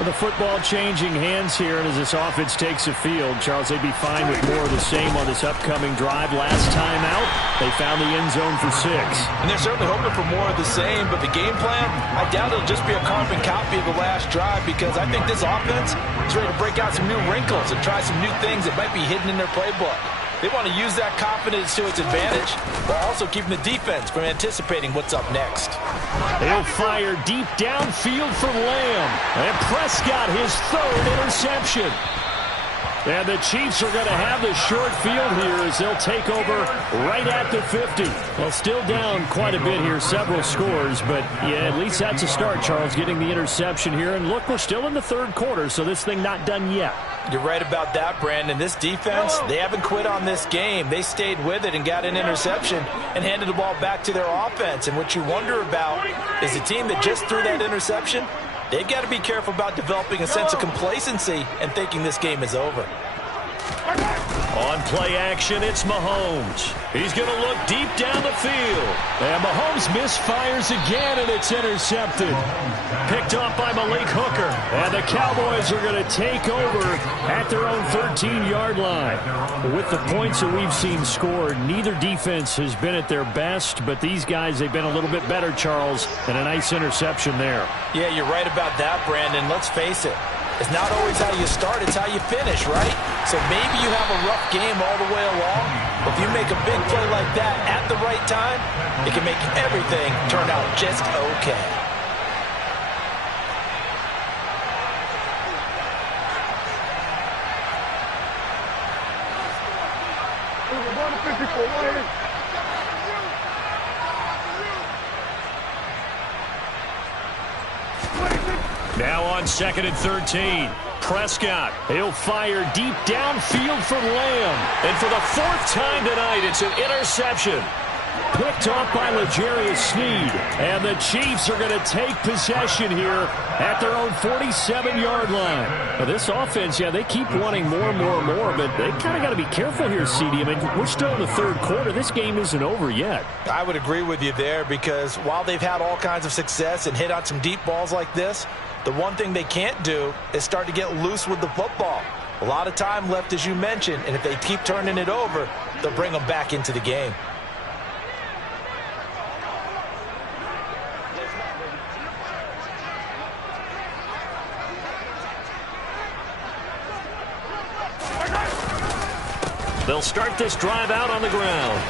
Well, the football changing hands here, and as this offense takes the field, Charles, they'd be fine with more of the same on this upcoming drive. Last time out, they found the end zone for 6. And they're certainly hoping for more of the same, but the game plan, I doubt it'll just be a carbon copy of the last drive, because I think this offense is ready to break out some new wrinkles and try some new things that might be hidden in their playbook. They want to use that confidence to its advantage, while also keeping the defense from anticipating what's up next. They'll fire deep downfield for Lamb. And Prescott, his 3rd interception. And the Chiefs are going to have the short field here as they'll take over right at the 50. Well, still down quite a bit here, several scores, but yeah, at least that's a start, Charles, getting the interception here. And look, we're still in the 3rd quarter, so this thing not done yet. You're right about that, Brandon. This defense, they haven't quit on this game. They stayed with it and got an interception and handed the ball back to their offense. And what you wonder about is the team that just threw that interception, they've got to be careful about developing a sense of complacency and thinking this game is over. On play action, it's Mahomes. He's going to look deep down the field. And Mahomes misfires again, and it's intercepted. Picked off by Malik Hooker. And the Cowboys are going to take over at their own 13-yard line. With the points that we've seen scored, neither defense has been at their best, but these guys, they've been a little bit better, Charles, and a nice interception there. Yeah, you're right about that, Brandon. Let's face it. It's not always how you start, it's how you finish, right? So maybe you have a rough game all the way along, but if you make a big play like that at the right time, it can make everything turn out just okay. Now on 2nd and 13. Prescott, he'll fire deep downfield for Lamb. And for the 4th time tonight, it's an interception. Picked off by L'Jarius Sneed. And the Chiefs are going to take possession here at their own 47-yard line. Now this offense, yeah, they keep wanting more and more and more, but they kind of got to be careful here, CD. I mean, we're still in the 3rd quarter. This game isn't over yet. I would agree with you there, because while they've had all kinds of success and hit on some deep balls like this, the one thing they can't do is start to get loose with the football. A lot of time left, as you mentioned, and if they keep turning it over, they'll bring them back into the game. They'll start this drive out on the ground.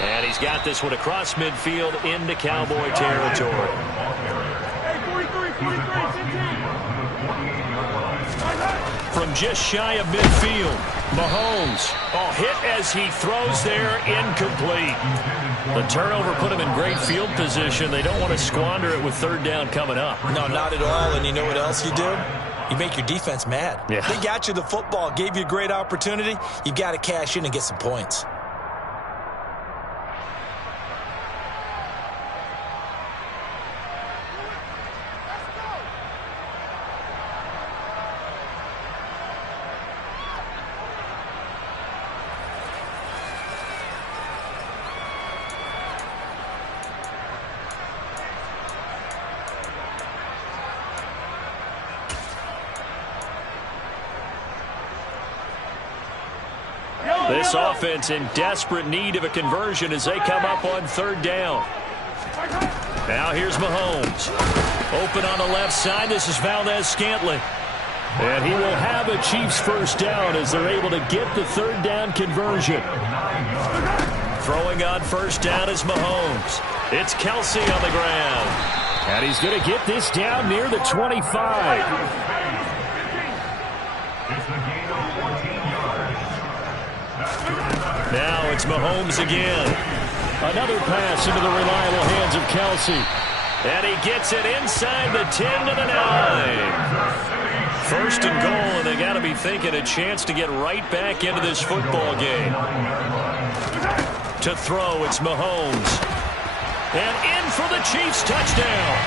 And he's got this one across midfield into Cowboy territory. From just shy of midfield, Mahomes. Hit as he throws there, incomplete. The turnover put him in great field position. They don't want to squander it with 3rd down coming up. No, not at all. And you know what else you do? You make your defense mad. Yeah. They got you the football, gave you a great opportunity. You've got to cash in and get some points. This offense in desperate need of a conversion as they come up on 3rd down. Now here's Mahomes. Open on the left side. This is Valdez-Scantling. And he will have a Chiefs 1st down as they're able to get the 3rd down conversion. Throwing on 1st down is Mahomes. It's Kelsey on the ground. And he's going to get this down near the 25. Now it's Mahomes again. Another pass into the reliable hands of Kelsey. And he gets it inside the 10 to the 9. First and goal, and they got to be thinking a chance to get right back into this football game. To throw, it's Mahomes. And in for the Chiefs touchdown.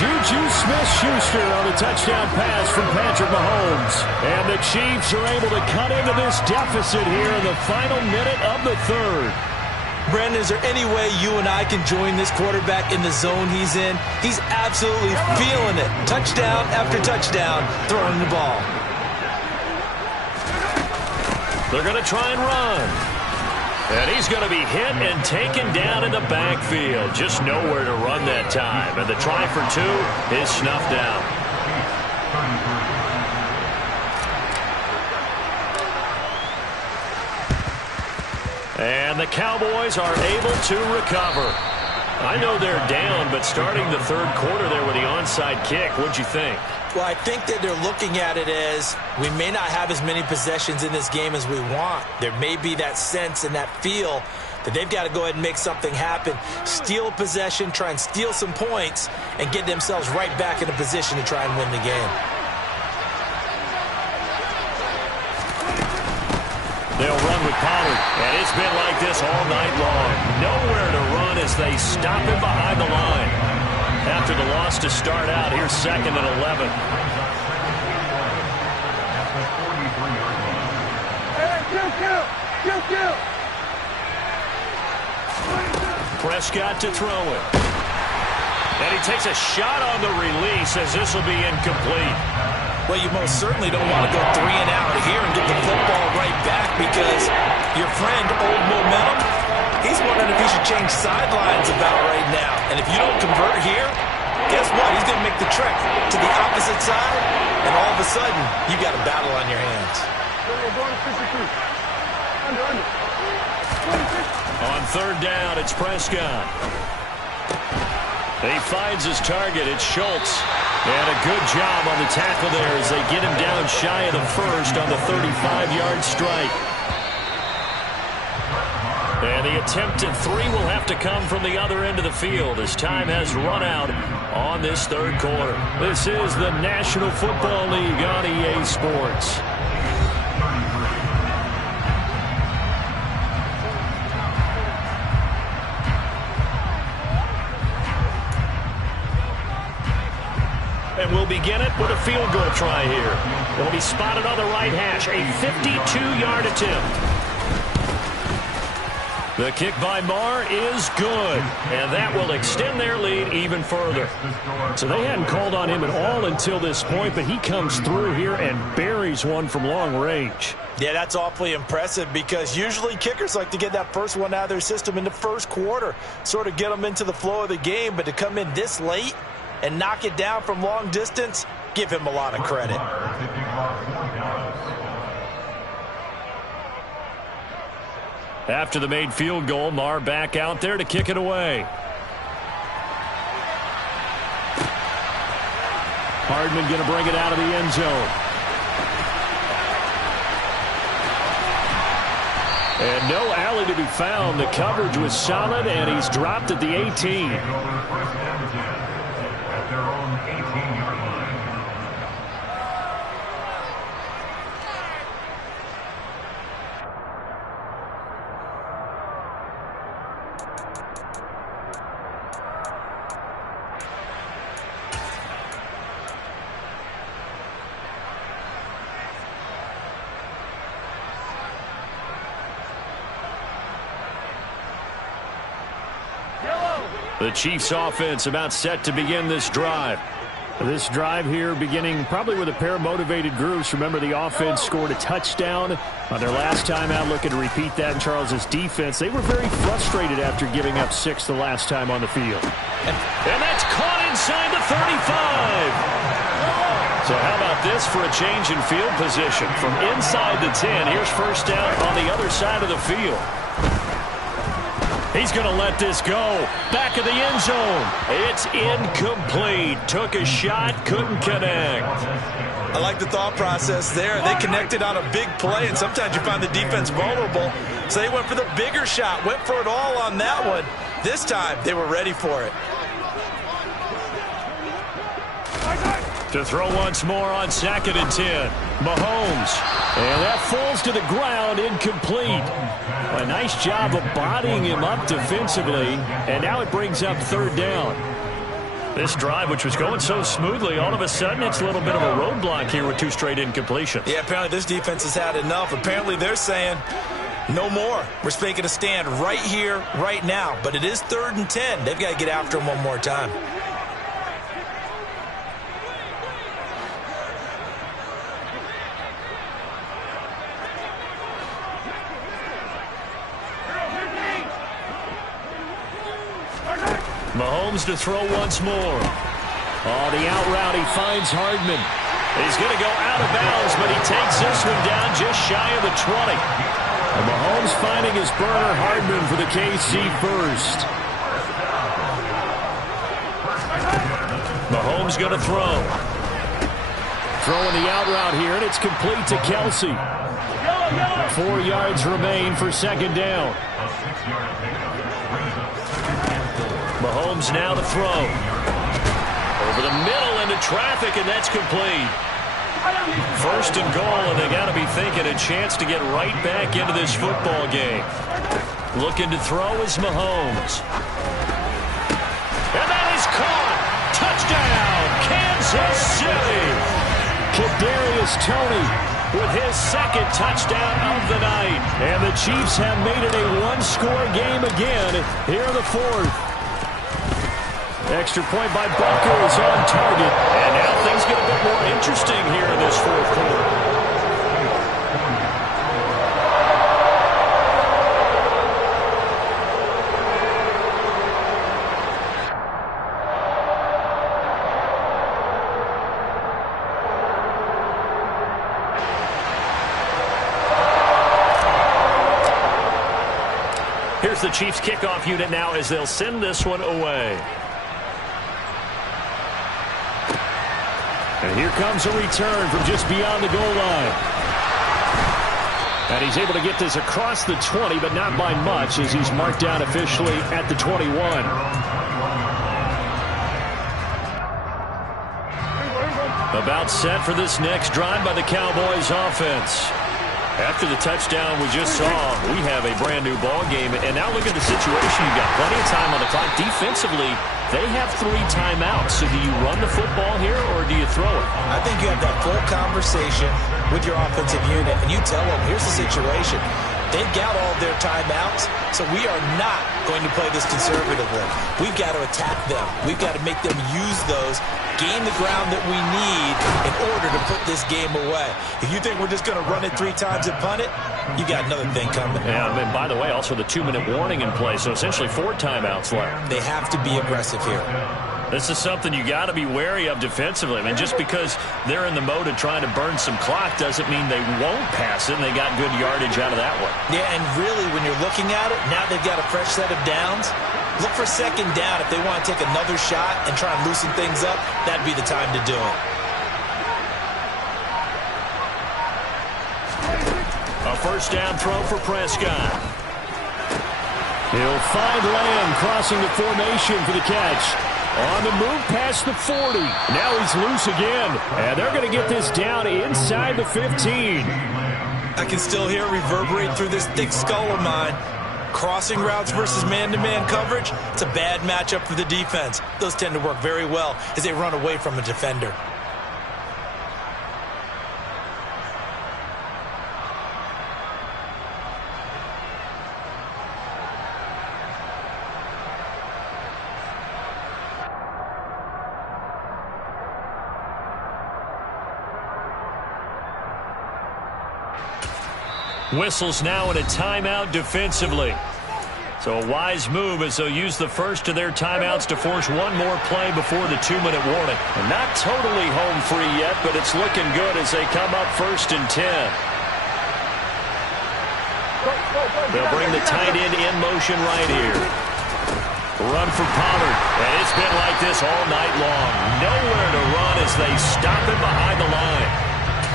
Juju Smith-Schuster on the touchdown pass from Patrick Mahomes. And the Chiefs are able to cut into this deficit here in the final minute of the third. Brandon, is there any way you and I can join this quarterback in the zone he's in? He's absolutely feeling it. Touchdown after touchdown, throwing the ball. They're going to try and run. And he's going to be hit and taken down in the backfield. Just nowhere to run that time. And the try for two is snuffed out. And the Cowboys are able to recover. I know they're down, but starting the third quarter there with the onside kick, what'd you think? Well, I think that they're looking at it as we may not have as many possessions in this game as we want. There may be that sense and that feel that they've got to go ahead and make something happen, steal a possession, try and steal some points, and get themselves right back in a position to try and win the game. They'll run with Pollard, and it's been like this all night long. Nowhere to run as they stop him behind the line. After the loss to start out, here's 2nd and 11. Prescott to throw it. And he takes a shot on the release as this will be incomplete. Well, you most certainly don't want to go 3 and out here and get the football right back because your friend, Old Momentum, he's wondering if he should change sidelines about right now. And if you don't convert here, guess what? He's going to make the trek to the opposite side, and all of a sudden, you got a battle on your hands. On third down, it's Prescott. He finds his target. It's Schultz. And a good job on the tackle there as they get him down shy of the first on the 35-yard strike. And the attempted 3 will have to come from the other end of the field as time has run out on this third quarter. This is the National Football League on EA Sports. And we'll begin it with a field goal try here. It'll be spotted on the right hash, a 52-yard attempt. The kick by Marr is good, and that will extend their lead even further. So they hadn't called on him at all until this point, but he comes through here and buries one from long range. Yeah, that's awfully impressive because usually kickers like to get that first one out of their system in the first quarter, sort of get them into the flow of the game, but to come in this late and knock it down from long distance, give him a lot of credit. After the made field goal, Marr back out there to kick it away. Hardman going to bring it out of the end zone. And no alley to be found. The coverage was solid, and he's dropped at the 18. At their own 18-yard line. The Chiefs offense about set to begin this drive. This drive here beginning probably with a pair of motivated groups. Remember, the offense scored a touchdown on their last time out, looking to repeat that in Charles's defense. They were very frustrated after giving up 6 the last time on the field. And that's caught inside the 35. So how about this for a change in field position? From inside the 10, here's first down on the other side of the field. He's going to let this go. Back of the end zone. It's incomplete. Took a shot, couldn't connect. I like the thought process there. They connected on a big play, and sometimes you find the defense vulnerable. So they went for the bigger shot, went for it all on that one. This time, they were ready for it. To throw once more on 2nd and 10. Mahomes. And that falls to the ground, incomplete. A nice job of bodying him up defensively. And now it brings up 3rd down. This drive, which was going so smoothly, all of a sudden it's a little bit of a roadblock here with 2 straight incompletions. Yeah, apparently this defense has had enough. Apparently they're saying no more. We're making a stand right here, right now. But it is 3rd and 10. They've got to get after him one more time. Mahomes to throw once more. Oh, the out route, he finds Hardman. He's going to go out of bounds, but he takes this one down just shy of the 20. And Mahomes finding his burner, Hardman, for the KC first. Mahomes going to throw. Throwing the out route here, and it's complete to Kelsey. 4 yards remain for 2nd down. Mahomes now to throw. Over the middle into traffic, and that's complete. 1st and goal, and they got to be thinking a chance to get right back into this football game. Looking to throw is Mahomes. And that is caught. Touchdown, Kansas City. Kadarius Toney with his 2nd touchdown of the night. And the Chiefs have made it a 1-score game again here in the 4th. Extra point by Butker is on target. And now things get a bit more interesting here in this 4th quarter. Here's the Chiefs kickoff unit now as they'll send this one away. And here comes a return from just beyond the goal line. And he's able to get this across the 20, but not by much as he's marked down officially at the 21. About set for this next drive by the Cowboys offense. After the touchdown we just saw, we have a brand new ball game. And now look at the situation. You've got plenty of time on the clock. Defensively, they have 3 timeouts. So do you run the football here or do you throw it? I think you have that full conversation with your offensive unit, and you tell them, here's the situation. They've got all their timeouts, so we are not going to play this conservatively. We've got to attack them. We've got to make them use those, gain the ground that we need in order to put this game away. If you think we're just going to run it 3 times and punt it, you got another thing coming. Yeah, and by the way, also the 2-minute warning in play, so essentially 4 timeouts left. They have to be aggressive here. This is something you got to be wary of defensively. I mean, just because they're in the mode of trying to burn some clock doesn't mean they won't pass it, and they got good yardage out of that one. Yeah, and really, when you're looking at it, now they've got a fresh set of downs. Look for 2nd down. If they want to take another shot and try and loosen things up, that'd be the time to do it. A 1st down throw for Prescott. He'll find Lamb crossing the formation for the catch. On the move past the 40. Now he's loose again. And they're going to get this down inside the 15. I can still hear it reverberate through this thick skull of mine. Crossing routes versus man-to-man coverage, it's a bad matchup for the defense. Those tend to work very well as they run away from a defender. Whistles now in a timeout defensively. So a wise move as they'll use the first of their timeouts to force one more play before the 2-minute warning. And not totally home free yet, but it's looking good as they come up 1st and 10. They'll bring the tight end in motion right here. Run for Pollard. And it's been like this all night long. Nowhere to run as they stop him behind the line.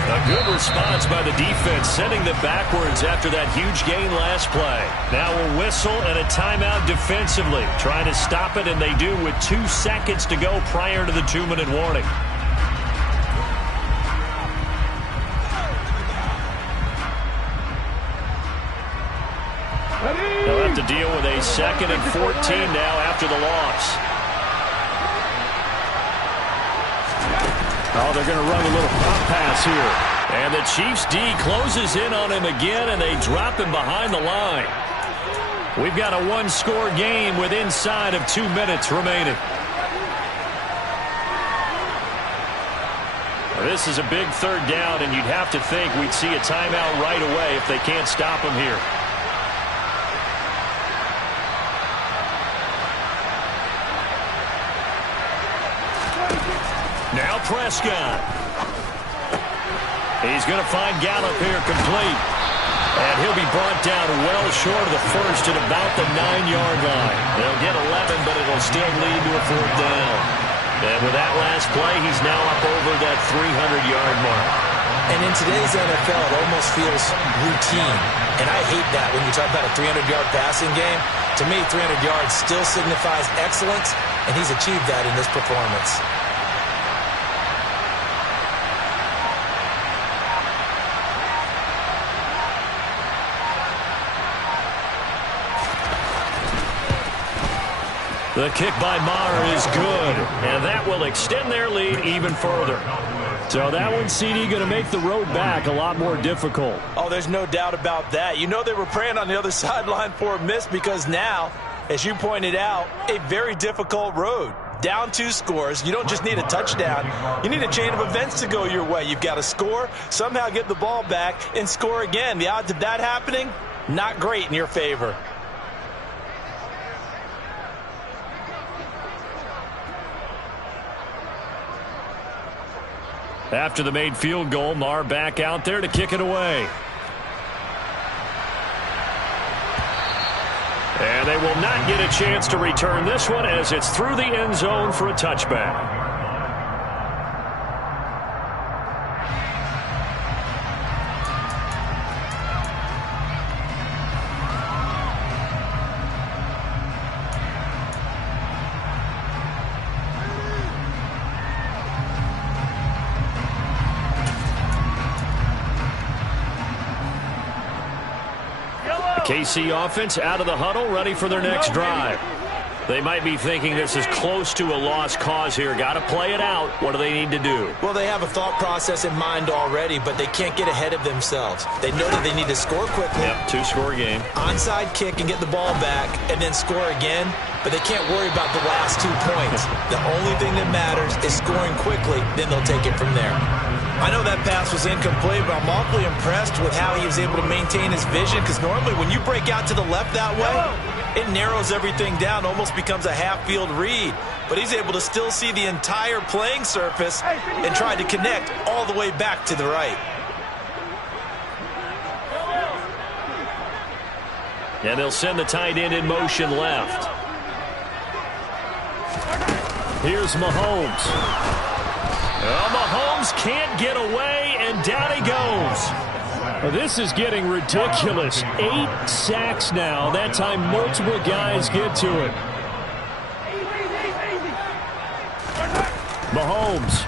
A good response by the defense, sending them backwards after that huge gain last play. Now a whistle and a timeout defensively, trying to stop it, and they do with 2 seconds to go prior to the 2-minute warning. to deal with a 2nd and 14 now after the loss. Oh, they're going to run a little pop pass here. And the Chiefs D closes in on him again, and they drop him behind the line. We've got a one-score game with inside of 2 minutes remaining. This is a big 3rd down, and you'd have to think we'd see a timeout right away if they can't stop him here. Now Prescott. He's going to find Gallup here complete. And he'll be brought down well short of the first at about the 9-yard line. They'll get 11, but it'll still lead to a 4th down. And with that last play, he's now up over that 300-yard mark. And in today's NFL, it almost feels routine. And I hate that when you talk about a 300-yard passing game. To me, 300 yards still signifies excellence, and he's achieved that in this performance. The kick by Maher is good, and that will extend their lead even further. So that one, CD, going to make the road back a lot more difficult. Oh, there's no doubt about that. You know they were praying on the other sideline for a miss because now, as you pointed out, a very difficult road. Down 2 scores. You don't just need a touchdown. You need a chain of events to go your way. You've got to score, somehow get the ball back, and score again. The odds of that happening, not great in your favor. After the made field goal, Maher back out there to kick it away. And they will not get a chance to return this one as it's through the end zone for a touchback. KC offense out of the huddle, ready for their next drive. They might be thinking this is close to a lost cause here. Got to play it out. What do they need to do? Well, they have a thought process in mind already, but they can't get ahead of themselves. They know that they need to score quickly. Yep, 2-score game. Onside kick and get the ball back and then score again, but they can't worry about the last 2 points. The only thing that matters is scoring quickly, then they'll take it from there. I know that pass was incomplete, but I'm awfully impressed with how he was able to maintain his vision, because normally when you break out to the left that way, it narrows everything down, almost becomes a half-field read. But he's able to still see the entire playing surface and try to connect all the way back to the right. And they'll send the tight end in motion left. Here's Mahomes. Well, Mahomes can't get away, and down he goes. This is getting ridiculous. 8 sacks now. That time multiple guys get to it. Mahomes.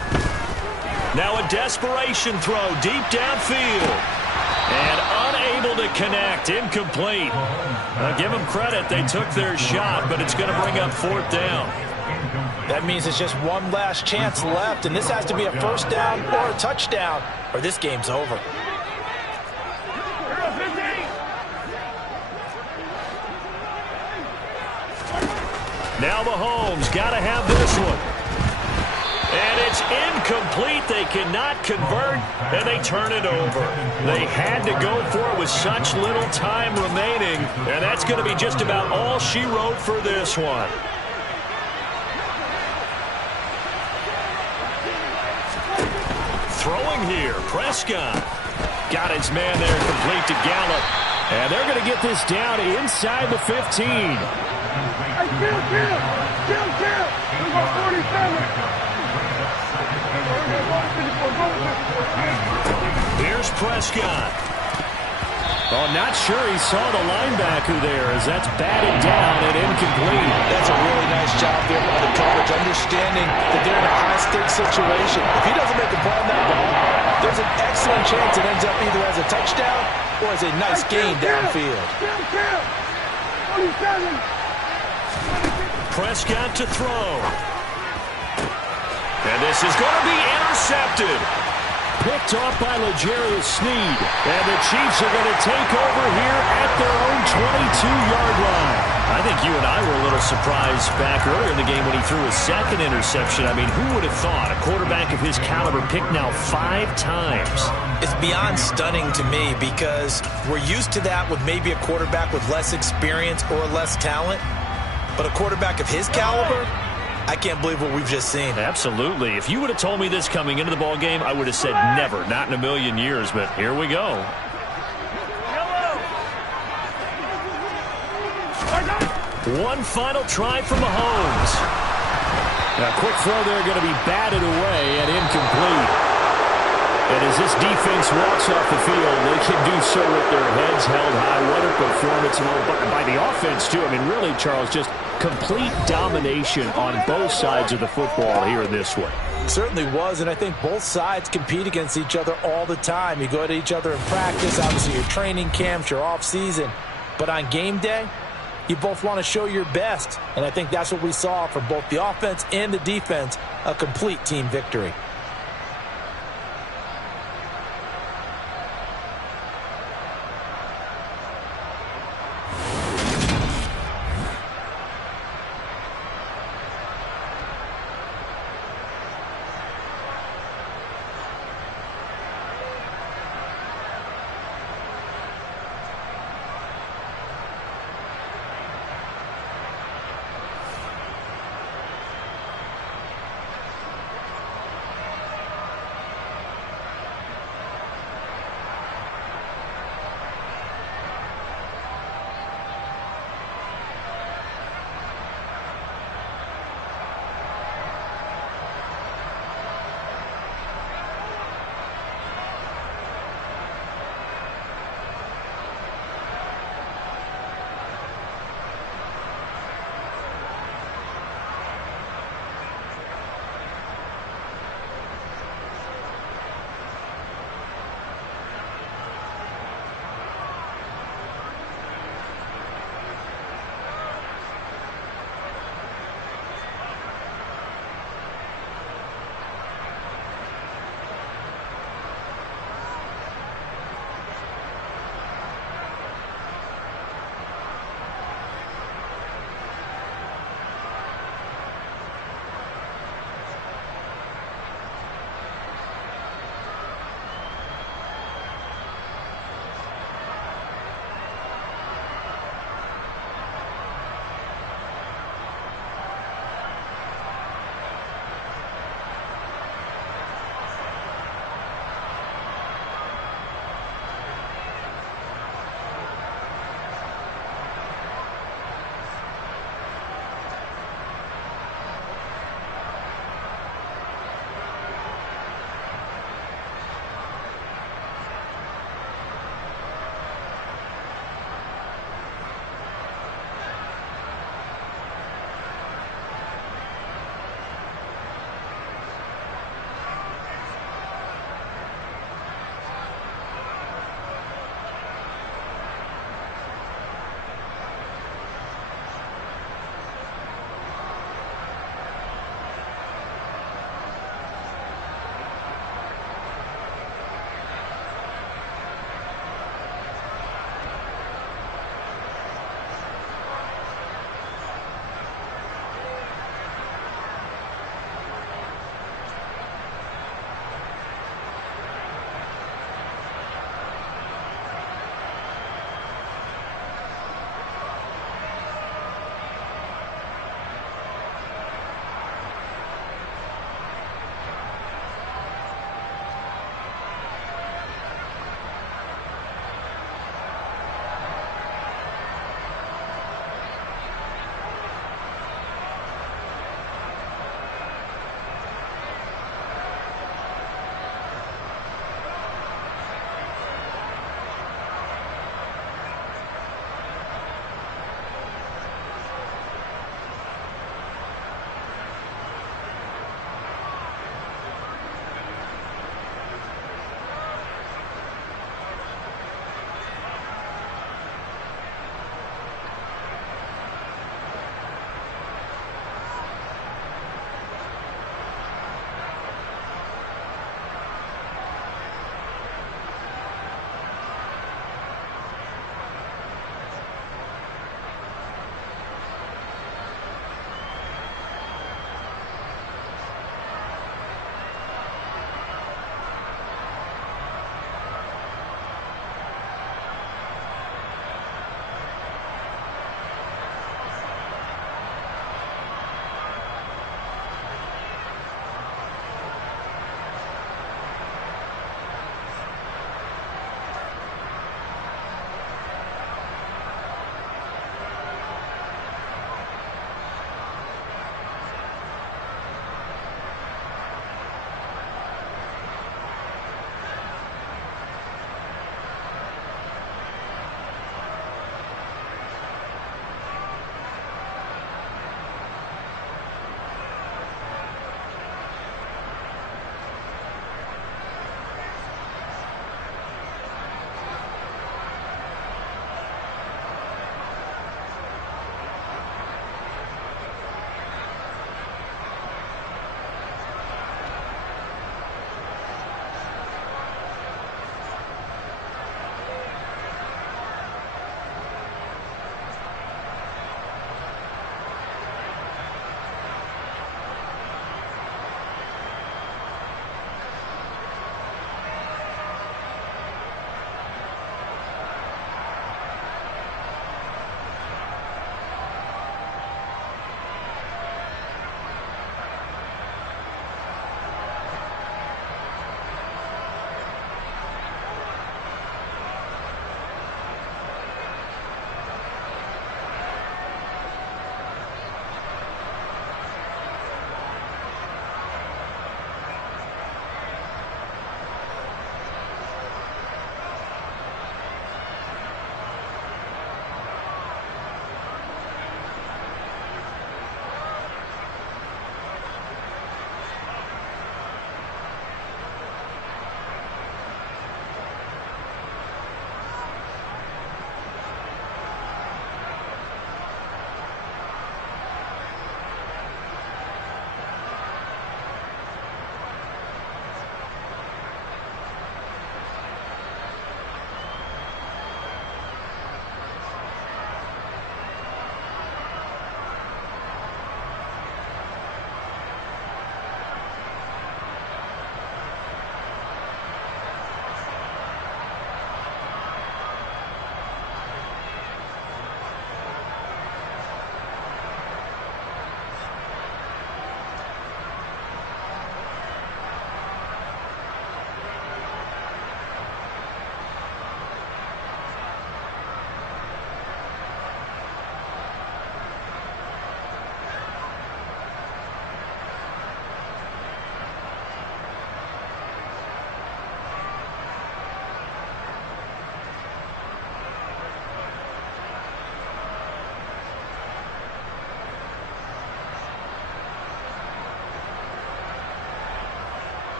Now a desperation throw deep downfield. And unable to connect. Incomplete. Give them credit. They took their shot, but it's going to bring up 4th down. That means it's just one last chance left, and this has to be a 1st down or a touchdown, or this game's over. Now Mahomes got to have this one. And it's incomplete. They cannot convert, and they turn it over. They had to go for it with such little time remaining, and that's going to be just about all she wrote for this one. Throwing here, Prescott. Got his man there complete to Gallup. And they're going to get this down inside the 15. Hey, chill. We got 47. Here's Prescott. Oh, not sure he saw the linebacker there as that's batted down and incomplete. That's a really nice job there by the coverage, understanding that they're in a high-stakes situation. If he doesn't make a play on that ball, there's an excellent chance it ends up either as a touchdown or as a nice gain downfield. 27. Prescott to throw. And this is going to be intercepted. Picked off by L'Jarius Sneed. And the Chiefs are going to take over here at their own 22-yard line. I think you and I were a little surprised back earlier in the game when he threw his second interception. I mean, who would have thought a quarterback of his caliber picked now 5 times? It's beyond stunning to me because we're used to that with maybe a quarterback with less experience or less talent. But a quarterback of his caliber, I can't believe what we've just seen. Absolutely. If you would have told me this coming into the ball game, I would have said never, not in a million years. But here we go. One final try from Mahomes. A quick throw there going to be batted away and incomplete. And as this defense walks off the field, they can do so with their heads held high. What a performance by the offense, too. I mean, really, Charles, just complete domination on both sides of the football here in this one. Certainly was, and I think both sides compete against each other all the time. You go to each other in practice, obviously your training camps, your off-season. But on game day, you both want to show your best. And I think that's what we saw from both the offense and the defense, a complete team victory.